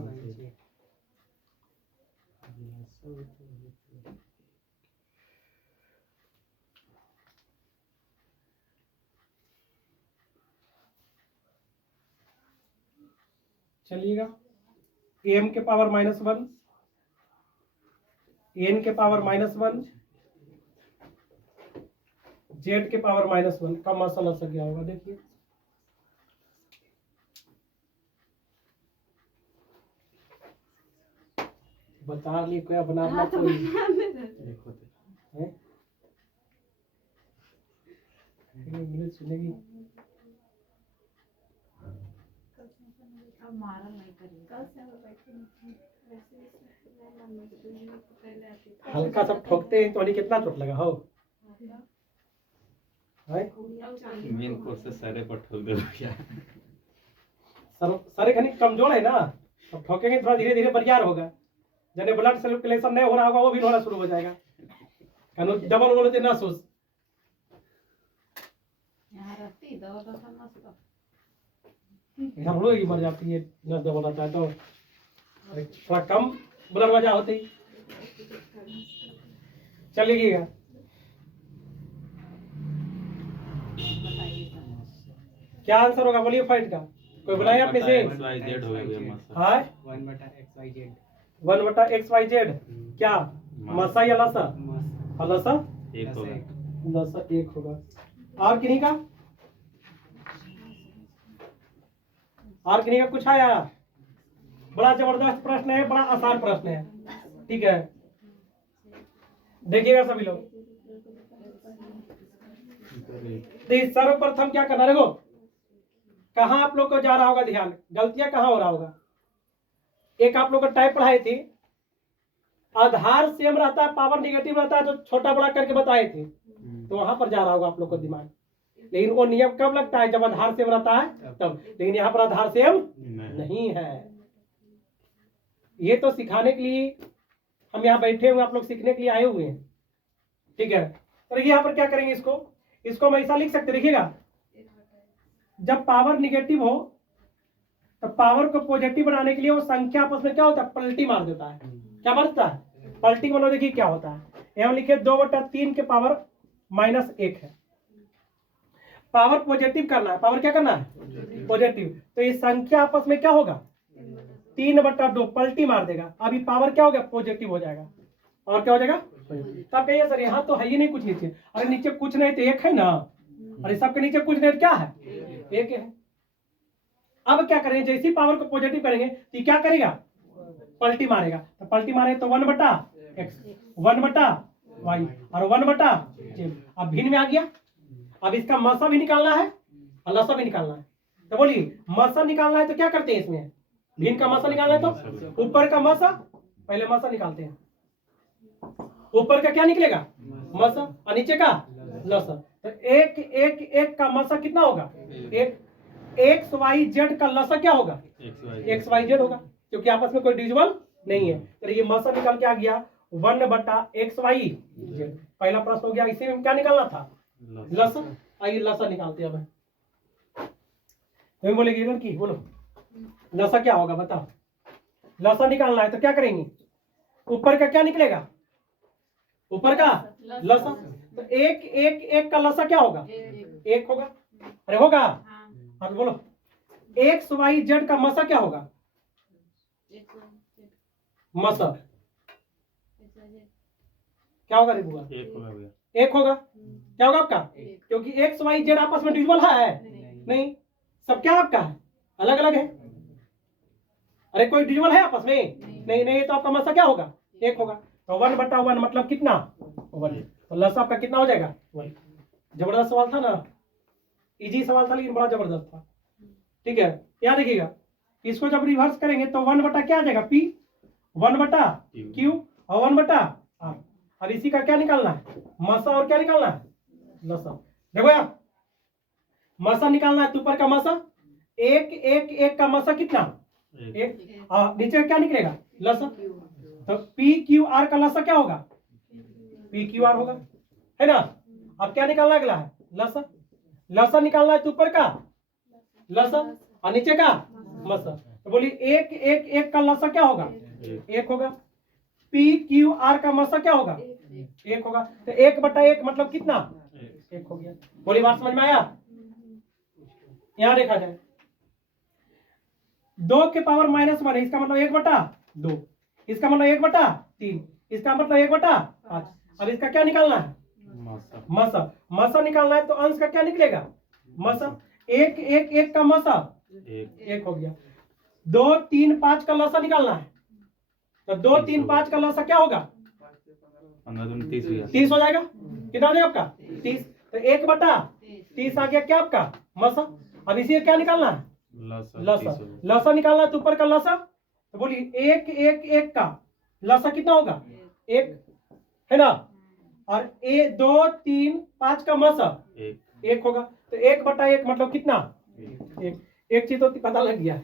चलिएगा m के पावर -1 n के पावर -1 z के पावर -1 का मसल असर क्या होगा? देखिए बता लिए क्या बना कोई देखो तो है? इंग्लिश सुनेगी अब मारा नहीं करेगा। हल्का सा ठोकते हैं तो अभी कितना चोट लगा हो है? मेन कोर्स से सारे पर ठोक दो क्या। सारे खनिज कमजोर है ना, अब ठोकेंगे थोड़ा धीरे धीरे बरियार होगा। जने ब्लड सर्कुलेशन नहीं हो रहा होगा वो भी होना शुरू हो जाएगा। कानून डबल बोलते ना सोच यहाँ रहती दवा तो सब मस्त। हम लोग ही मर जाती है नस डबल आता है तो थोड़ा कम ब्लड वजह होती। चलिएगा बताइए सर। क्या आंसर होगा बोलिए फाइट का? कोई बनाए अपने से? XYZ हो गया मसा। हाँ 1/XYZ 1/XYZ क्या मसा या लसा? मस्त और लसा एक होगा। लसा एक होगा। और किन्हीं का कुछ आया? बड़ा जबरदस्त प्रश्न है, बड़ा आसान प्रश्न है। ठीक है देखिएगा सभी लोग। तो इस सर्वप्रथम क्या करना देखो कहाँ आप लोग को जा रहा होगा ध्यान, गलतियां कहाँ हो रहा होगा। एक आप लोग को टाइप पढ़ाई थी, आधार सेम रहता है पावर निगेटिव रहता है, तो छोटा बड़ा करके बताए थे, तो वहां पर जा रहा होगा आप लोग को दिमाग। लेकिन वो नियम कब लगता है? जब आधार सेम रहता है तब। लेकिन यहाँ पर आधार सेम नहीं है। ये तो सिखाने के लिए हम यहाँ बैठे हुए, आप लोग सीखने के लिए आए हुए हैं। ठीक है तो यहाँ पर क्या करेंगे, इसको हम ऐसा लिख सकते, देखिएगा जब पावर निगेटिव हो तो पावर को पॉजिटिव बनाने के लिए वो संख्या आपस में क्या होता है? पलटी मार देता है। क्या मारता है? पलटी का मतलब देखिए क्या होता है, यहाँ लिखे 2/3 के पावर -1 है। पावर पॉजिटिव करना है, पावर क्या करना है पॉजिटिव, तो ये संख्या आपस में क्या होगा 3/2 पलटी मार देगा। अभी पावर क्या हो गया पॉजिटिव हो जाएगा, और क्या हो जाएगा तो आप कहिए सर यहाँ तो है ही नहीं कुछ नीचे, अरे नीचे कुछ नहीं तो 1 है ना, अरे सबके नीचे कुछ नहीं तो क्या है 1 है। अब क्या करेंगे, जैसी पावर को पॉजिटिव करेंगे तो ये क्या करेगा पलटी मारेगा, तो पलटी मारे तो 1/x 1/y और 1/z। अब भिन्न में आ गया, अब इसका मसा भी निकालना है और लसा भी निकालना है। तो बोलिए मसा निकालना है तो क्या करते हैं, इसमें भिन्न का मसा निकालना है तो ऊपर का मसा, पहले मसा निकालते हैं, ऊपर का क्या निकलेगा मसा और नीचे का लसा। तो एक का मसा कितना होगा, एक XYZ का लसा क्या होगा XYZ होगा, क्योंकि आपस में कोई डिविजिबल नहीं है। तो ये मसा निकल के आ गया 1/XYZ। पहला प्रश्न हो गया, इसी में क्या निकालना था लसा। आइए लसा निकालते हैं। अब तुम बोलेगी लड़की बोलो लसा क्या होगा बताओ, लसा निकालना है तो क्या करेंगे, ऊपर का क्या निकलेगा ऊपर का लसा, तो एक का लसा क्या होगा 1 होगा, अरे होगा हाँ तो बोलो XYZ का मसा क्या होगा मसा क्या होगा रे बुआ 1 होगा, क्या होगा आपका, क्योंकि XYZ आपस में डिविजिबल है नहीं, सब क्या आपका है अलग अलग है, अरे कोई डिविजिबल है आपस में नहीं, तो आपका मसा क्या होगा 1 होगा। तो 1/1 मतलब कितना 1, तो लसा आपका कितना हो जाएगा 1। जबरदस्त सवाल था ना, इजी सवाल था लेकिन बड़ा जबरदस्त था। ठीक है याद रखिएगा, इसको जब रिवर्स करेंगे तो 1 क्या आ जाएगा P 1/Q और 1/R। अब इसी का क्या निकालना है मसा और क्या निकालना है लसा। देखो यार मसा निकालना है तो ऊपर का मसा 1 का मसा कितना 1 और नीचे क्या निकलेगा लसा, तो PQR का लसा क्या होगा PQR होगा है ना। अब क्या निकालना अगला है लसा, लसा निकालना है तो ऊपर का लसा और नीचे का मसा। तो बोलिए 1 का लसा क्या होगा 1 होगा, PQR का मसा क्या होगा 1 होगा, तो 1/1 मतलब कितना 1 हो गया। बोलिए बात समझ में आया। यहां देखा जाए 2 के पावर -1 है, इसका मतलब 1/2, इसका मतलब 1/3, इसका मतलब 1/5। अब इसका क्या निकालना है मसा निकालना है तो अंश का क्या निकलेगा मसा। 1 का मसा 1 हो गया, 2 3 5 का लसा निकालना है, तो 2 3 5 का लसा क्या होगा 30 हो जाएगा, कितना हो जाएगा आपका 30। तो 1/30 आ गया क्या आपका मसा। अब इसी का क्या निकालना है लसा निकालना है तो ऊपर का लसा, तो बोलिए 1 का लसा कितना होगा 1 है ना, और 2 3 5 का मसा 1 होगा, तो 1/1 मतलब कितना 1 चीज तो पता लग गया है।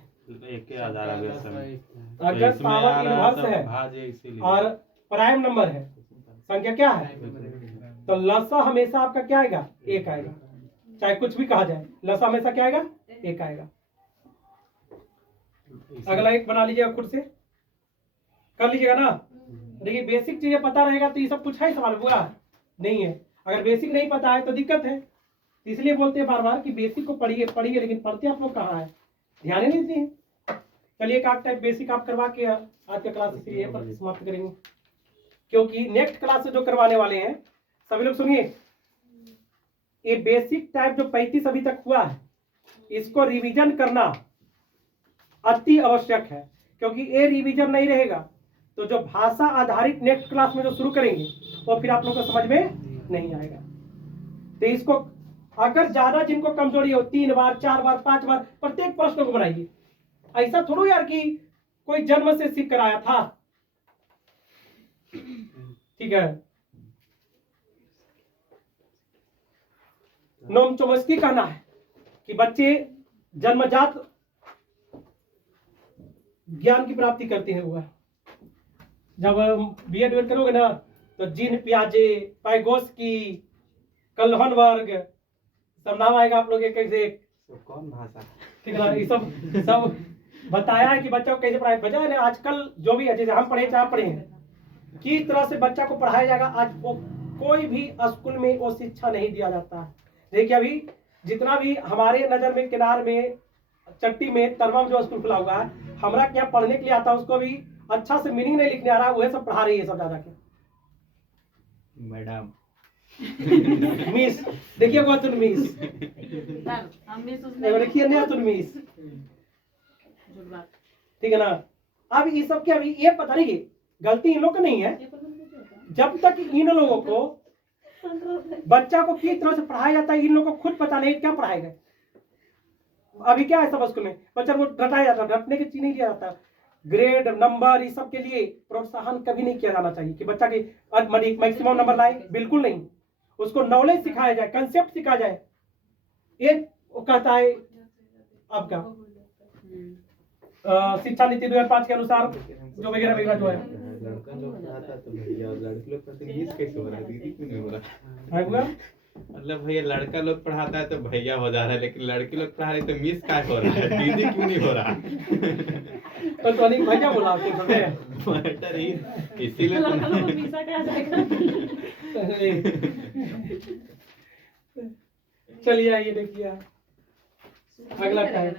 अगर पावर इनवर्स है और प्राइम नंबर है, संख्या क्या है, तो लसा हमेशा आपका क्या आएगा 1 आएगा, चाहे कुछ भी कहा जाए लसा हमेशा क्या आएगा 1 आएगा। अगला एक बना लीजिएगा, खुद से कर लीजिएगा ना। देखिए बेसिक चीजें पता रहेगा तो ये सब कुछ है सवाल बुरा नहीं है, अगर बेसिक नहीं पता है तो दिक्कत है। इसलिए बोलते हैं बार बार कि बेसिक को पढ़िए, लेकिन पढ़ते आप लोग कहाँ है, ध्यान ही नहीं देते हैं। चलिए एक आध टाइप बेसिक आप करवा के आज का क्लास इसलिए पर समाप्त करेंगे, क्योंकि नेक्स्ट क्लास से जो करवाने वाले हैं सभी लोग सुनिए, ये बेसिक टाइप जो 35 अभी तक हुआ है इसको रिवीजन करना अति आवश्यक है, क्योंकि ये रिवीजन नहीं रहेगा तो जो भाषा आधारित नेक्स्ट क्लास में जो शुरू करेंगे वो फिर आप लोगों को समझ में नहीं आएगा। तो इसको अगर ज्यादा जिनको कमजोरी हो 3 बार 4 बार 5 बार प्रत्येक प्रश्न को बनाइए। ऐसा थोड़ा यार कि कोई जन्म से सीख कर आया था, ठीक है। नोम चोमस्की कहना है कि बच्चे जन्मजात ज्ञान की प्राप्ति करते हैं। हुआ जब बीएड करोगे ना तो जीन पियाजे पाइगोस्की कल्हनबर्ग सब नाम आएगा आप लोग के, कैसे कौन भाषा ठीक है ना, ये सब बताया है कि बच्चों को कैसे पढ़ाई। बजाय आजकल जो भी है जैसे हम पढ़े चाहे आप पढ़े हैं किस तरह से बच्चा को पढ़ाया जाएगा, आज वो कोई भी स्कूल में वो शिक्षा नहीं दिया जाता है। देखिए अभी जितना भी हमारे नजर में किनार में चट्टी में तरवा में जो स्कूल खुला हुआ है, हमारा क्या पढ़ने के लिए आता है उसको भी अच्छा से मीनिंग नहीं लिखने आ रहा, वह सब पढ़ा रही है सब ज्यादा के मैडम मिस। देखिए वो तुम मिस, सर हम भी देखिए नहीं तुम मिस, झूठ बात। ठीक है ना। अब ये सब क्या, अभी ये पता नहीं कि गलती इन लोग का नहीं है, जब तक इन लोगों को बच्चा को किस तरह से पढ़ाया जाता है इन लोगों को खुद पता नहीं क्या पढ़ाएगा। अभी क्या है सब स्कूल में बच्चा को रटाया जाता है, रटने की चीज नहीं लिया जाता। ग्रेड नंबर इस सब के लिए प्रोत्साहन कभी नहीं किया जाना चाहिए कि बच्चा के मैक्सिमम नंबर लाए, बिल्कुल नहीं। उसको नॉलेज सिखाया जाए, कंसेप्ट सिखाया जाए। ये वो कहता है आपका शिक्षा नीति 2005 के अनुसार जो वगैरह वगैरह जो है लड़का लोग पढ़ाता तो भैया, और लड़की लोग पढ़ते मिस कैसे हो रहा है, दीदी क्यों नहीं हो रहा है हुआ? मतलब भैया लड़का लोग पढ़ाता है तो भैया हो जा रहा है, लेकिन लड़की लोग पढ़ा रही तो मिस क्या हो रहा है, दीदी क्यों नहीं हो रहा। तो नहीं भैया बोला आपके समय मैटर ही इसीलिए तो लड़का लोग को वीसा क्या जाएगा। चलिए आइए देखिए अगला टाइप।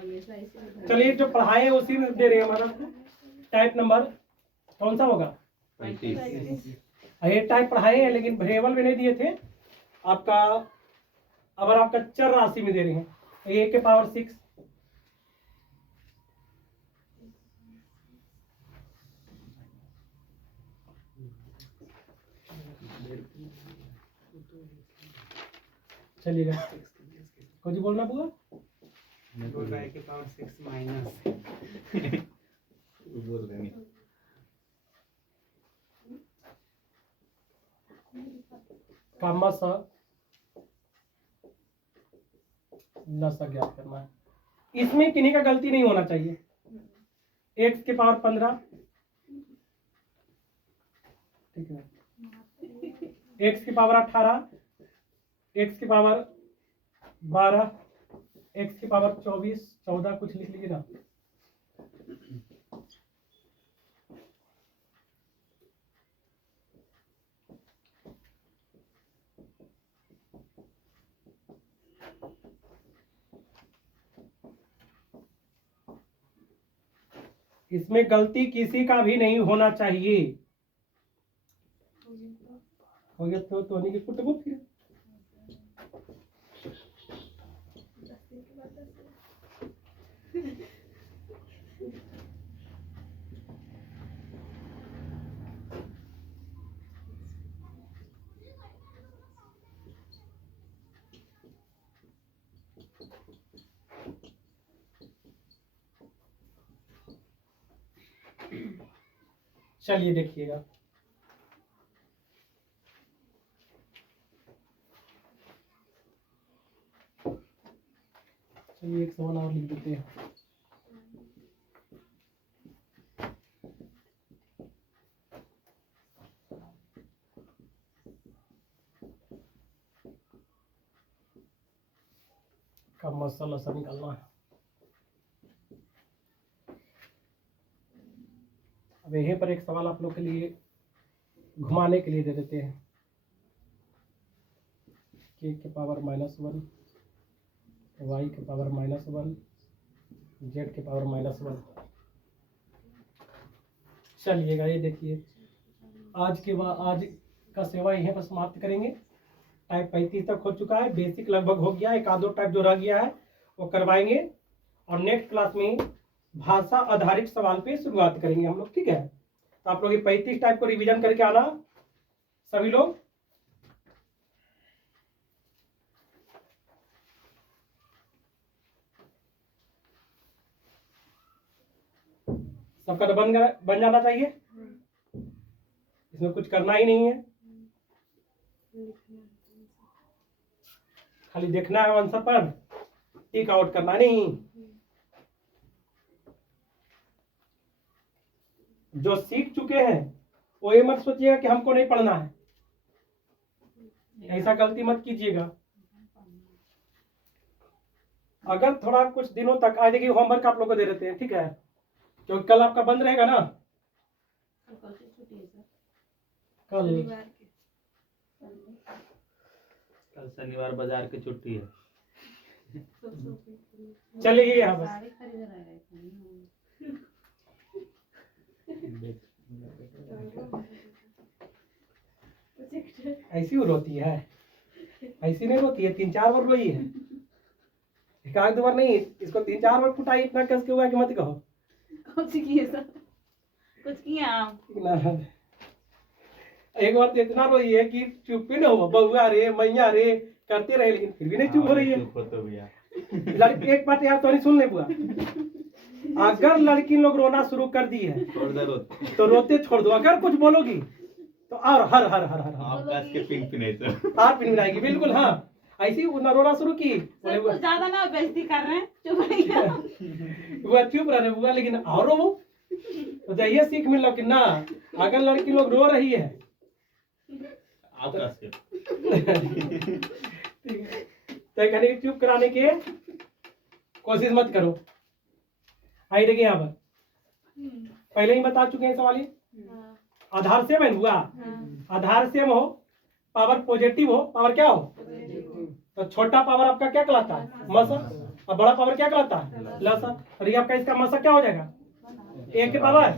चलिए जो पढ़ाए हैं उसी में दे रहे हैं हमारा टाइप नंबर कौन सा होगा 35। ये टाइप पढ़ाए हैं लेकिन वेरिएबल में नहीं दिए थे आपका। अगर आपका चर राशि में दे रहे हैं a के पावर 6, चलिएगा कुछ बोलना बुआ। बोल रहा है कि पावर 6 माइनस बोल रहे हैं कामा सा लसा ज्ञात करना है। इसमें किन्हीं का गलती नहीं होना चाहिए। x के पावर 15, ठीक है, x की पावर 18, x की पावर 12, x की पावर 24, 14 कुछ लिख लीजिए ना। इसमें गलती किसी का भी नहीं होना चाहिए। हो गया तो नहीं कि कुछ बोल फिर चलिए देखिएगा चलिए एक सवाल और लिख देते हैं। का मसाला सा निकालना है। अब यहीं पर एक सवाल आप लोग के लिए घुमाने के लिए दे देते हैं। k के पावर -1, y के पावर -1, z के पावर -1। चलिएगा ये देखिए आज का सेवा यहीं पर समाप्त करेंगे। टाइप 35 तक हो चुका है, बेसिक लगभग हो गया है, एक आधो टाइप जो रह गया है वो करवाएंगे और नेक्स्ट क्लास में भाषा आधारित सवाल पे शुरुआत करेंगे हम लोग, ठीक है। तो आप लोग ये 35 टाइप को रिवीजन करके आना सभी लोग। सबका तो बन जाना चाहिए, इसमें कुछ करना ही नहीं है, खाली देखना है आंसर पर टिक आउट करना नहीं। जो सीख चुके हैं वो ये मत सोचिएगा कि हमको नहीं पढ़ना है, ऐसा गलती मत कीजिएगा। अगर थोड़ा कुछ दिनों तक आज देखिए होमवर्क आप लोग को दे देते हैं, ठीक है, क्योंकि कल आपका बंद रहेगा ना। कल शनिवार के कल शनिवार बाजार की छुट्टी है। सब शॉपिंग चलिए यहाँ पर साड़ी खरीद रहे हैं। ऐसी वो रोती है, ऐसी नहीं रोती है, 3-4 बार रोई है, एक आध दो बार नहीं, इसको 3-4 बार कुटाई, इतना कस के हुआ कि मत कहो। कुछ किए सर, कुछ किए आप। ना, एक बार तो इतना रोई है कि चुप भी ना हुआ, बउआ रे मैया रे करते रहे, लेकिन फिर भी नहीं चुप हो रही है। चुप हो तो भैया। लड़की एक बात यार तो नहीं सुन ले बुआ, अगर लड़की लोग रोना शुरू कर दी है छोड़ दे रोते। तो रोते छोड़ दो, अगर कुछ बोलोगी तो और हर हर हर हर आप कस के पिन पिने तो। हाथ पिन मिलाएगी, बिल्कुल हाँ। ऐसी ना रोना शुरू की, सर कुछ ज्यादा ना बेइज्जती कर रहे हैं, चुप रहिए। बुआ चुप रहे बुआ, लेकिन और रो तो ये सीख मिल लो कि ना, अगर लड़की लोग रो रही है आप कस के। तो कहने की चुप कराने की कोशिश मत करो। आई देखिए यहाँ पर पहले ही बता चुके हैं सवाल ये, आधार सेम है हुआ, आधार सेम हो, पावर पॉजिटिव हो, पावर क्या हो, तो छोटा पावर आपका क्या कहलाता है, मसा, और बड़ा पावर क्या कहलाता है, लसा। और ये आपका इसका मसा क्या हो जाएगा, 1 के पावर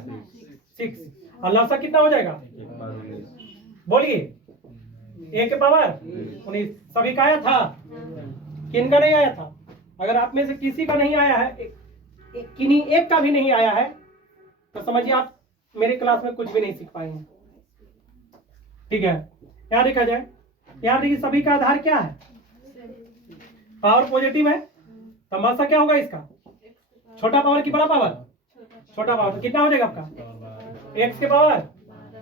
6, और लसा कितना हो जाएगा, बोलिए 1 के पावर 19। सभी का आया था, किन का नहीं आया था? अगर आप में से किसी का नहीं आया है, किन्हीं एक का भी नहीं आया है, तो समझिए आप मेरे क्लास में कुछ भी नहीं सीख पाएंगे। ठीक है, यहाँ देखा जाए, यहाँ देखिए सभी का आधार क्या है, पावर पॉजिटिव है, तो मसा क्या होगा इसका, छोटा पावर की बड़ा पावर, छोटा पावर, तो कितना हो जाएगा आपका, x के पावर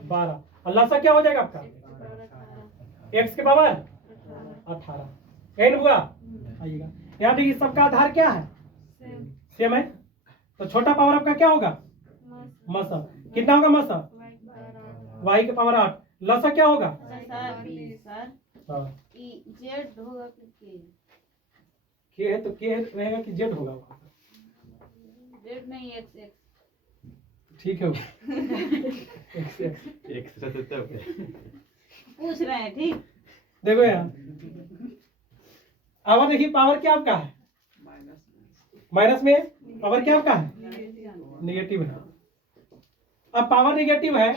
12, और लसा क्या हो जाएगा आपका, x के पावर 18। एन हुआ, आइएगा यहाँ देखिए सबका आधार क्या है, सेम है, तो छोटा पावर आपका क्या होगा, मसा, कितना होगा मसा, y के पावर 8, लसा क्या होगा, सर हाँ जेड होगा कि के है, तो के रहेगा कि जेड होगा, जेड नहीं एक्स। ठीक है एक से तब पूछ रहे हैं, ठीक। देखो यार, अब देखिए पावर क्या आपका है, माइनस में पावर क्या आपका है, नेगेटिव है। अब पावर नेगेटिव है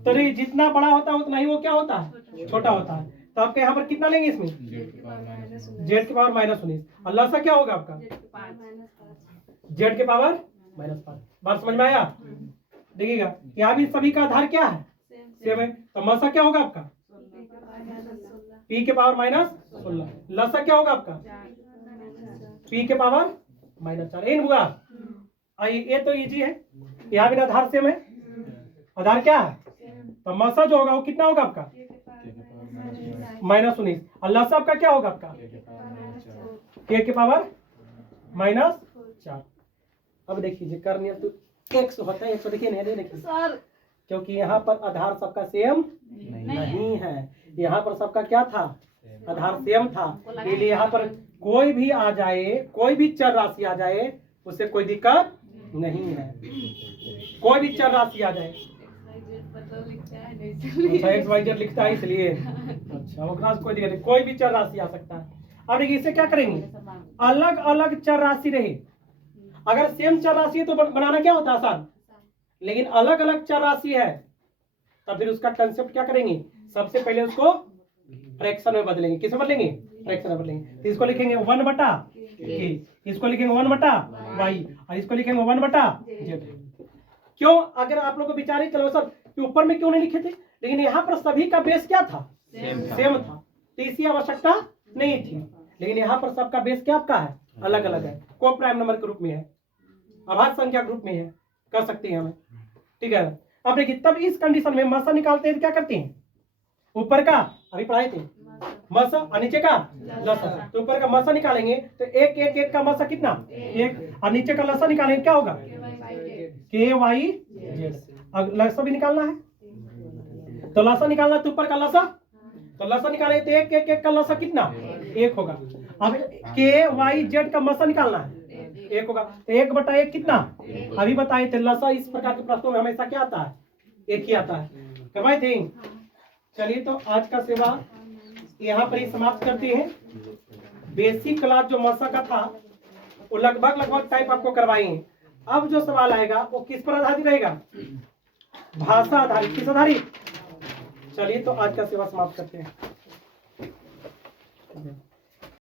तो नहीं, जितना बड़ा होता है उतना ही वो क्या होता है, छोटा होता है। तो आपके यहाँ पर कितना लेंगे इसमें, जेड के पावर -19, और लसा क्या होगा आपका, जेड के पावर -5। बात समझ में आया? देखिएगा यहाँ भी सभी का आधार क्या है, सेम है, तो मसा क्या होगा आपका, पी के पावर -16, लसा क्या होगा आपका, पी के पावर -4। इन हुआ, आइए ये तो इजी है, यहाँ भी आधार सेम है, आधार क्या है, तो मसा जो होगा वो कितना होगा आपका, -19, और लसा आपका क्या होगा आपका, के के पावर -4। अब देखिए करनी तो 100 होता है, 100 देखिए नहीं देखिए सर क्योंकि यहाँ पर आधार सबका सेम नहीं है, यहाँ पर सबका क्या था, आधार सेम था, इसलिए यहाँ पर कोई भी आ जाए, कोई भी चर राशि आ जाए उससे कोई दिक्कत नहीं है, कोई भी चर राशि आ जाए। अच्छा XYZ लिखता है इसलिए, अच्छा ओकरा से कोई दिक्कत नहीं, कोई भी चर राशि आ सकता है। अब देखिए इसे क्या करेंगे, अलग अलग चर राशि रहे, अगर सेम चर राशि है तो बनाना क्या होता है आसान, लेकिन अलग अलग चर राशि है तब फिर उसका कंसेप्ट क्या करेंगे, सबसे पहले उसको फ्रैक्शन में बदलेंगे। किस में बदलेंगे, फ्रैक्शन में बदलेंगे। तो इसको लिखेंगे 1/k, इसको लिखेंगे 1/y, और इसको लिखेंगे 1/z। क्यों, अगर आप लोग को विचार ही चलो सर कि ऊपर में क्यों नहीं लिखे थे, लेकिन यहाँ पर सभी का बेस क्या था, सेम था, तो इसी आवश्यकता नहीं थी, लेकिन यहाँ पर सबका बेस क्या आपका है, अलग अलग है, को प्राइम नंबर के रूप में है, अभाज्य संख्या के रूप में है, कर सकते हैं हमें। ठीक है, अब देखिए तब इस कंडीशन में मसा निकालते हैं तो क्या करते हैं, ऊपर का अभी पढ़ाए थे मसा और नीचे का लसा, तो ऊपर का मसा निकालेंगे तो एक का मसा कितना, 1, और नीचे का लसा निकालेंगे क्या होगा, KYZ। अब लसा भी निकालना है, तो लसा निकालना है, तो ऊपर का लसा, तो लसा निकालेंगे तो एक का लसा कितना, 1 होगा। अब KYZ का मसा निकालना है, 1 होगा, तो 1/1 कितना, अभी बताए थे लसा इस प्रकार के प्रश्नों में हमेशा क्या आता है, एक ही आता है, करवाई थी। चलिए तो आज का सेवा यहाँ पर ही समाप्त करते हैं। बेसिक क्लास जो मसा का था वो लगभग टाइप आपको करवाई है। अब जो सवाल आएगा वो किस पर आधारित रहेगा? भाषा आधारित। किस आधारित? चलिए तो आज का सेवा समाप्त करते हैं।